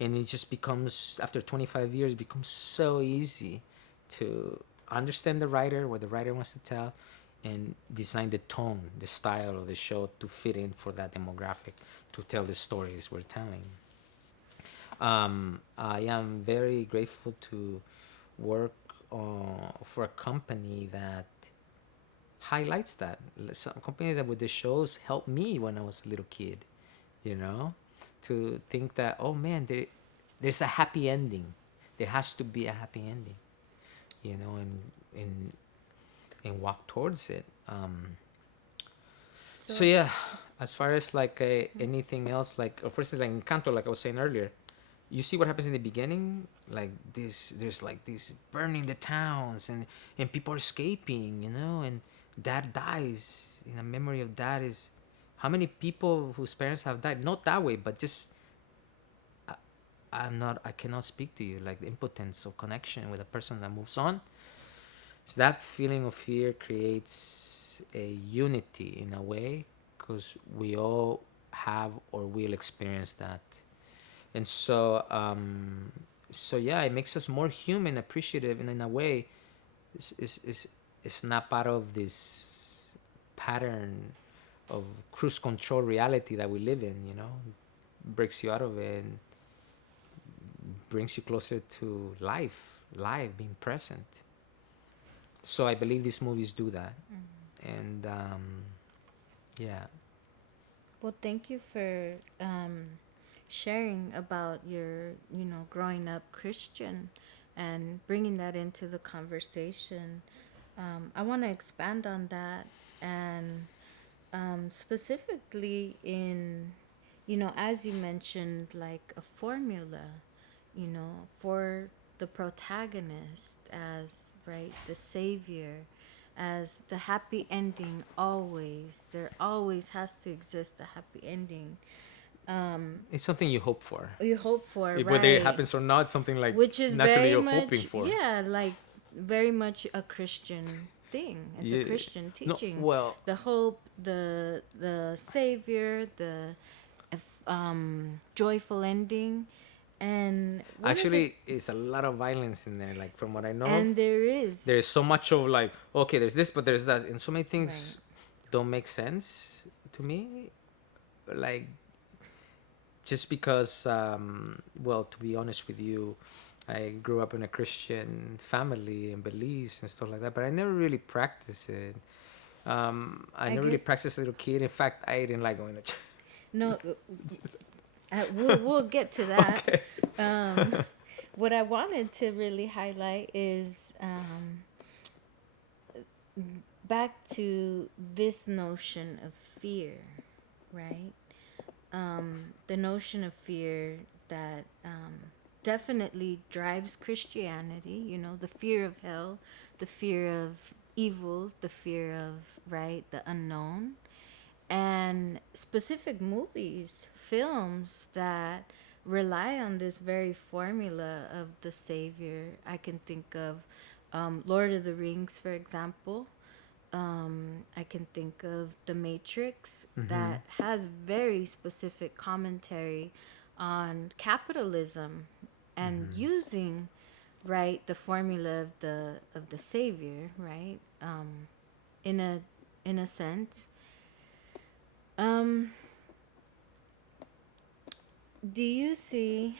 and it just becomes, after 25 years, becomes so easy to understand the writer, what the writer wants to tell, and design the tone, the style of the show to fit in for that demographic, to tell the stories we're telling. I am very grateful to work for a company that highlights that. Some company that with the shows helped me when I was a little kid, to think that, oh man, there's a happy ending. There has to be a happy ending, and walk towards it. So yeah, as far as like anything else, like first like Encanto, like I was saying earlier, you see what happens in the beginning, like there's like this burning the towns, and people are escaping, and dad dies. In a memory of dad is how many people whose parents have died, not that way, but just I cannot speak to you, like the impotence of connection with a person that moves on. So that feeling of fear creates a unity in a way, because we all have or will experience that. And so yeah, it makes us more human, appreciative, and in a way it's not part of this pattern of cruise control reality that we live in, you know, breaks you out of it and brings you closer to life, being present. So I believe these movies do that. And yeah. Well, thank you for sharing about your, growing up Christian and bringing that into the conversation. I want to expand on that and specifically in, as you mentioned, like a formula, for the protagonist as, right, the savior, as the happy ending always. There always has to exist a happy ending. It's something you hope for. You hope for, Whether it right? happens or not, something like Which is naturally very you're much, hoping for. yeah, like very much a Christian thing. It's a Christian No, teaching. well, The hope, the savior, the joyful ending, and actually, it's a lot of violence in there. Like from what I know, and there is, there's so much of like, okay, there's this, but there's that, and so many things right, don't make sense to me. Like, just because, well, to be honest with you, I grew up in a Christian family and beliefs and stuff like that, but I never really practiced it. I never really guess, practiced as a little kid. In fact, I didn't like going to church. no, we'll get to that. Okay. What I wanted to really highlight is back to this notion of fear, right? The notion of fear that definitely drives Christianity, the fear of hell, the fear of evil, the fear of, right, the unknown. And specific movies, films that rely on this very formula of the savior. I can think of Lord of the Rings, for example. I can think of The Matrix, that has very specific commentary on capitalism and using, right, the formula of the savior, right, in a sense. Do you see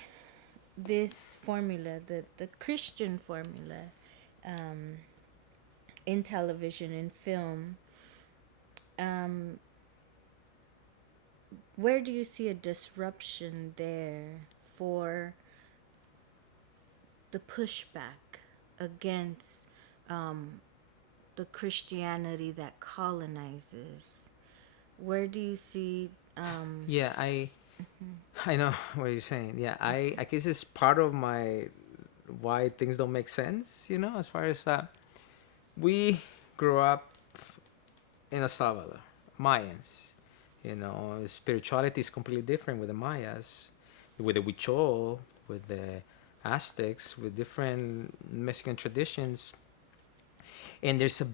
this formula, the Christian formula, in television, in film? Where do you see a disruption there for the pushback against the Christianity that colonizes? Where do you see? Yeah, I know what you're saying. Yeah, I guess it's part of my why things don't make sense. You know, as far as we grew up in El Salvador, Mayans. You know, spirituality is completely different with the Mayas, with the Huichol, with the Aztecs, with different Mexican traditions, and there's a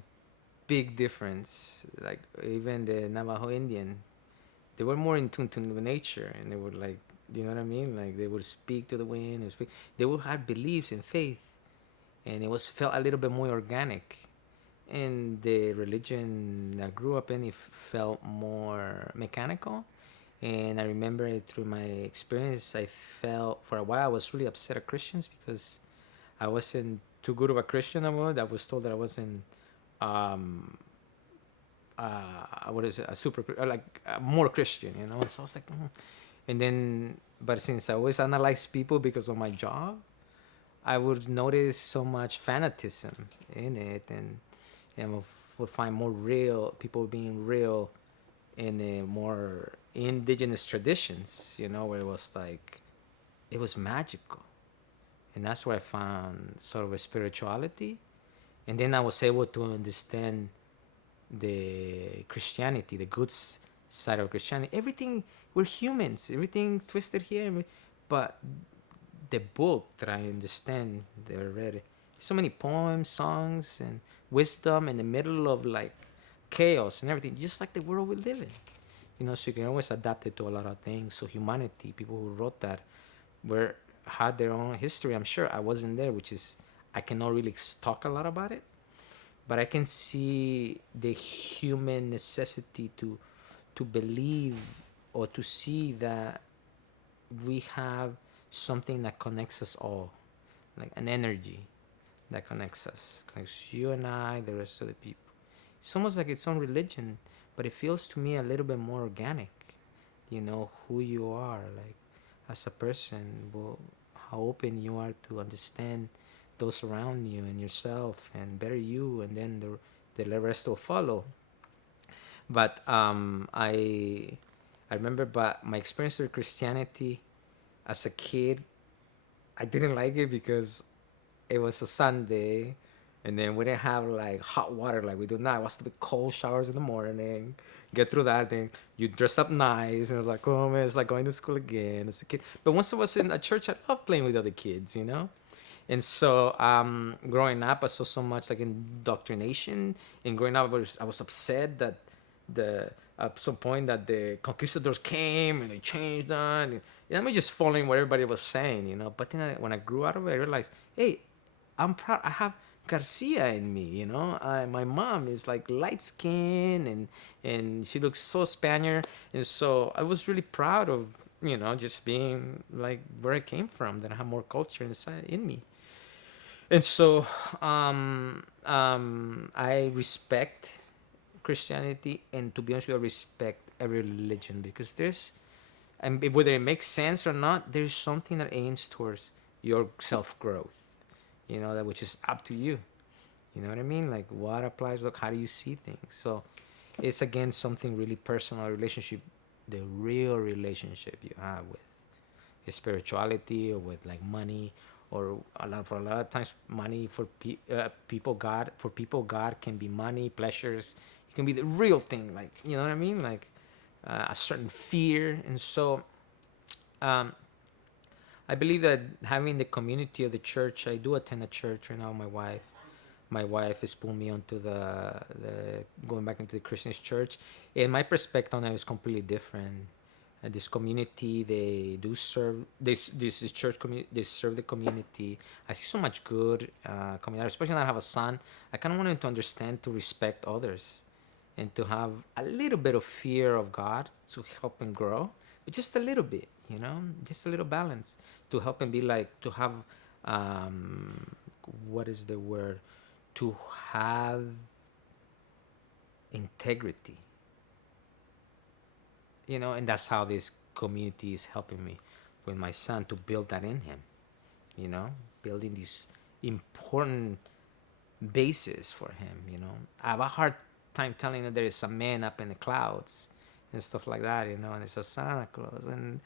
big difference. Like even the Navajo Indian, they were more in tune to nature, and they would like, you know what I mean? Like they would speak to the wind, they would have beliefs and faith, and it was felt a little bit more organic. And the religion I grew up in, it felt more mechanical. And I remember through my experience, I felt for a while I was really upset at Christians because I wasn't too good of a Christian. I was told that I wasn't what is it, a super like more Christian, you know. And so I was like, and then, but since I always analyze people because of my job, I would notice so much fanatism in it, and would find more real people being real in a more indigenous traditions, you know, where it was like it was magical, and that's where I found sort of a spirituality, and then I was able to understand the Christianity, the good side of Christianity. Everything, we're humans. Everything twisted here, but the book that I understand, that I read, so many poems, songs, and wisdom in the middle of like chaos and everything, just like the world we live in. You know, so you can always adapt it to a lot of things. So humanity, people who wrote that, had their own history. I'm sure I wasn't there, which is I cannot really talk a lot about it. but I can see the human necessity to believe or to see that we have something that connects us all, like an energy that connects you and I, the rest of the people. It's almost like its own religion, but it feels to me a little bit more organic. You know who you are, like as a person, well, how open you are to understand those around you and yourself, and better you, and then the rest will follow. But I remember, but my experience with Christianity as a kid, I didn't like it because it was a Sunday, and then we didn't have like hot water like we do now. It was to be cold showers in the morning. Get through that thing. You dress up nice, and it's like, oh man, it's like going to school again as a kid. But once I was in a church, I loved playing with other kids, you know. And so, growing up, I saw so much like indoctrination. And growing up, I was upset that the at some point that the conquistadors came and they changed that. And, I'm just following what everybody was saying, you know. But then when I grew out of it, I realized, hey, I'm proud. I have Garcia in me, you know. My mom is like light skin and she looks so Spaniard, and so I was really proud of just being like where I came from. That I have more culture inside in me, and so I respect Christianity, and to be honest with you, I respect every religion because and whether it makes sense or not, there's something that aims towards your self growth, that which is up to you. You know what I mean? Like what applies, like how do you see things? So it's again something really personal, relationship, the real relationship you have with your spirituality or with like money, or for a lot of times money for people, God can be money, pleasures. It can be the real thing, like you know what I mean, like a certain fear. And so I believe that having the community of the church, I do attend a church right now. My wife has pulled me onto the going back into the Christian church, and my perspective on it is completely different. This community, they do serve this church community. They serve the community. I see so much good coming out, especially now I have a son. I kind of want him to understand, to respect others, and to have a little bit of fear of God to help him grow, but just a little bit, just a little balance to help him be like, to have what is the word, to have integrity, and that's how this community is helping me with my son to build that in him, building this important basis for him. I have a hard time telling that there is a man up in the clouds and stuff like that, and there's a Santa Claus, and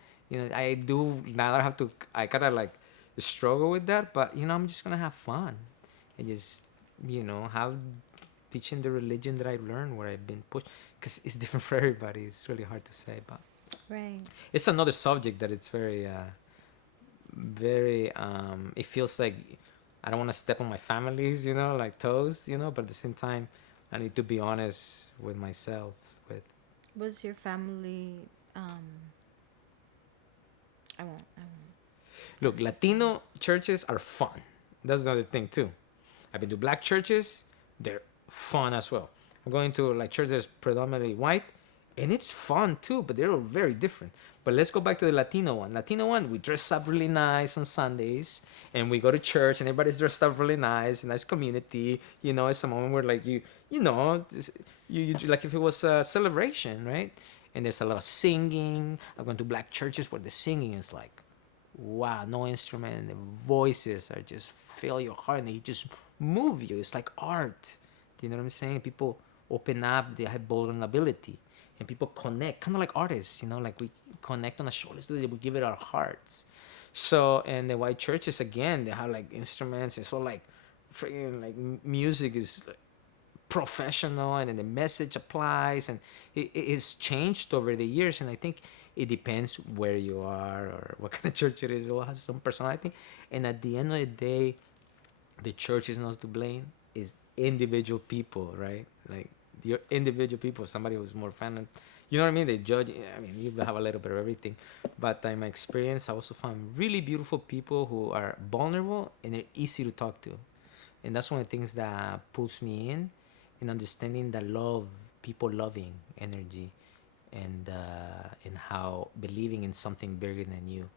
I do now. I kind of like struggle with that, but I'm just gonna have fun and just have teaching the religion that I learned, where I've been pushed, because it's different for everybody. It's really hard to say, but Right. it's another subject that it's very very it feels like I don't want to step on my family's like toes, but at the same time I need to be honest with myself. Was your family I won't Look, Latino churches are fun. That's another thing too. I've been to black churches, they're fun as well. I'm going to like churches that's predominantly white, and it's fun too, but they're all very different. But let's go back to the Latino one. Latino one, we dress up really nice on Sundays, and we go to church, and everybody's dressed up really nice, a nice community. It's a moment where like you like if it was a celebration, right? And there's a lot of singing. I've gone to black churches where the singing is like, wow, no instrument, and the voices are just fill your heart, and they just move you. It's like art. Do you know what I'm saying? People open up, they have vulnerability, and people connect, kind of like artists, like we connect on the shoulders, we give it our hearts. So, and the white churches, again, they have like instruments, and so like freaking like music is like professional, and then the message applies, and it's changed over the years. And I think it depends where you are or what kind of church it is. It all has some personality, and at the end of the day, the church is not to blame. It's individual people, right? Like your individual people. Somebody who's more fan, you know what I mean? They judge. I mean, you have a little bit of everything, but in my experience, I also found really beautiful people who are vulnerable and they're easy to talk to. And that's one of the things that pulls me in understanding the love, people loving energy, and how believing in something bigger than you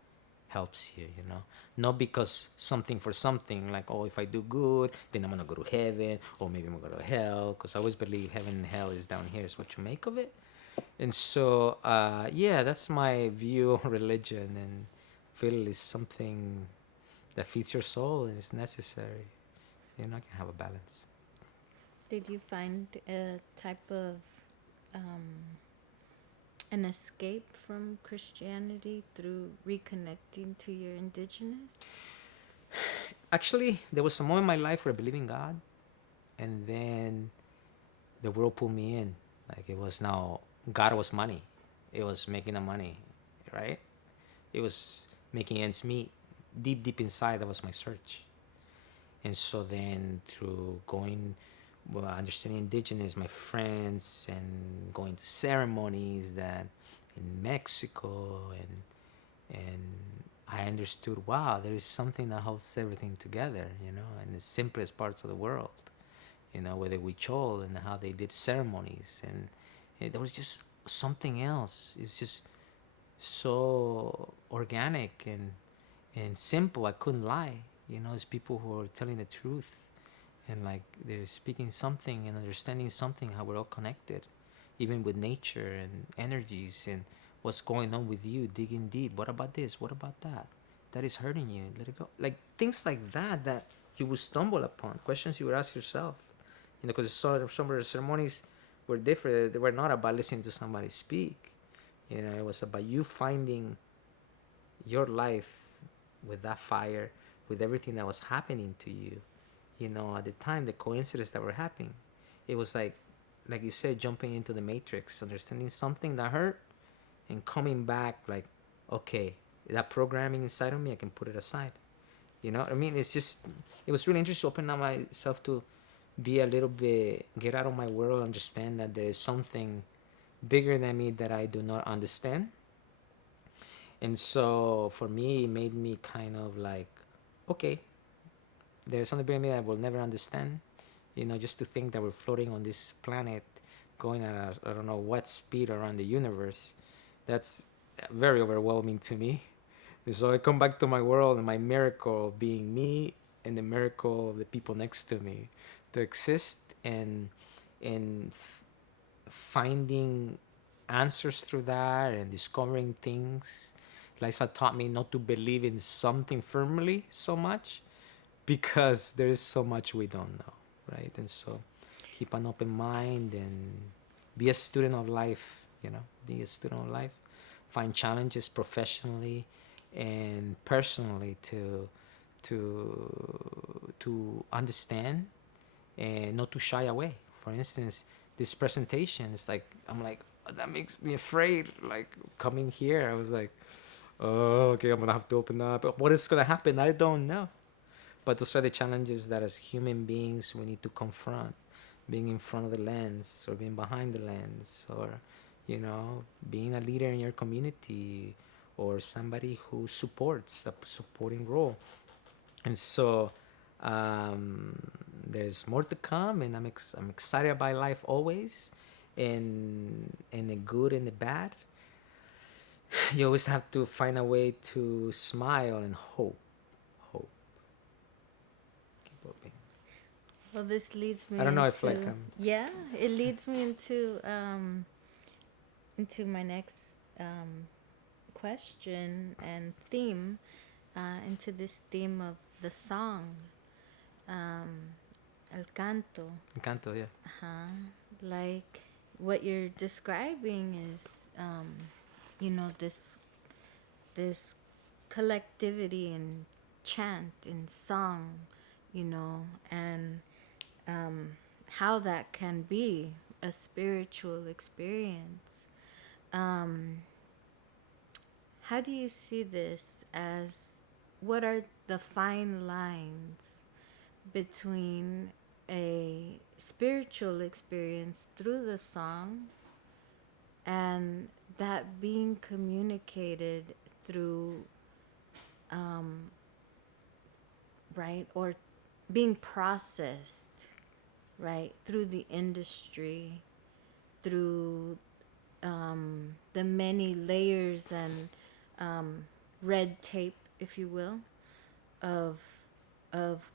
helps you, you know. Not because something for something, like, oh, if I do good, then I'm gonna go to heaven, or maybe I'm gonna go to hell, because I always believe heaven and hell is down here, is what you make of it. And so, yeah, that's my view on religion, and feel is something that feeds your soul and is necessary. You know, I can have a balance. Did you find a type of um, an escape from Christianity through reconnecting to your indigenous? Actually, there was a moment in my life where I believed in God, and then the world pulled me in. Like, it was now, God was money. It was making the money, right? It was making ends meet. Deep, deep inside, that was my search. And so then through going, well, understanding indigenous, my friends, and going to ceremonies that in Mexico, and I understood, wow, there is something that holds everything together, you know, in the simplest parts of the world, you know, where the Huichol and how they did ceremonies, and there was just something else. It's just so organic and simple. I couldn't lie. You know, it's people who are telling the truth, and like they're speaking something and understanding something, how we're all connected, even with nature and energies, and what's going on with you, digging deep. What about this? What about that? That is hurting you. Let it go. Like things like that that you would stumble upon, questions you would ask yourself. You know, because some of the ceremonies were different. They were not about listening to somebody speak. You know, it was about you finding your life with that fire, with everything that was happening to you. You know, at the time, the coincidence that were happening, it was like you said, jumping into the matrix, understanding something that hurt, and coming back like, okay, that programming inside of me, I can put it aside. You know what I mean? It's just, it was really interesting to open up myself to be a little bit, get out of my world, understand that there is something bigger than me that I do not understand. And so for me, it made me kind of like, okay, there's something bigger than me that I will never understand. You know, just to think that we're floating on this planet, going at I don't know what speed around the universe, that's very overwhelming to me. And so I come back to my world and my miracle being me, and the miracle of the people next to me to exist, and finding answers through that and discovering things. Life had taught me not to believe in something firmly so much, because there is so much we don't know, right? And so keep an open mind and be a student of life, you know, be a student of life. Find challenges professionally and personally to understand, and not to shy away. For instance, this presentation is like, I'm like, that makes me afraid. Like coming here, I was like, oh, okay, I'm gonna have to open up. But what is gonna happen? I don't know. But those are the challenges that as human beings we need to confront. Being in front of the lens, or being behind the lens, or, you know, being a leader in your community, or somebody who supports, a supporting role. And so um, there's more to come, and I'm excited about life always, and the good and the bad. You always have to find a way to smile and hope. Hope. Keep hoping. Well, this leads me I don't know if like into, yeah, it leads me into my next question and theme, into this theme of the song, el canto. Encanto, yeah. Like what you're describing is, you know, this collectivity in chant, in song, you know, and how that can be a spiritual experience. How do you see this as, what are the fine lines between a spiritual experience through the song and that being communicated through, right, or being processed, right, through the industry, through the many layers and red tape, if you will, of of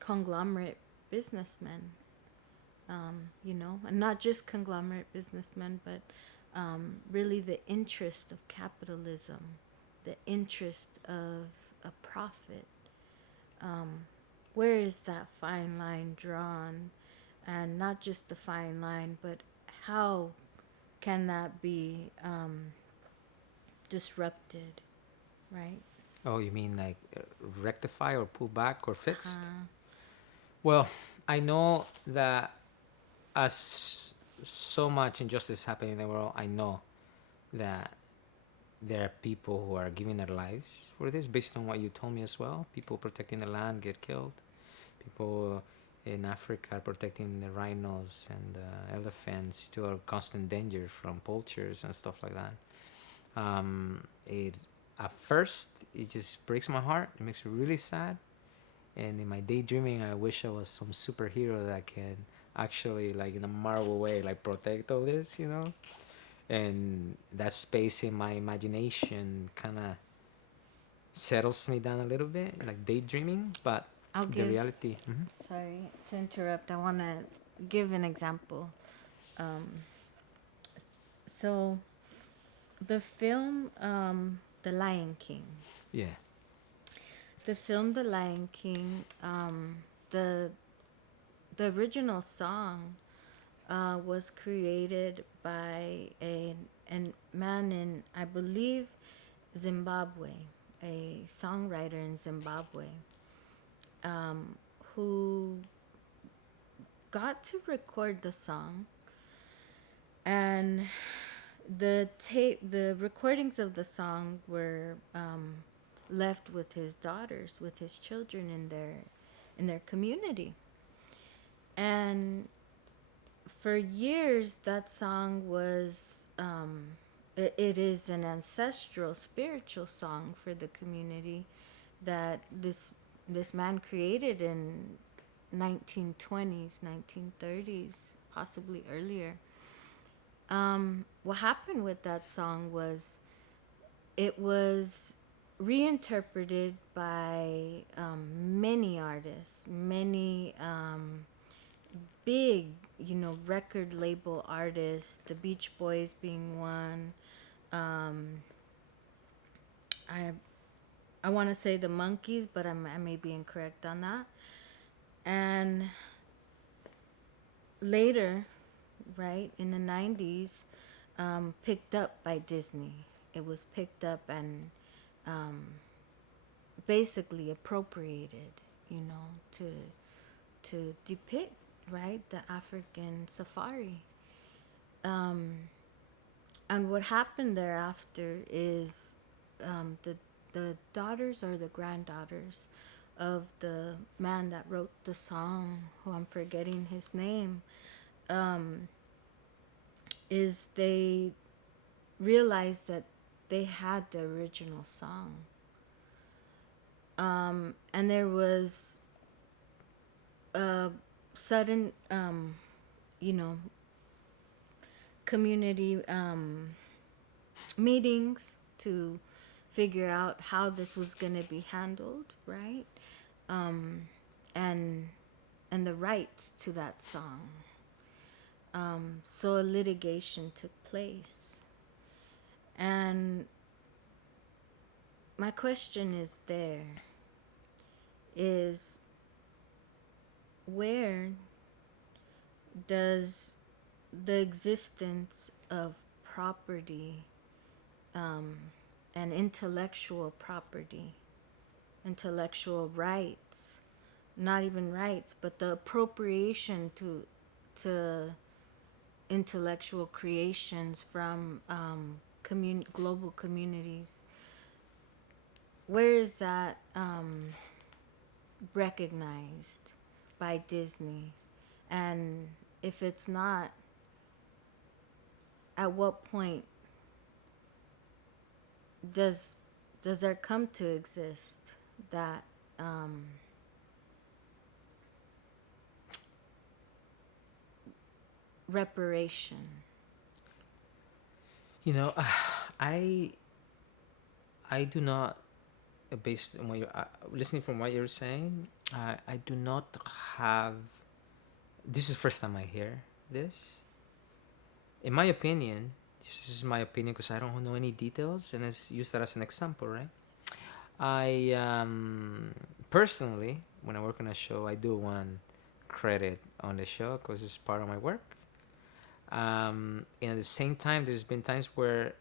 conglomerate businessmen, and not just conglomerate businessmen, but really the interest of capitalism, the interest of a profit. Where is that fine line drawn? And not just the fine line, but how can that be disrupted, right? Oh, you mean like rectify or pull back or fixed? Uh, Well, I know that as so much injustice is happening in the world, I know that there are people who are giving their lives for this based on what you told me as well. People protecting the land get killed. People in Africa are protecting the rhinos and the elephants to a constant danger from poachers and stuff like that. It at first it just breaks my heart. It makes me really sad. And in my daydreaming, I wish I was some superhero that can actually, like in a Marvel way, like protect all this, And that space in my imagination kind of settles me down a little bit, like daydreaming. But I'll the give, reality, sorry to interrupt, I want to give an example. So, the film The Lion King. yeah, The film The Lion King, the original song was created by a man in, I believe, Zimbabwe, a songwriter in Zimbabwe, who got to record the song, and the recordings of the song were left with his daughters, with his children in their community. And for years that song was it is an ancestral spiritual song for the community that this man created in 1920s, 1930s, possibly earlier. What happened with that song was it was reinterpreted by many artists, many big, record label artists, the Beach Boys being one. I I want to say the Monkees, but I may be incorrect on that. And later, right in the 90s, picked up by Disney. It was picked up and basically appropriated, to depict, right, the African safari. And what happened thereafter is the daughters or the granddaughters of the man that wrote the song, who I'm forgetting his name, is they realized that they had the original song. And there was a sudden, community meetings to figure out how this was going to be handled, right? And the rights to that song. So a litigation took place. And my question is where does the existence of property and intellectual property, intellectual rights, not even rights, but the appropriation to intellectual creations from global communities, where is that recognized by Disney? And if it's not, at what point does does there come to exist that reparation? You know, I I do not, based on what you're listening from what you're saying, I do not have. This is the first time I hear this. In my opinion, this is my opinion because I don't know any details, and let's use that as an example, right? I personally, when I work on a show, I do want credit on the show because it's part of my work. And at the same time, there's been times where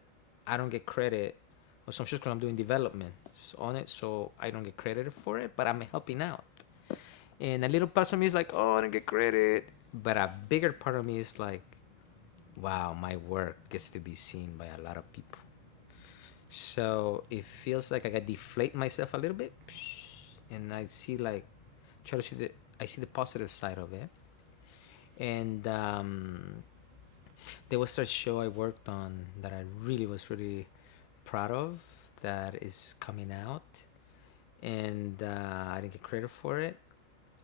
I don't get credit on some shows because I'm doing development on it, so I don't get credited for it, but I'm helping out. And a little part of me is like, oh, I don't get credit, but a bigger part of me is like, wow, my work gets to be seen by a lot of people. So it feels like I got deflate myself a little bit, and I see like try to see the positive side of it. And there was a show I worked on that I really was really proud of that is coming out, and I didn't get credit for it.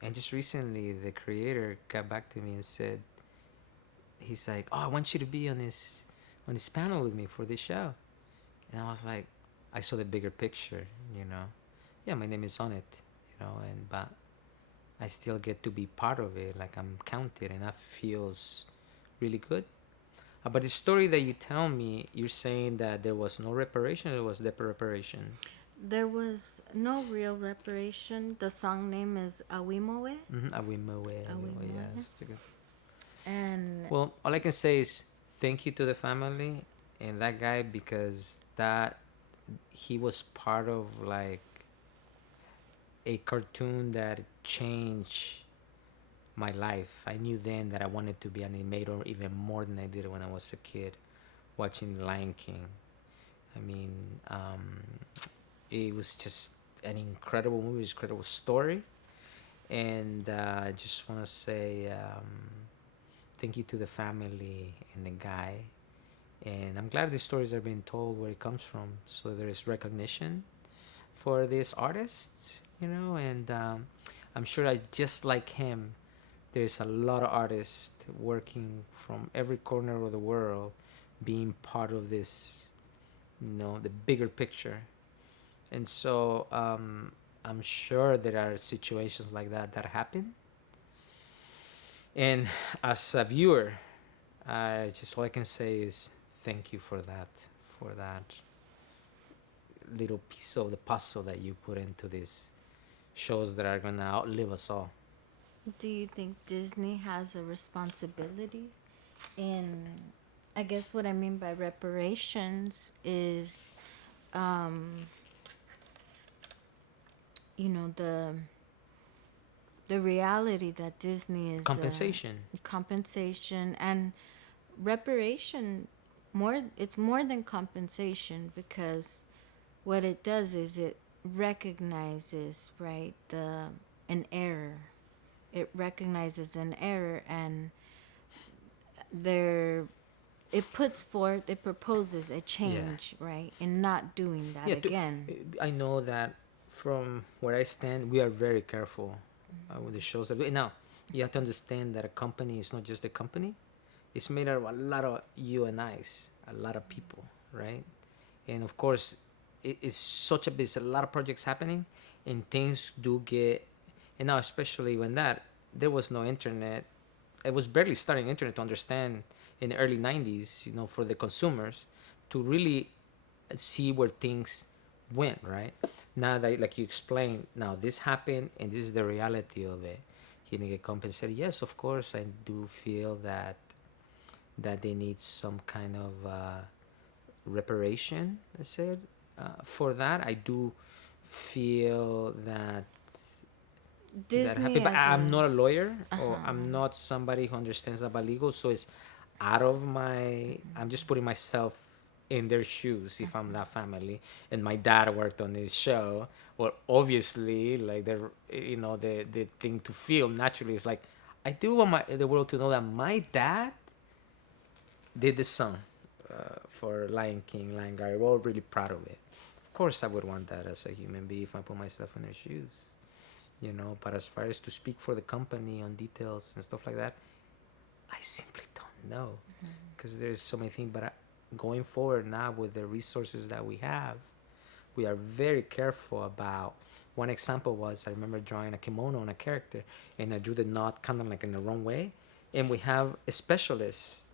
And just recently, the creator got back to me and said, he's like, "Oh, I want you to be on this panel with me for this show." And I was like, I saw the bigger picture, you know. Yeah, my name is on it, you know, and but I still get to be part of it, like I'm counted, and that feels really good. But the story that you tell me, you're saying that there was no reparation, there was reparation. There was no real reparation. The song name is Awimowe. Mm-hmm. Awimowe, yeah, that's such a good. And Well, all I can say is thank you to the family and that guy because that he was part of like a cartoon that changed my life. I knew then that I wanted to be an animator even more than I did when I was a kid watching Lion King. I mean, it was just an incredible movie, incredible story. And I just want to say thank you to the family and the guy. And I'm glad these stories are being told where it comes from. So there is recognition for these artists, you know, and I'm sure that just like him, there's a lot of artists working from every corner of the world being part of this, you know, the bigger picture. And so I'm sure there are situations like that that happen. And as a viewer, just all I can say is thank you for that little piece of the puzzle that you put into these shows that are gonna outlive us all. do you think Disney has a responsibility in, I guess what I mean by reparations is, you know, the reality that Disney is compensation and reparation. It's more than compensation, because what it does is it recognizes, right, an error. It recognizes an error, and it proposes a change, right, in not doing that again. I know that from where I stand, we are very careful with the shows that we now. You have to understand that a company is not just a company; it's made out of a lot of you and I's, a lot of people, right? And of course, it's a lot of projects happening, and things do get. And now, especially when there was no internet, it was barely starting internet to understand in the early 90s, you know, for the consumers to really see where things went, right? Now that, like you explained, now this happened and this is the reality of it. He didn't get compensated. Yes, of course, I do feel that they need some kind of reparation, I said. For that, I do feel that Disney, but I'm not a lawyer, or I'm not somebody who understands about legal, so it's out of my. I'm just putting myself in their shoes if I'm that family, and my dad worked on this show. Well, obviously, like the thing to feel naturally is like, I do want the world to know that my dad did the song for Lion King, Lion Guy. We're all really proud of it. Of course I would want that as a human being if I put myself in their shoes, you know. But as far as to speak for the company on details and stuff like that, I simply don't know, because there's so many things. But going forward now with the resources that we have, we are very careful about. One example was, I remember drawing a kimono on a character, and I drew the knot kind of like in the wrong way, and we have a specialist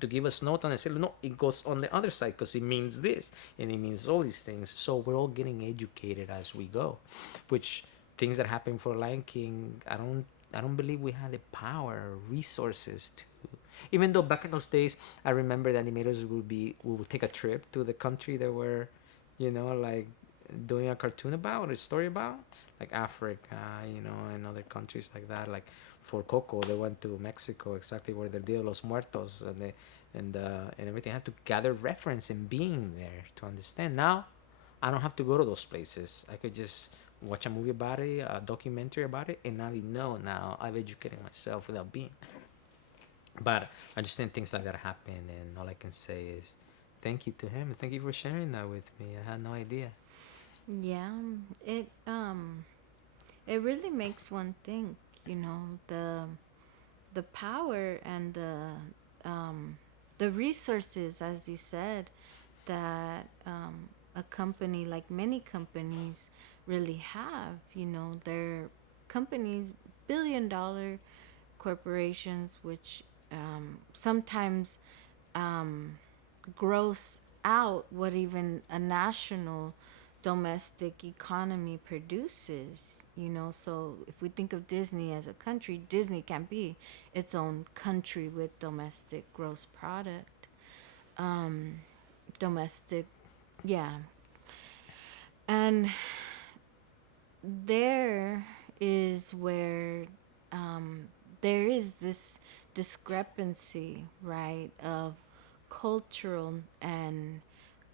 to give us note on it. Say, no, it goes on the other side because it means this and it means all these things. So we're all getting educated as we go, which things that happen for Lion King, I don't believe we had the power or resources to. Even though back in those days, I remember the animators we would take a trip to the country that were, you know, like doing a cartoon about, a story about, like Africa, you know, and other countries like that. Like for Coco, they went to Mexico, exactly where the Dia de los Muertos and everything. I had to gather reference and being there to understand. Now, I don't have to go to those places. I could just watch a movie about it, a documentary about it, and now I've educated myself without being there. But I understand things like that happen, and all I can say is thank you to him. Thank you for sharing that with me. I had no idea. Yeah, it it really makes one think, you know, the power and the resources, as you said, that a company like many companies really have. You know, they're companies, billion-dollar corporations, which sometimes gross out what even a national domestic economy produces, you know. So if we think of Disney as a country, Disney can be its own country with domestic gross product, domestic, yeah. And there is where there is this discrepancy, right, of cultural and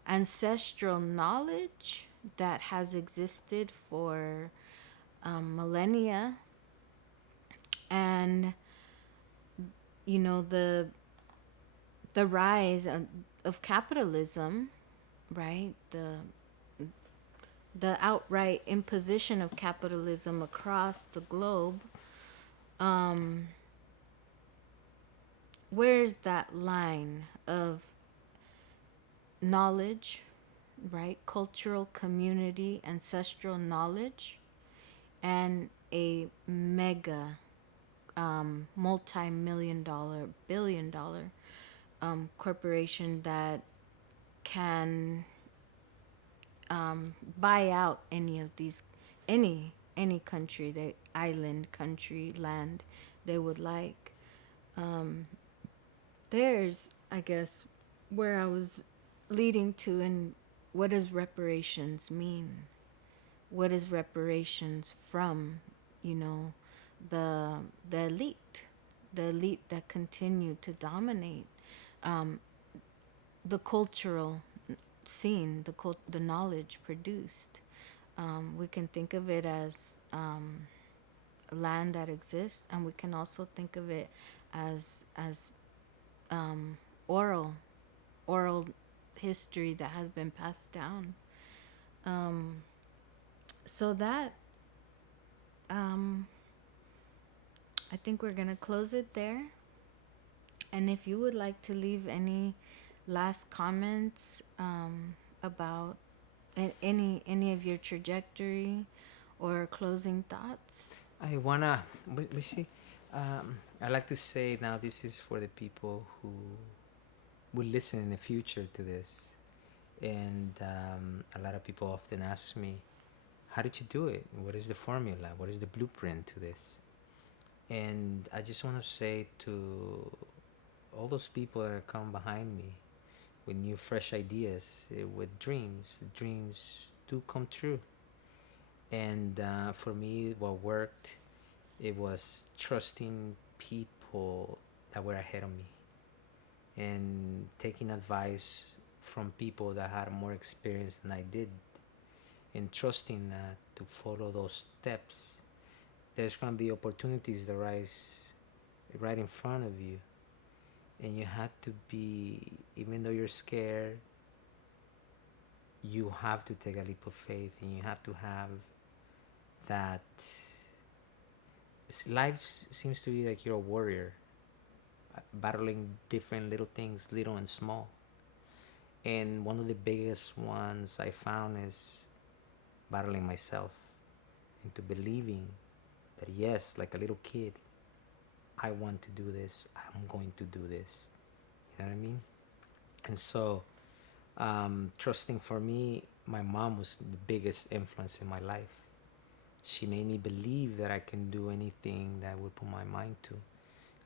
ancestral knowledge that has existed for millennia, and you know, the rise of capitalism, right, the outright imposition of capitalism across the globe. Where's that line of knowledge, right? Cultural, community, ancestral knowledge, and a mega, multi-million dollar, billion-dollar corporation that can buy out any of these, any country, the island, country, land they would like. There's, I guess, where I was leading to, and what does reparations mean? What is reparations from, you know, the elite, the elite that continue to dominate the cultural scene, the knowledge produced. We can think of it as land that exists, and we can also think of it as oral oral history that has been passed down. So that I think we're gonna close it there. And if you would like to leave any last comments about any of your trajectory or closing thoughts. I wanna, we see. I like to say now, this is for the people who will listen in the future to this, and a lot of people often ask me, "How did you do it? What is the formula? What is the blueprint to this?" And I just want to say to all those people that are come behind me with new, fresh ideas, with dreams, the dreams do come true. And for me, what worked, it was trusting people that were ahead of me and taking advice from people that had more experience than I did, and trusting that to follow those steps, there's going to be opportunities that rise right in front of you. And you have to be, even though you're scared, you have to take a leap of faith, and you have to have that. Life seems to be like you're a warrior, battling different little things, little and small. And one of the biggest ones I found is battling myself into believing that, yes, like a little kid, I want to do this, I'm going to do this. You know what I mean? And so, trusting, for me, my mom was the biggest influence in my life. She made me believe that I can do anything that I would put my mind to.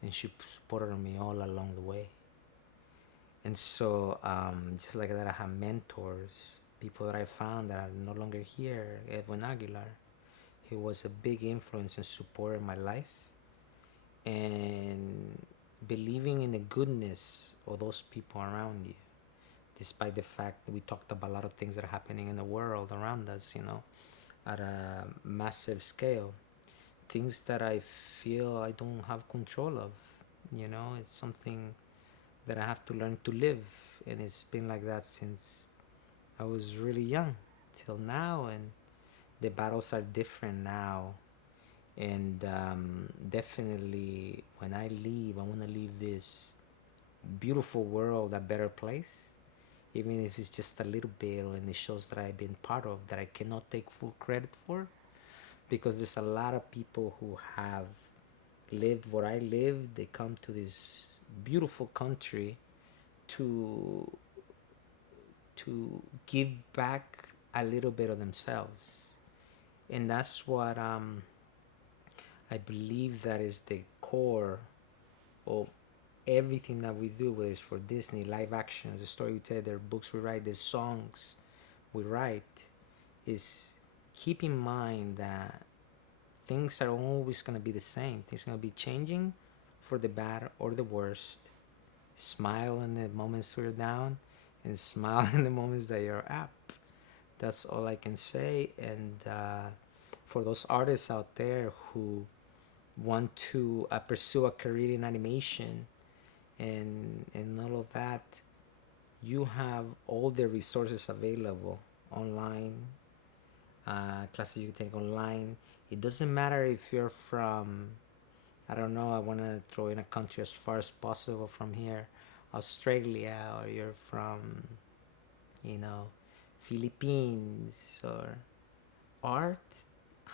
And she supported me all along the way. And so, just like that, I have mentors, people that I found that are no longer here. Edwin Aguilar, he was a big influence and support in my life. And believing in the goodness of those people around you, despite the fact that we talked about a lot of things that are happening in the world around us, at a massive scale. Things that I feel I don't have control of. It's something that I have to learn to live. And it's been like that since I was really young till now. And the battles are different now. And definitely when I leave, I want to leave this beautiful world a better place, even if it's just a little bit, or in the shows that I've been part of that I cannot take full credit for, because there's a lot of people who have lived what I lived. They come to this beautiful country to give back a little bit of themselves. And that's what I believe that is the core of everything that we do, whether it's for Disney, live action, the story we tell, the books we write, the songs we write, is keep in mind that things are always going to be the same. Things are going to be changing for the bad or the worst. Smile in the moments you're down, and smile in the moments that you're up. That's all I can say. And for those artists out there who want to pursue a career in animation and all of that, you have all the resources available online, classes you can take online. It doesn't matter if you're from, I don't know, I want to throw in a country as far as possible from here, Australia, or you're from, Philippines. Or art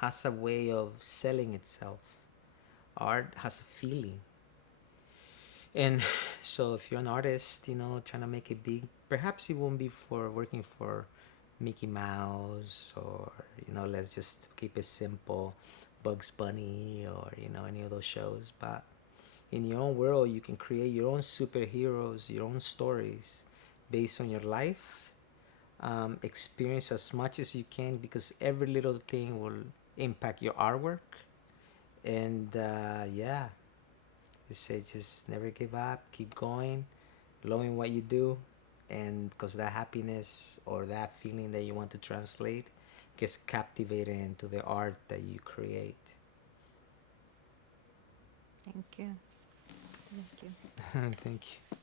has a way of selling itself. Art has a feeling. And so if you're an artist, trying to make it big, perhaps it won't be for working for Mickey Mouse, or, let's just keep it simple, Bugs Bunny, or, any of those shows. But in your own world, you can create your own superheroes, your own stories based on your life. Experience as much as you can, because every little thing will impact your artwork. And yeah, I say just never give up, keep going, loving what you do, and because that happiness or that feeling that you want to translate gets captivated into the art that you create. Thank you. Thank you. Thank you.